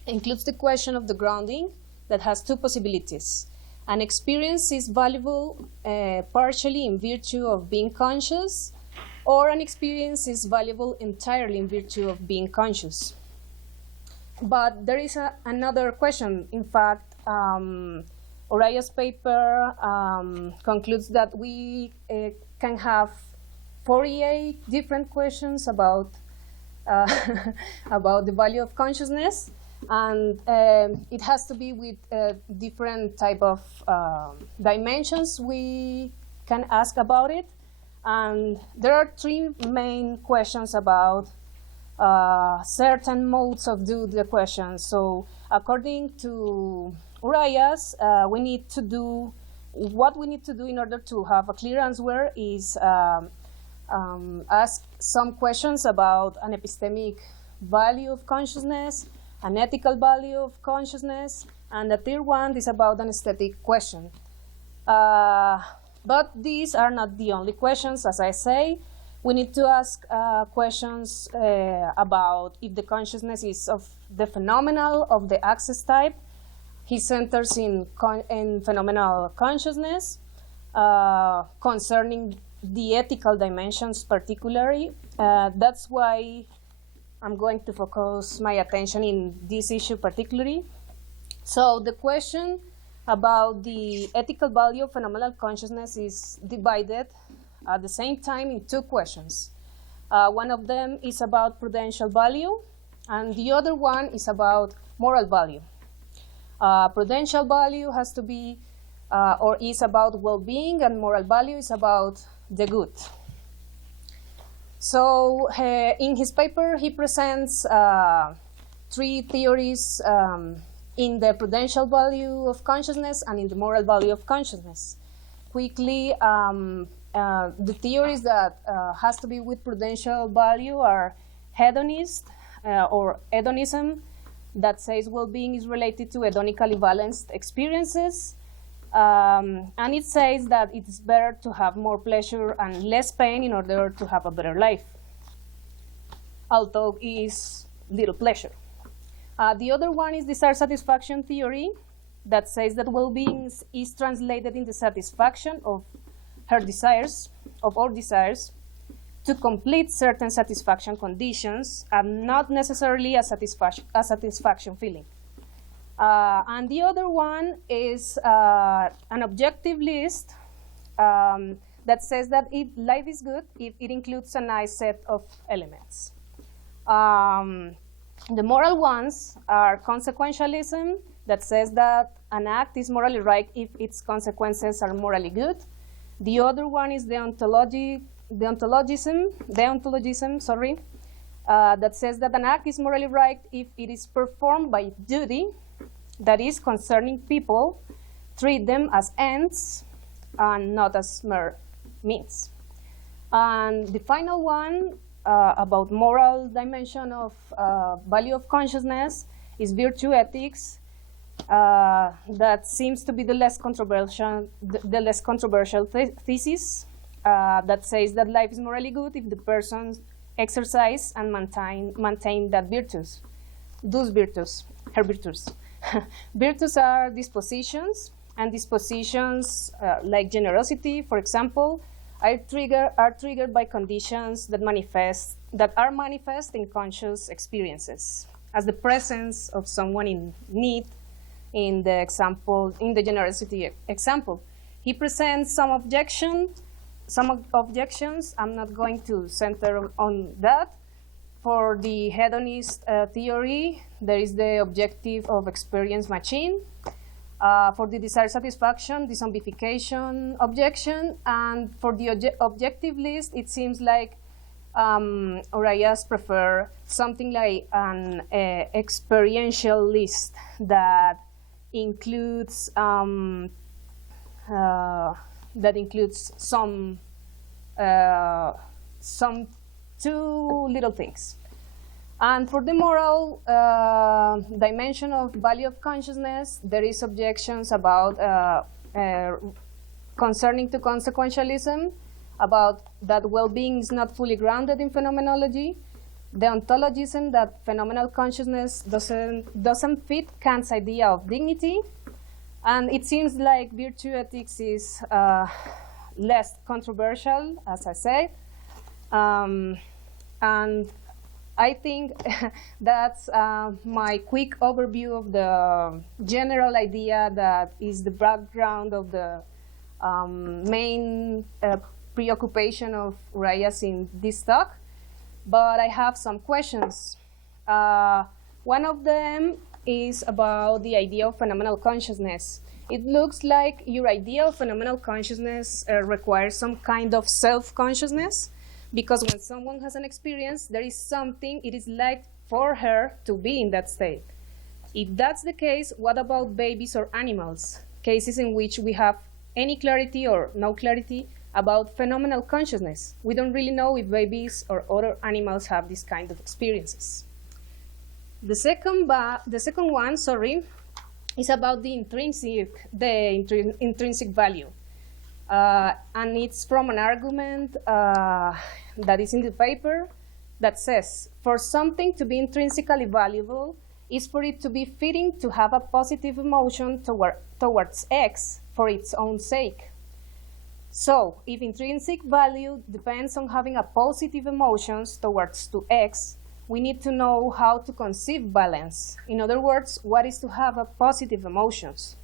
includes the question of the grounding that has two possibilities. An experience is valuable partially in virtue of being conscious, or an experience is valuable entirely in virtue of being conscious. But there is another question. In fact, Urias' paper concludes that we can have 48 different questions about about the value of consciousness, and it has to be with different type of dimensions we can ask about it. And there are three main questions about certain modes of the question. So according to Urias, what we need to do in order to have a clear answer is ask some questions about an epistemic value of consciousness, an ethical value of consciousness, and the third one is about an aesthetic question. But these are not the only questions, as I say. We need to ask questions about if the consciousness is of the phenomenal, of the access type. He centers in phenomenal consciousness, concerning the ethical dimensions particularly. That's why I'm going to focus my attention in this issue particularly. So the question about the ethical value of phenomenal consciousness is divided at the same time in two questions. One of them is about prudential value, and the other one is about moral value. Prudential value has to be, or is about well-being, and moral value is about the good. So in his paper, he presents three theories in the prudential value of consciousness and in the moral value of consciousness. Quickly, the theories that has to be with prudential value are hedonist or hedonism that says well-being is related to hedonically balanced experiences. And it says that it is better to have more pleasure and less pain in order to have a better life, although it is little pleasure. The other one is desire satisfaction theory that says that well-being is translated in the satisfaction of our desires, to complete certain satisfaction conditions and not necessarily a satisfaction feeling. And the other one is an objective list that says that life is good if it includes a nice set of elements. The moral ones are consequentialism, that says that an act is morally right if its consequences are morally good. The other one is deontologism, that says that an act is morally right if it is performed by duty, that is concerning people, treat them as ends and not as mere means. And the final one, about moral dimension of value of consciousness, is virtue ethics. That seems to be the less controversial thesis that says that life is morally good if the person exercise and maintain that virtues, her virtues. Virtues are dispositions, and dispositions like generosity, for example, are triggered by conditions that are manifest in conscious experiences, as the presence of someone in need. In the generosity example, he presents some objections. I'm not going to center on that. For the hedonist theory, there is the objective of experience machine. For the desire satisfaction, the zombification objection. And for the objective list, it seems like Urias prefer something like an experiential list that includes some two little things. And for the moral dimension of value of consciousness, there is objections about concerning to consequentialism, about that well-being is not fully grounded in phenomenology, the ontologism that phenomenal consciousness doesn't fit Kant's idea of dignity, and it seems like virtue ethics is less controversial, as I said, and I think that's my quick overview of the general idea that is the background of the main preoccupation of Urias in this talk. But I have some questions. One of them is about the idea of phenomenal consciousness. It looks like your idea of phenomenal consciousness requires some kind of self-consciousness, because when someone has an experience, there is something it is like for her to be in that state. If that's the case, what about babies or animals? Cases in which we have any clarity or no clarity about phenomenal consciousness. We don't really know if babies or other animals have this kind of experiences. The second one, is about the intrinsic value. And it's from an argument that is in the paper that says, for something to be intrinsically valuable is for it to be fitting to have a positive emotion towards X for its own sake. So, if intrinsic value depends on having a positive emotions towards to X, we need to know how to conceive balance. In other words, what is to have a positive emotions?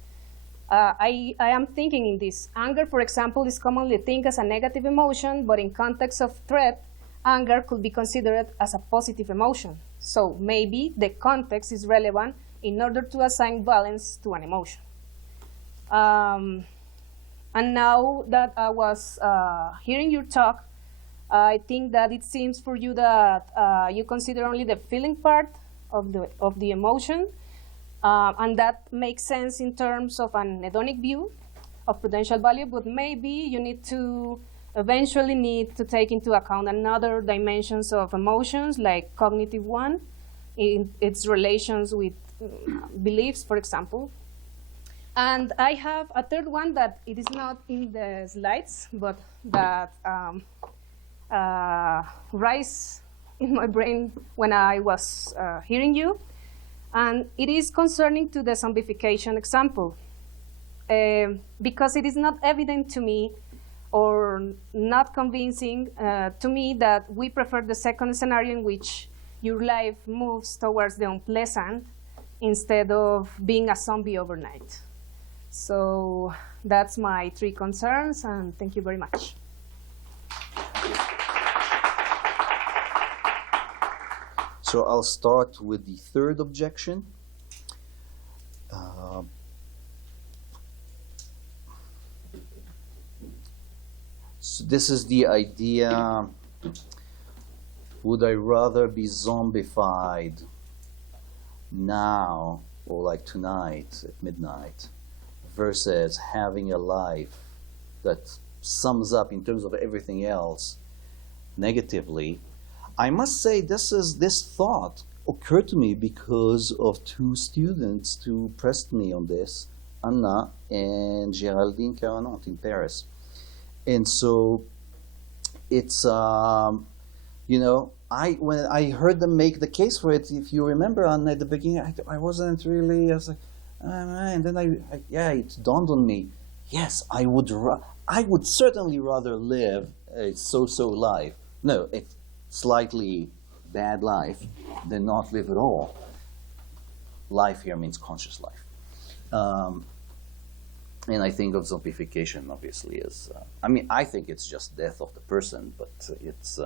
I am thinking in this. Anger, for example, is commonly think as a negative emotion, but in context of threat, anger could be considered as a positive emotion. So maybe the context is relevant in order to assign balance to an emotion. And now that I was hearing your talk, I think that it seems for you that you consider only the feeling part of the emotion, and that makes sense in terms of an hedonic view of prudential value, but maybe you need to eventually need to take into account another dimensions of emotions, like cognitive one, in its relations with beliefs, for example. And I have a third one that it is not in the slides, but that rise in my brain when I was hearing you. And it is concerning to the zombification example, because it is not evident to me or not convincing to me that we prefer the second scenario in which your life moves towards the unpleasant instead of being a zombie overnight. So that's my 3 concerns, and thank you very much. So I'll start with the third objection. So this is the idea, would I rather be zombified now or like tonight at midnight versus having a life that sums up in terms of everything else negatively? I must say this thought occurred to me because of 2 students who pressed me on this, Anna and Géraldine Caronant in Paris. And so it's, you know, when I heard them make the case for it, if you remember, Anna, at the beginning, I wasn't really, I was like, and then it dawned on me, yes, I would certainly rather live a so-so life. No, it's slightly bad life than not live at all. Life here means conscious life. And I think of zombification, obviously, as, I think it's just death of the person, but it's,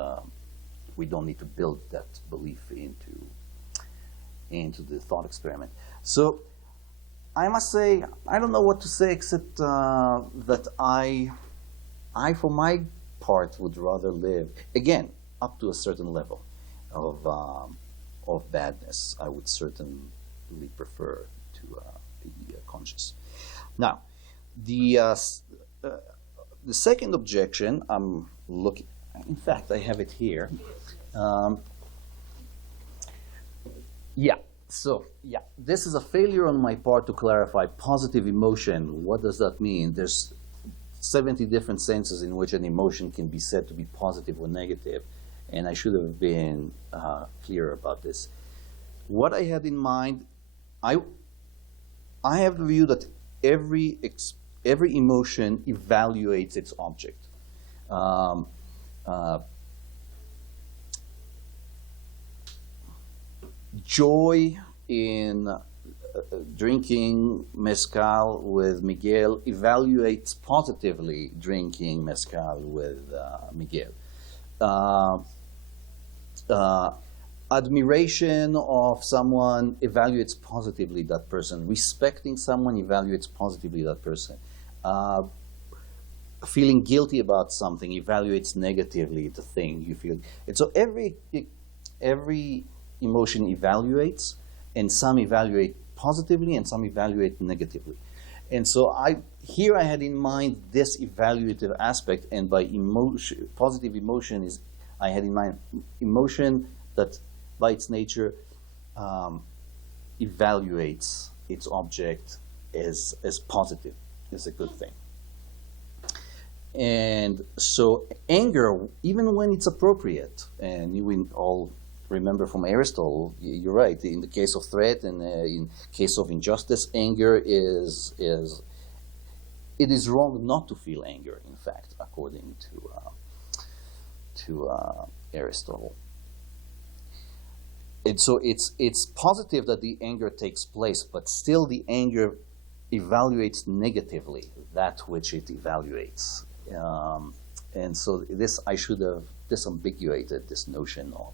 we don't need to build that belief into the thought experiment. So I must say, I don't know what to say except that I, for my part, would rather live, again, up to a certain level of badness. I would certainly prefer to be conscious. Now, the second objection, I'm looking, in fact, I have it here. This is a failure on my part to clarify positive emotion. What does that mean? There's 70 different senses in which an emotion can be said to be positive or negative, and I should have been clear about this. What I had in mind, I have the view that every emotion evaluates its object. Joy in drinking mezcal with Miguel evaluates positively drinking mezcal with Miguel. Admiration of someone evaluates positively that person. Respecting someone evaluates positively that person. Feeling guilty about something evaluates negatively the thing you feel. And so every emotion evaluates, and some evaluate positively and some evaluate negatively. And so I had in mind this evaluative aspect, and by emotion, positive emotion is, I had in mind emotion that by its nature evaluates its object as positive, as a good thing. And so anger, even when it's appropriate, and you all remember from Aristotle, you're right, in the case of threat and in case of injustice, anger it is wrong not to feel anger, in fact, according to Aristotle. And so it's positive that the anger takes place, but still the anger evaluates negatively that which it evaluates. And so this, I should have disambiguated this notion of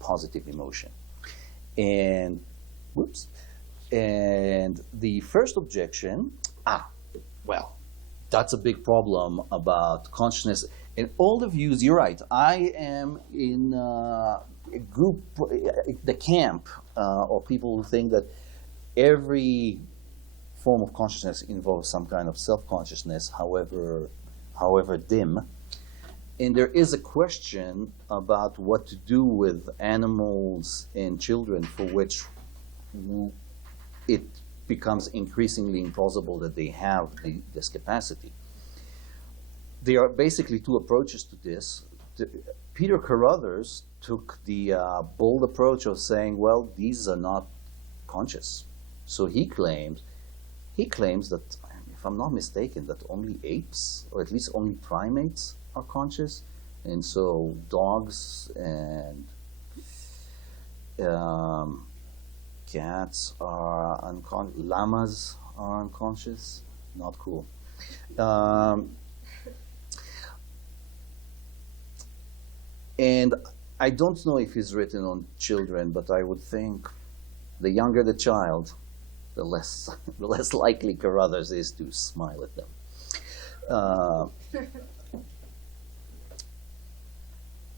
positive emotion. And the first objection, that's a big problem about consciousness. And all the views, you're right, I am in a group, the camp of people who think that every form of consciousness involves some kind of self-consciousness, however however dim. And there is a question about what to do with animals and children for which it becomes increasingly implausible that they have this capacity. There are basically two approaches to this. Peter Carruthers took the bold approach of saying, well, these are not conscious. So he claims that, if I'm not mistaken, that only apes, or at least only primates, are conscious. And so dogs and cats are unconscious, llamas are unconscious. Not cool. And I don't know if he's written on children, but I would think the younger the child, the less likely Carruthers is to smile at them.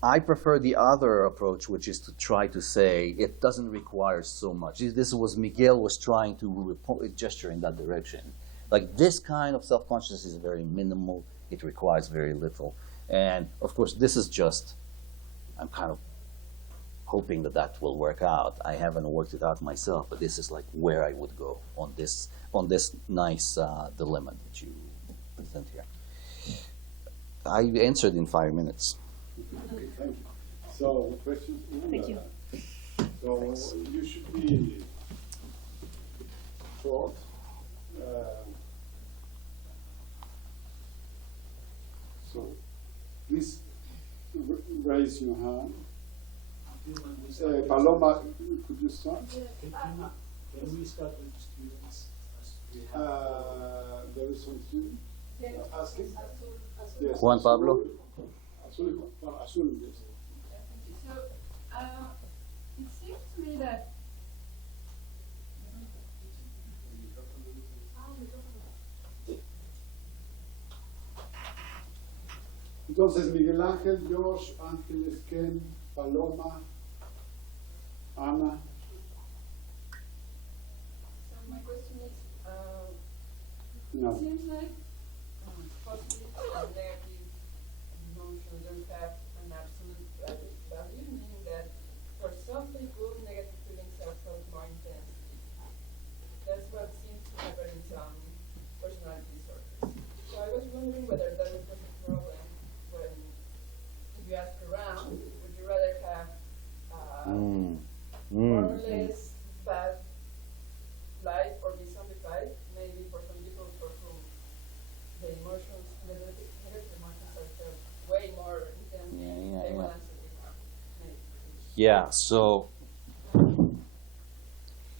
I prefer the other approach, which is to try to say it doesn't require so much. This was Miguel was trying to gesture in that direction. Like, this kind of self-consciousness is very minimal. It requires very little. And of course, this is just, I'm kind of hoping that will work out. I haven't worked it out myself, but this is like where I would go on this nice dilemma that you present here. I answered in 5 minutes. Okay, thank you. So, questions? Thank you. So, you should be short. So, please raise your hand. Paloma, could you start? Can we start with the students? There is some student asking. Yes. Juan Pablo? Azul, yes. So, it seems to me that Entonces, Miguel Ángel, Josh, Ángeles, Ken, Paloma, Ana. So my question is, No. it seems like positive and negative emotions don't have an absolute value, meaning that for some people, negative feelings are felt more intensely. That's what seems to happen in some personality disorders. So I was wondering whether that was a problem when, if you ask around, would you rather have more or less bad life or be zombified? Maybe for some people for whom the emotions, the negative emotions are felt way more intense. They will answer with Yeah, so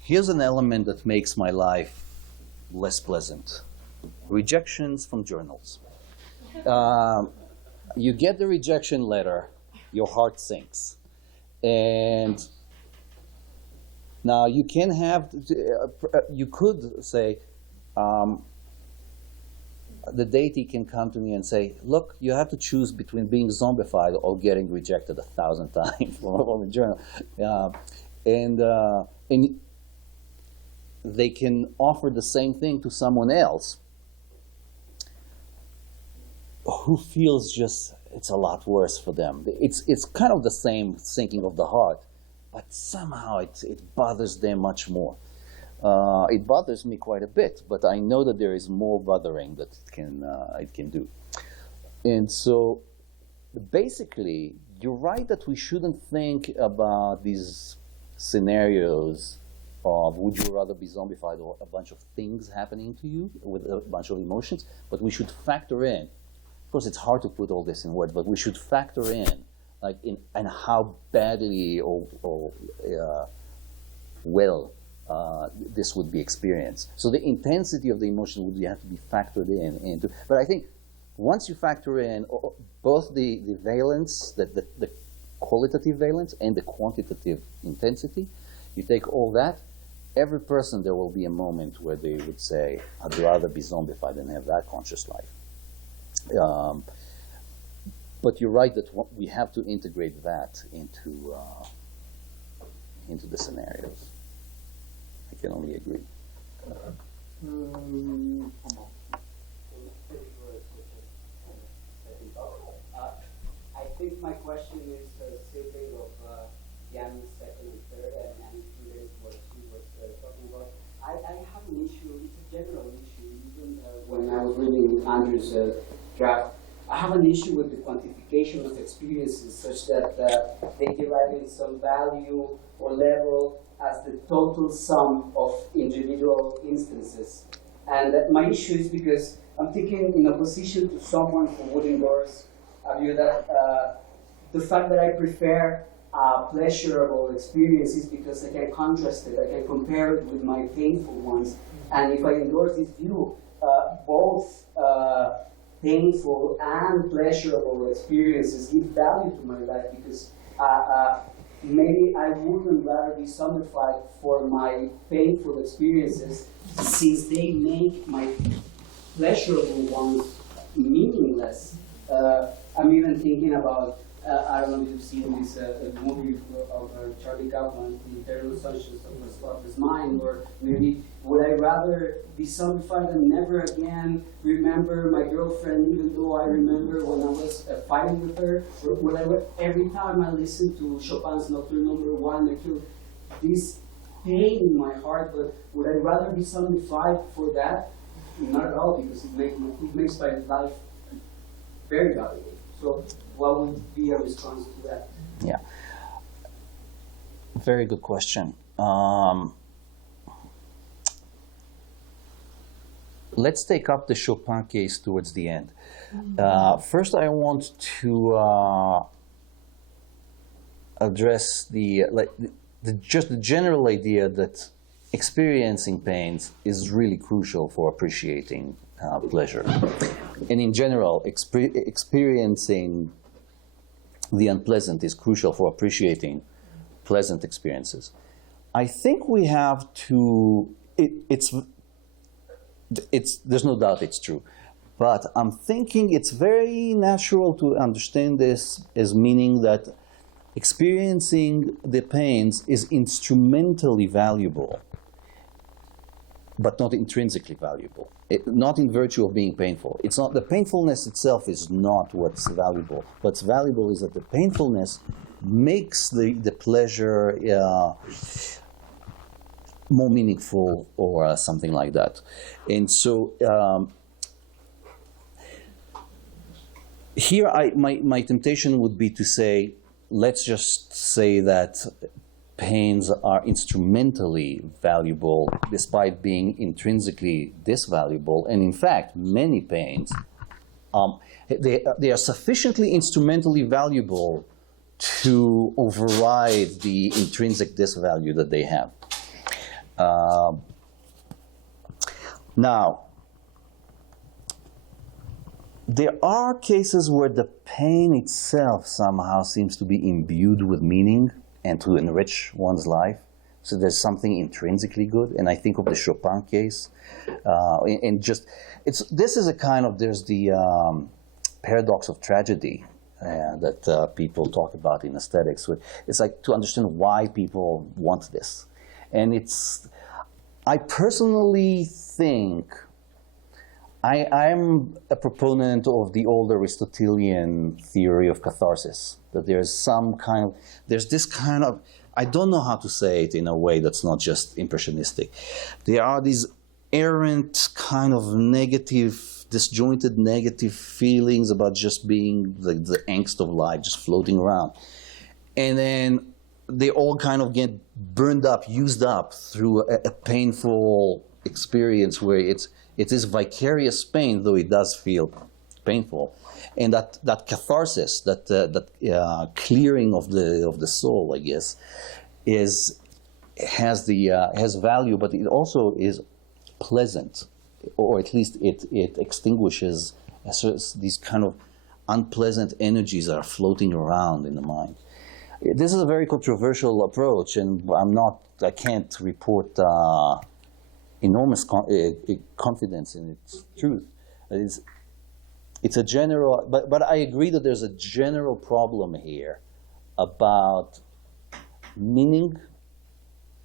here's an element that makes my life less pleasant. Rejections from journals. You get the rejection letter, your heart sinks. And now you can have, you could say, the deity can come to me and say, look, you have to choose between being zombified or getting rejected 1,000 times from a journal. And they can offer the same thing to someone else who feels just it's a lot worse for them. It's kind of the same sinking of the heart, but somehow it bothers them much more. It bothers me quite a bit, but I know that there is more bothering that it can do. And so basically, you're right that we shouldn't think about these scenarios of would you rather be zombified or a bunch of things happening to you with a bunch of emotions, but we should factor in, of course it's hard to put all this in words, but we should factor in like in and how badly or well this would be experienced. So the intensity of the emotion would have to be factored into. But I think once you factor in both the valence, the qualitative valence and the quantitative intensity, you take all that, every person there will be a moment where they would say, I'd rather be zombified than have that conscious life. But you're right that we have to integrate that into the scenarios. I can only agree. think my question is sibling of Jan's second and third, and related to what she was talking about. I have an issue, it's a general issue, even when I was reading Andrew's draft. I have an issue with the quantification of experiences such that they derive in some value or level as the total sum of individual instances. And my issue is because I'm thinking in opposition to someone who would endorse a view that the fact that I prefer pleasurable experiences because I can contrast it, I can compare it with my painful ones. And if I endorse this view, both painful and pleasurable experiences give value to my life because maybe I wouldn't rather be zombified for my painful experiences since they make my pleasurable ones meaningless. I'm even thinking about, I don't know if you've seen this movie of Charlie Kaufman, The Eternal Sunshine of a Spotless Mind, or maybe would I rather be zombified and never again remember my girlfriend, even though I remember when I was fighting with her? Or would I, every time I listen to Chopin's Nocturne No. 1, I feel this pain in my heart, but would I rather be zombified for that? Not at all, because it makes my life very valuable. So what would be a response to that? Yeah. Very good question. Let's take up the Chopin case towards the end. First, I want to address just the general idea that experiencing pains is really crucial for appreciating pleasure. And in general, experiencing the unpleasant is crucial for appreciating pleasant experiences. I think we have to, there's no doubt it's true, but I'm thinking it's very natural to understand this as meaning that experiencing the pains is instrumentally valuable, but not intrinsically valuable. Not in virtue of being painful. It's not, the painfulness itself is not what's valuable. What's valuable is that the painfulness makes the pleasure more meaningful or something like that. And so here my temptation would be to say, let's just say that pains are instrumentally valuable despite being intrinsically disvaluable. And in fact, many pains, they are sufficiently instrumentally valuable to override the intrinsic disvalue that they have. Now, there are cases where the pain itself somehow seems to be imbued with meaning and to enrich one's life. So there's something intrinsically good. And I think of the Chopin case. This is a kind of, there's the paradox of tragedy that people talk about in aesthetics. It's like to understand why people want this. And I personally think, I'm a proponent of the old Aristotelian theory of catharsis, that there's this kind of, I don't know how to say it in a way that's not just impressionistic. There are these errant kind of negative, disjointed negative feelings about just being the angst of life, just floating around. And then they all kind of get burned up, used up through a painful experience where it is vicarious pain, though it does feel painful, and that catharsis, that clearing of the soul, I guess, has value, but it also is pleasant, or at least it extinguishes these kind of unpleasant energies that are floating around in the mind. This is a very controversial approach, and I can't report enormous confidence in its truth. It's a general, but I agree that there's a general problem here about meaning,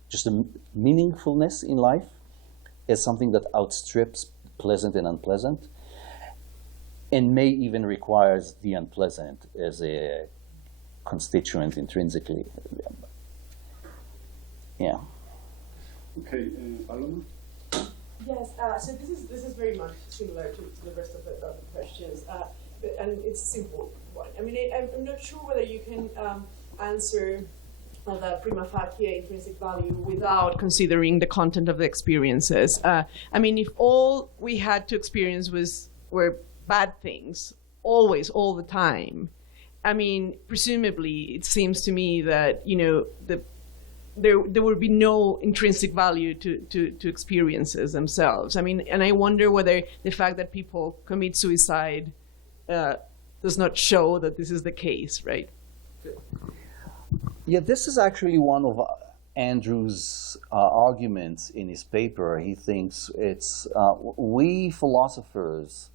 just the meaningfulness in life as something that outstrips pleasant and unpleasant. and may even requires the unpleasant as a constituent intrinsically. Yeah. Okay, Paloma? Yes, so this is very much similar to the rest of the questions, and it's a simple one. I mean, I'm not sure whether you can answer the prima facie intrinsic value without considering the content of the experiences. I mean, if all we had to experience were bad things, always, all the time, I mean, presumably, it seems to me that, you know, there would be no intrinsic value to experiences themselves. I mean, and I wonder whether the fact that people commit suicide does not show that this is the case, right? Yeah, this is actually one of Andrew's arguments in his paper. He thinks it's, we philosophers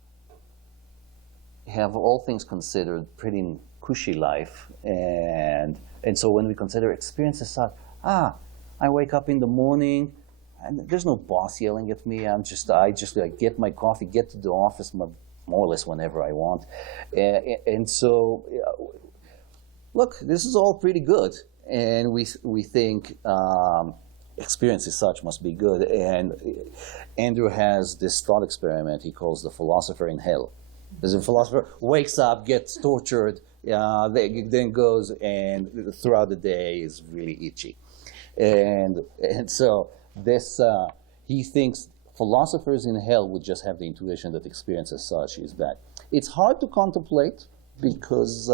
have, all things considered, pretty cushy life. And so when we consider experiences such, I wake up in the morning, and there's no boss yelling at me. I just like get my coffee, get to the office more or less whenever I want. And so, look, this is all pretty good. And we think experience as such must be good. And Andrew has this thought experiment he calls the philosopher in hell. There's a philosopher wakes up, gets tortured, then goes and throughout the day is really itchy. And so this, he thinks philosophers in hell would just have the intuition that experience as such is bad. It's hard to contemplate because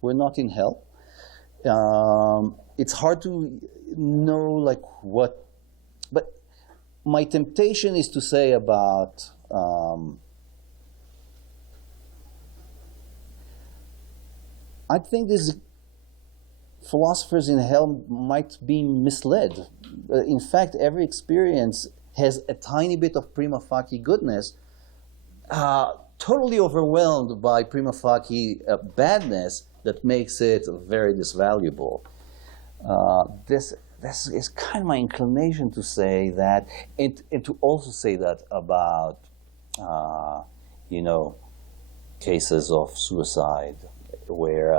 we're not in hell. It's hard to know like what, but my temptation is to say about I think these philosophers in hell might be misled. In fact, every experience has a tiny bit of prima facie goodness, totally overwhelmed by prima facie badness that makes it very disvaluable. This is kind of my inclination to say that, and to also say that about, cases of suicide, where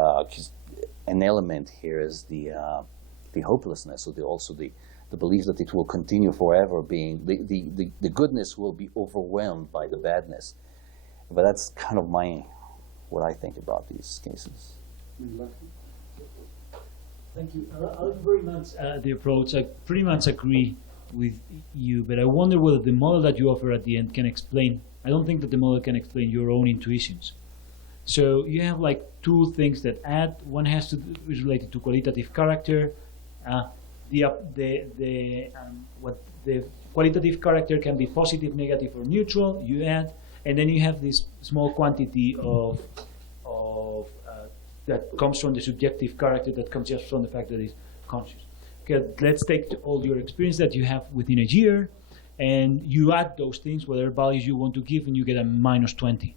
an element here is the hopelessness, or also the belief that it will continue forever being, the goodness will be overwhelmed by the badness. But that's kind of what I think about these cases. Thank you. I like very much the approach. I pretty much agree with you, but I wonder whether the model that you offer at the end can explain. I don't think that the model can explain your own intuitions. So you have like two things that add. One has to is related to qualitative character. What the qualitative character can be positive, negative, or neutral. You add, and then you have this small quantity of that comes from the subjective character that comes just from the fact that it's conscious. Okay, let's take all your experience that you have within a year, and you add those things, whatever values you want to give, and you get a minus 20.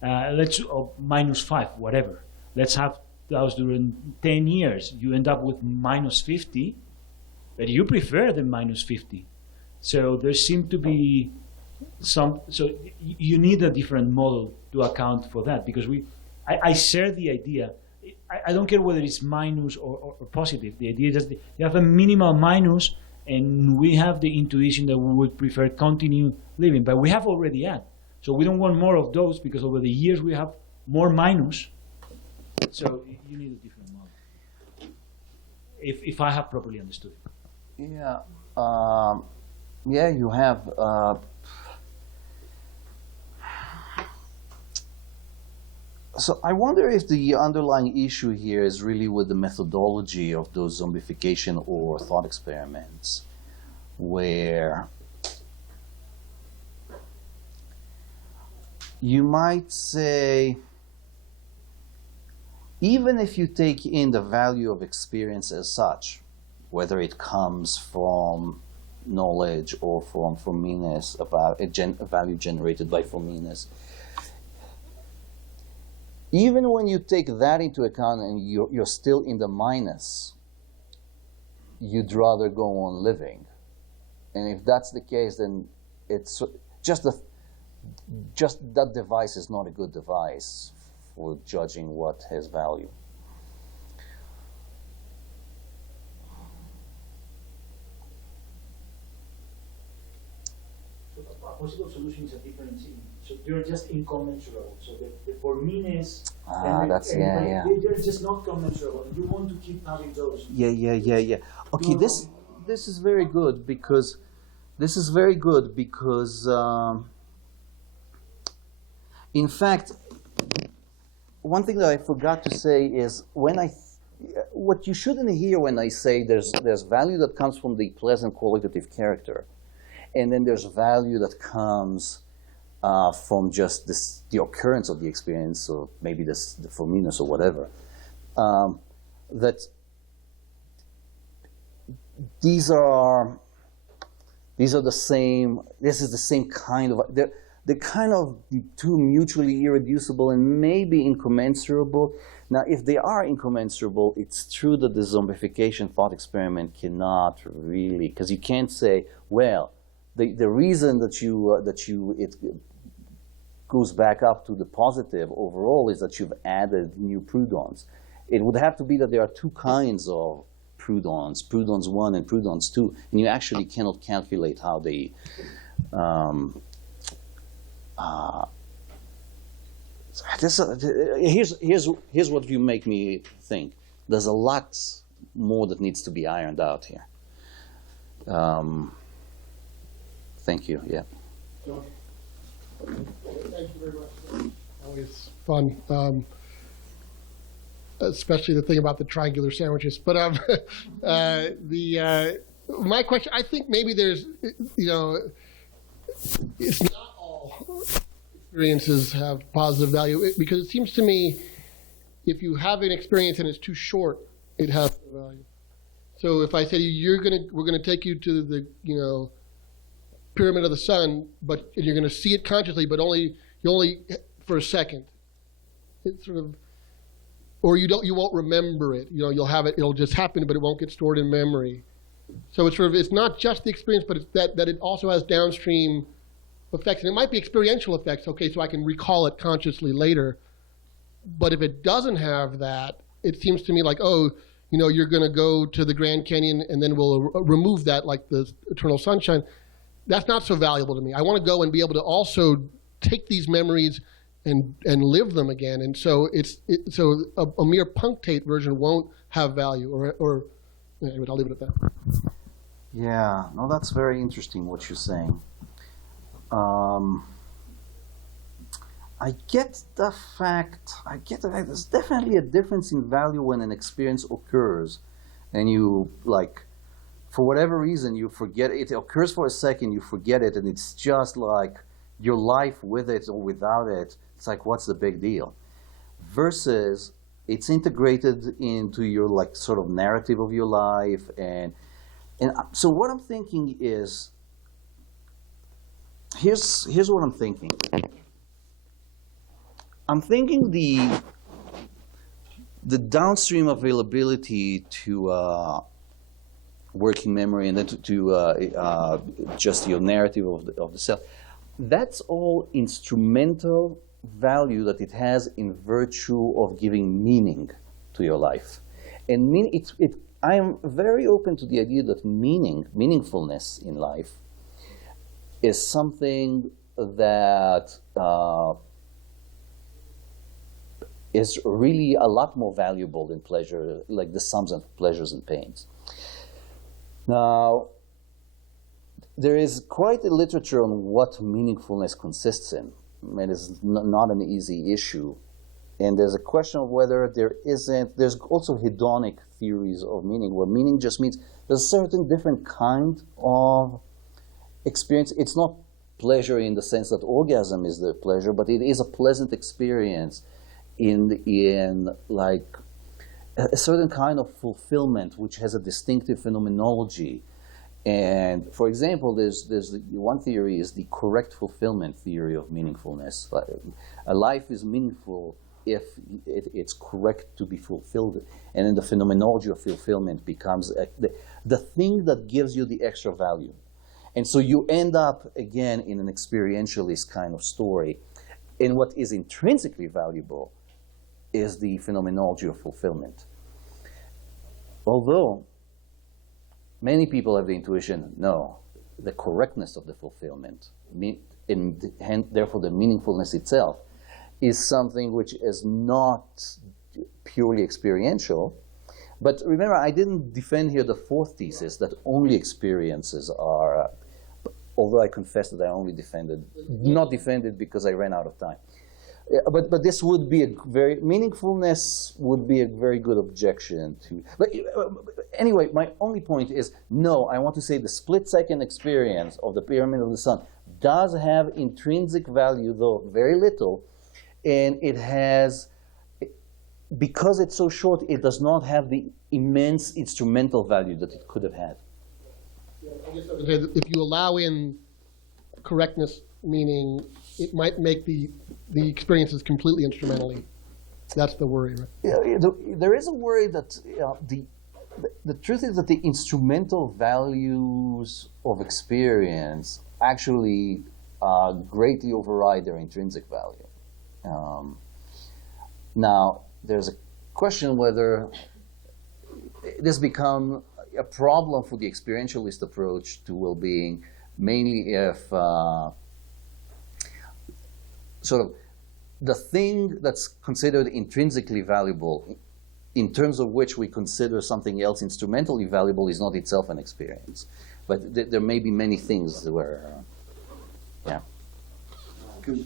Minus 5, whatever. Let's have those during 10 years. You end up with minus 50, but you prefer the minus 50. So there seem to be so you need a different model to account for that, because I share the idea. I don't care whether it's minus or positive. The idea is that you have a minimal minus, and we have the intuition that we would prefer continue living, but we have already had. So we don't want more of those, because over the years we have more minus. So you need a different model. If I have properly understood. Yeah. You have. So I wonder if the underlying issue here is really with the methodology of those zombification or thought experiments, where you might say, even if you take in the value of experience as such, whether it comes from knowledge or from forminess, about a value generated by forminess, even when you take that into account and you're still in the minus, you'd rather go on living. And if that's the case, then it's just just that device is not a good device for judging what has value. So a possible solution is a difference in, so you're just incommensurable. So the for meanness, they're just not commensurable. You want to keep having those. Yeah. Okay, this is very good because in fact, one thing that I forgot to say is what you shouldn't hear when I say there's value that comes from the pleasant qualitative character, and then there's value that comes from just the occurrence of the experience, or maybe the forminess or whatever. That these are the same. This is the same kind of. They're kind of two mutually irreducible and maybe incommensurable. Now, if they are incommensurable, it's true that the zombification thought experiment cannot really, because you can't say, well, the reason that it goes back up to the positive overall is that you've added new prudons. It would have to be that there are two kinds of prudons, prudons 1 and prudons 2, and you actually cannot calculate how they. Here's what you make me think. There's a lot more that needs to be ironed out here. Thank you. Yeah. Thank you very much. Always fun, especially the thing about the triangular sandwiches. But my question, I think maybe there's, it's not all experiences have positive value, because it seems to me if you have an experience and it's too short, it has no value. So if I say we're gonna take you to the pyramid of the sun, but you're gonna see it consciously, but only for a second. It's sort of, or you won't remember it. You'll have it. It'll just happen, but it won't get stored in memory. So it's not just the experience, but it's that it also has downstream effects. And it might be experiential effects, okay, so I can recall it consciously later. But if it doesn't have that, it seems to me like, you're going to go to the Grand Canyon and then we'll remove that, like the eternal sunshine. That's not so valuable to me. I want to go and be able to also take these memories and live them again. And so so a mere punctate version won't have value. Or anyway, I'll leave it at that. Yeah, no, that's very interesting what you're saying. I get the fact there's definitely a difference in value when an experience occurs and you, for whatever reason, you forget it. It occurs for a second, you forget it, and it's just like your life with it or without it. It's like, what's the big deal? Versus it's integrated into your sort of narrative of your life. And so what I'm thinking is, here's what I'm thinking. I'm thinking the downstream availability to working memory and then to just your narrative of the self, that's all instrumental value that it has in virtue of giving meaning to your life. And I am very open to the idea that meaningfulness in life is something that is really a lot more valuable than pleasure, like the sums of pleasures and pains. Now, there is quite a literature on what meaningfulness consists in. It is not an easy issue. And there's a question of whether there's also hedonic theories of meaning, where meaning just means there's a certain different kind of experience. It's not pleasure in the sense that orgasm is the pleasure, but it is a pleasant experience in like a certain kind of fulfillment which has a distinctive phenomenology. And for example, there's one theory is the correct fulfillment theory of meaningfulness. A life is meaningful if it's correct to be fulfilled, and then the phenomenology of fulfillment becomes the thing that gives you the extra value. And so you end up, again, in an experientialist kind of story. And what is intrinsically valuable is the phenomenology of fulfillment. Although many people have the intuition, no, the correctness of the fulfillment, and therefore the meaningfulness itself, is something which is not purely experiential. But remember, I didn't defend here the fourth thesis, that only experiences are, although I confess that I only not defended because I ran out of time. But this would be meaningfulness would be a very good objection to. But anyway, my only point is, no, I want to say the split-second experience of the pyramid of the sun does have intrinsic value, though very little, and it has, because it's so short, it does not have the immense instrumental value that it could have had. I guess I would say that if you allow in correctness, meaning it might make the experiences completely instrumentally. That's the worry, right? Yeah, there is a worry that the truth is that the instrumental values of experience actually greatly override their intrinsic value. Now, there's a question whether this become a problem for the experientialist approach to well-being, mainly if sort of the thing that's considered intrinsically valuable, in terms of which we consider something else instrumentally valuable, is not itself an experience. But there may be many things where, yeah. Okay.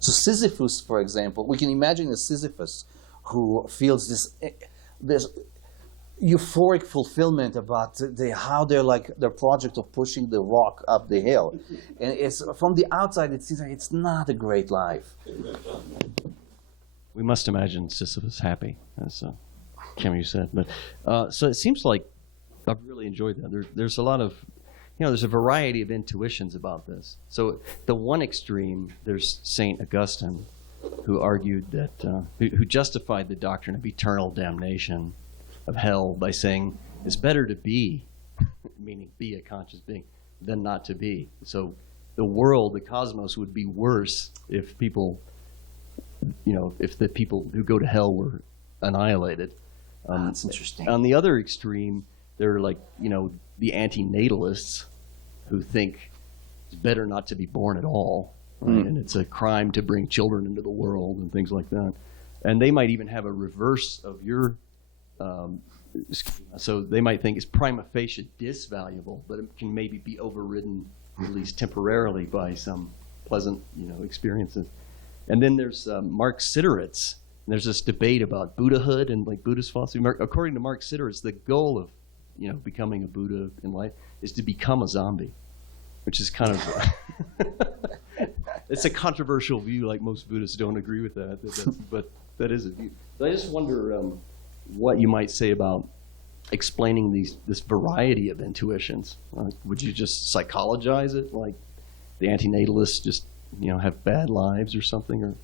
So Sisyphus, for example, we can imagine a Sisyphus who feels this euphoric fulfillment about how they're like their project of pushing the rock up the hill, and it's from the outside it seems like it's not a great life. We must imagine Sisyphus happy, as Camus said. But so it seems like I've really enjoyed that. There's a lot of, there's a variety of intuitions about this. So the one extreme, there's Saint Augustine, who argued that, who justified the doctrine of eternal damnation, of hell, by saying it's better to be, meaning be a conscious being, than not to be. So the world, the cosmos, would be worse if people, if the people who go to hell were annihilated. That's interesting. On the other extreme, there are like, the anti-natalists who think it's better not to be born at all, right? And it's a crime to bring children into the world and things like that. And they might even have a reverse of your so they might think it's prima facie disvaluable, but it can maybe be overridden, at least temporarily, by some pleasant, experiences. And then there's Mark Sideritz. And there's this debate about Buddhahood and like Buddhist philosophy. According to Mark Sideritz, the goal of becoming a Buddha in life is to become a zombie, which is kind of it's a controversial view. Like most Buddhists don't agree with that, but that is a view. So I just wonder what you might say about explaining this variety of intuitions. Would you just psychologize it, like the antinatalists just have bad lives or something, or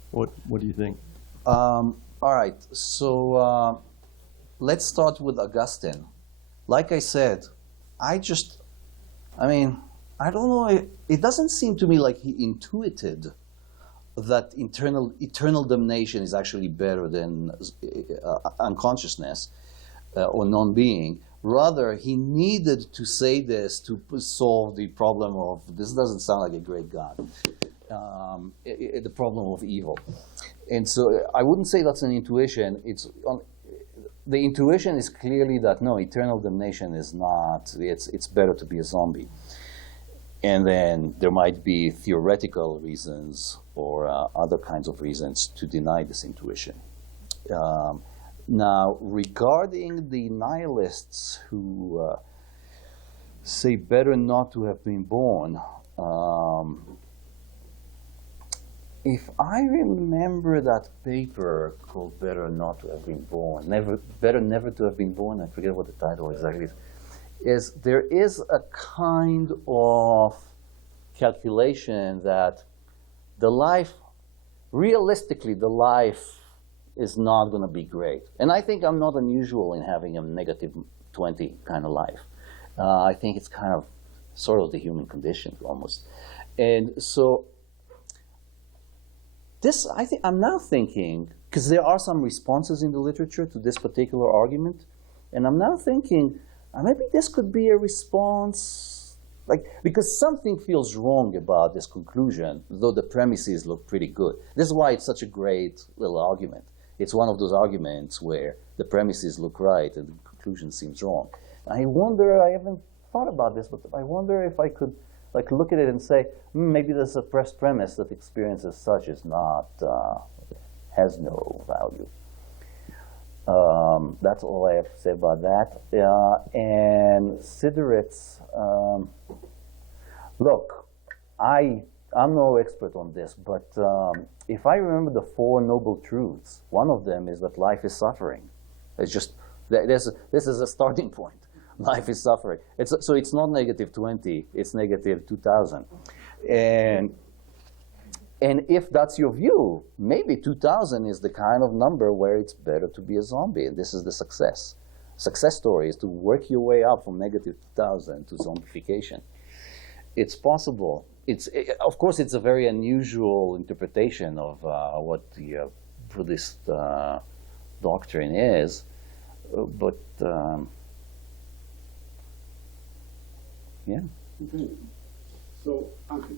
what do you think? All right, so let's start with Augustine. Like I said, I don't know, it doesn't seem to me like he intuited that eternal damnation is actually better than unconsciousness or non-being. Rather, he needed to say this to solve the problem of, this doesn't sound like a great God, the problem of evil. And so I wouldn't say that's an intuition. The intuition is clearly that, no, eternal damnation is not, it's better to be a zombie. And then there might be theoretical reasons or other kinds of reasons to deny this intuition. Now, regarding the nihilists who say better not to have been born, if I remember that paper called Better Not to Have Been Born, Better Never to Have Been Born, I forget what the title exactly is there is a kind of calculation that realistically the life is not going to be great. And I think I'm not unusual in having a negative 20 kind of life. I think it's kind of sort of the human condition almost. And so this, I think, I'm now thinking, because there are some responses in the literature to this particular argument, and I'm now thinking, maybe this could be a response, like, because something feels wrong about this conclusion, though the premises look pretty good. This is why it's such a great little argument. It's one of those arguments where the premises look right and the conclusion seems wrong. I wonder, I haven't thought about this, but I wonder if I could like look at it and say, maybe the suppressed premise that experience as such is not, has no value. That's all I have to say about that. And Siderit's, look, I'm no expert on this, but if I remember the Four Noble Truths, one of them is that life is suffering. It's just, this is a starting point. Life is suffering. So it's not negative 20, it's negative 2000. And if that's your view, maybe 2000 is the kind of number where it's better to be a zombie. And this is the success. Success story is to work your way up from negative 2000 to zombification. It's possible. Of course, it's a very unusual interpretation of what the Buddhist doctrine is, but yeah. Okay. So, Uncle.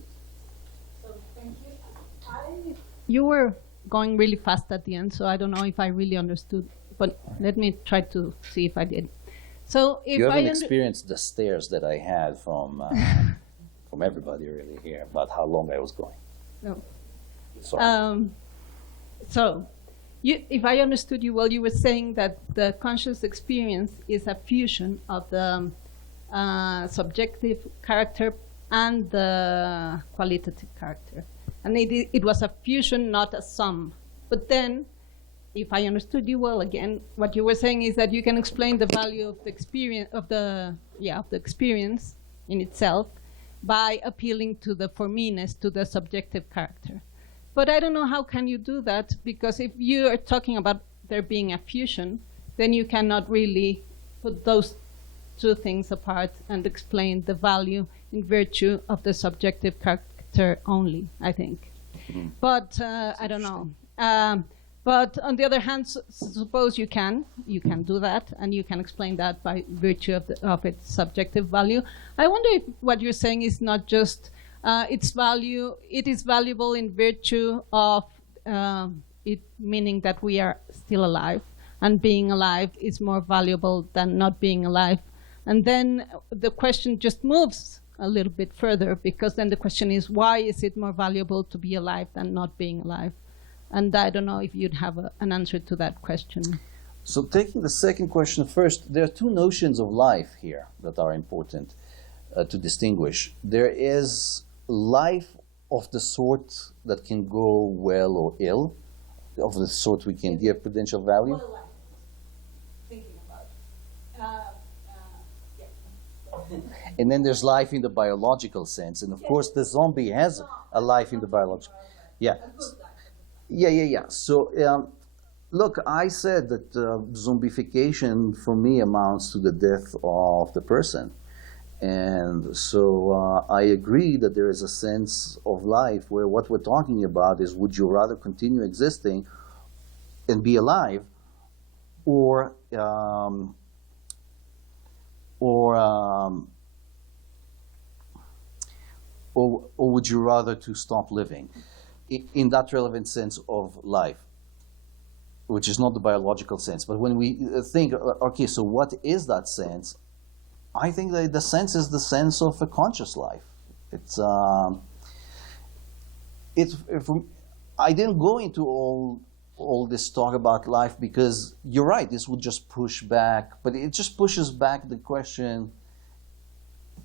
So, thank you. You were going really fast at the end, so I don't know if I really understood, but let me try to see if I did. So if you haven't experienced the stares that I had from everybody really here about how long I was going. No. Sorry. So, if I understood you well, you were saying that the conscious experience is a fusion of the subjective character and the qualitative character. And it was a fusion, not a sum. But then, if I understood you well again, what you were saying is that you can explain the value of the experience of the experience in itself by appealing to the for me-ness, to the subjective character. But I don't know how can you do that, because if you are talking about there being a fusion, then you cannot really put those two things apart and explain the value in virtue of the subjective character only, I think. Mm-hmm. But I don't know. But on the other hand, suppose you can do that, and you can explain that by virtue of its subjective value. I wonder if what you're saying is not just its value, it is valuable in virtue of it meaning that we are still alive, and being alive is more valuable than not being alive. And then the question just moves a little bit further, because then the question is, why is it more valuable to be alive than not being alive? And I don't know if you'd have an answer to that question. So taking the second question first, there are two notions of life here that are important to distinguish. There is life of the sort that can go well or ill, of the sort we can give prudential value. Thinking about And then there's life in the biological sense. And of course, the zombie has a life in the biological. Yeah. Yeah. So, look, I said that zombification for me amounts to the death of the person. And so I agree that there is a sense of life where what we're talking about is, would you rather continue existing and be alive, or would you rather to stop living? In that relevant sense of life, which is not the biological sense. But when we think, okay, so what is that sense? I think that the sense is the sense of a conscious life. I didn't go into all this talk about life because you're right, this would just push back, but it just pushes back the question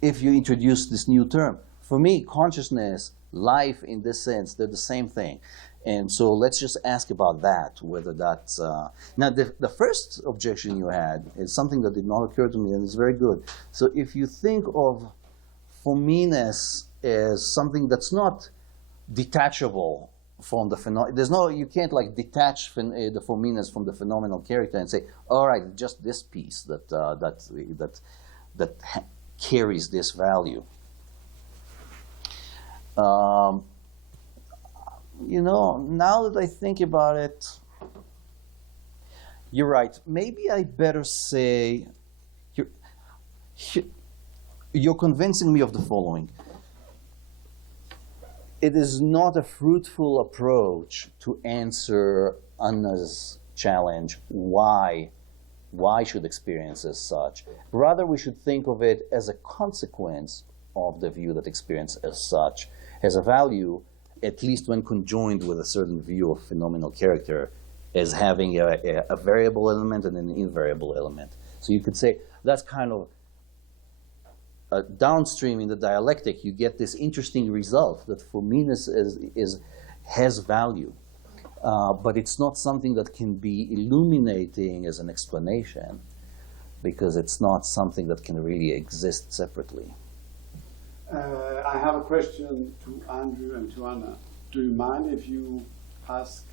if you introduce this new term. For me, consciousness, life in this sense, they're the same thing. And so let's just ask about that, whether that's... Now, the first objection you had is something that did not occur to me, and it's very good. So if you think of for me-ness as something that's not detachable from the phenomenon, you can't like detach the for me-ness from the phenomenal character and say, all right, just this piece that carries this value. You know, now that I think about it, you're right. Maybe I better say, you're convincing me of the following. It is not a fruitful approach to answer Anna's challenge, why should experience as such? Rather, we should think of it as a consequence of the view that experience as such has a value, at least when conjoined with a certain view of phenomenal character, as having a variable element and an invariable element. So you could say that's kind of downstream in the dialectic, you get this interesting result that for meanness has value. But it's not something that can be illuminating as an explanation, because it's not something that can really exist separately. I have a question to Andrew and to Anna. Do you mind if you ask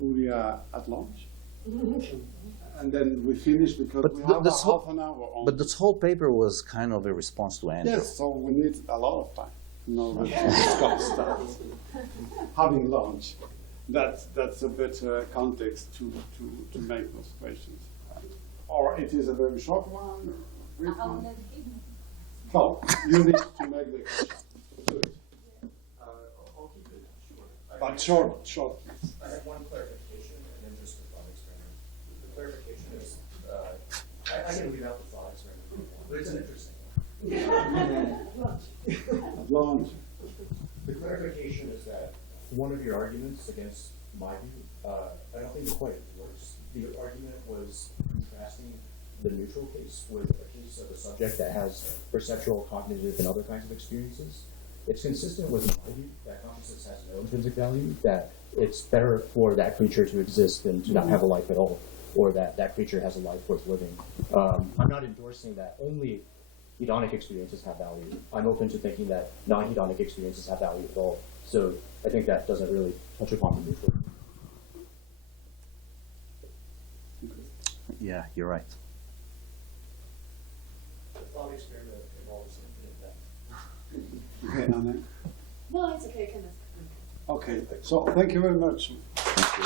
Uria at lunch? And then we finish, because we have half an hour on. But this whole paper was kind of a response to Andrew. Yes, so we need a lot of time. No, to discuss that. Having lunch, that's a better context to make those questions. Or it is a very short one. So you need to make the question. Do it. I'll keep it short. But short, please. I have one clarification and then just a thought experiment. The clarification is, I can leave out the thought experiment, but it's an interesting one. Lunch. The clarification is that one of your arguments against my view, I don't think it quite works. The argument was contrasting the neutral case with a case of a subject that has perceptual, cognitive, and other kinds of experiences. It's consistent with my view that consciousness has no intrinsic value, that it's better for that creature to exist than to not have a life at all, or that that creature has a life worth living. I'm not endorsing that only hedonic experiences have value. I'm open to thinking that non-hedonic experiences have value at all. So I think that doesn't really touch upon the neutral. Yeah, you're right. The thought experiment involves infinite depth. Okay, Anna. No, it's okay. Can I? Okay, so thank you very much. Thank you.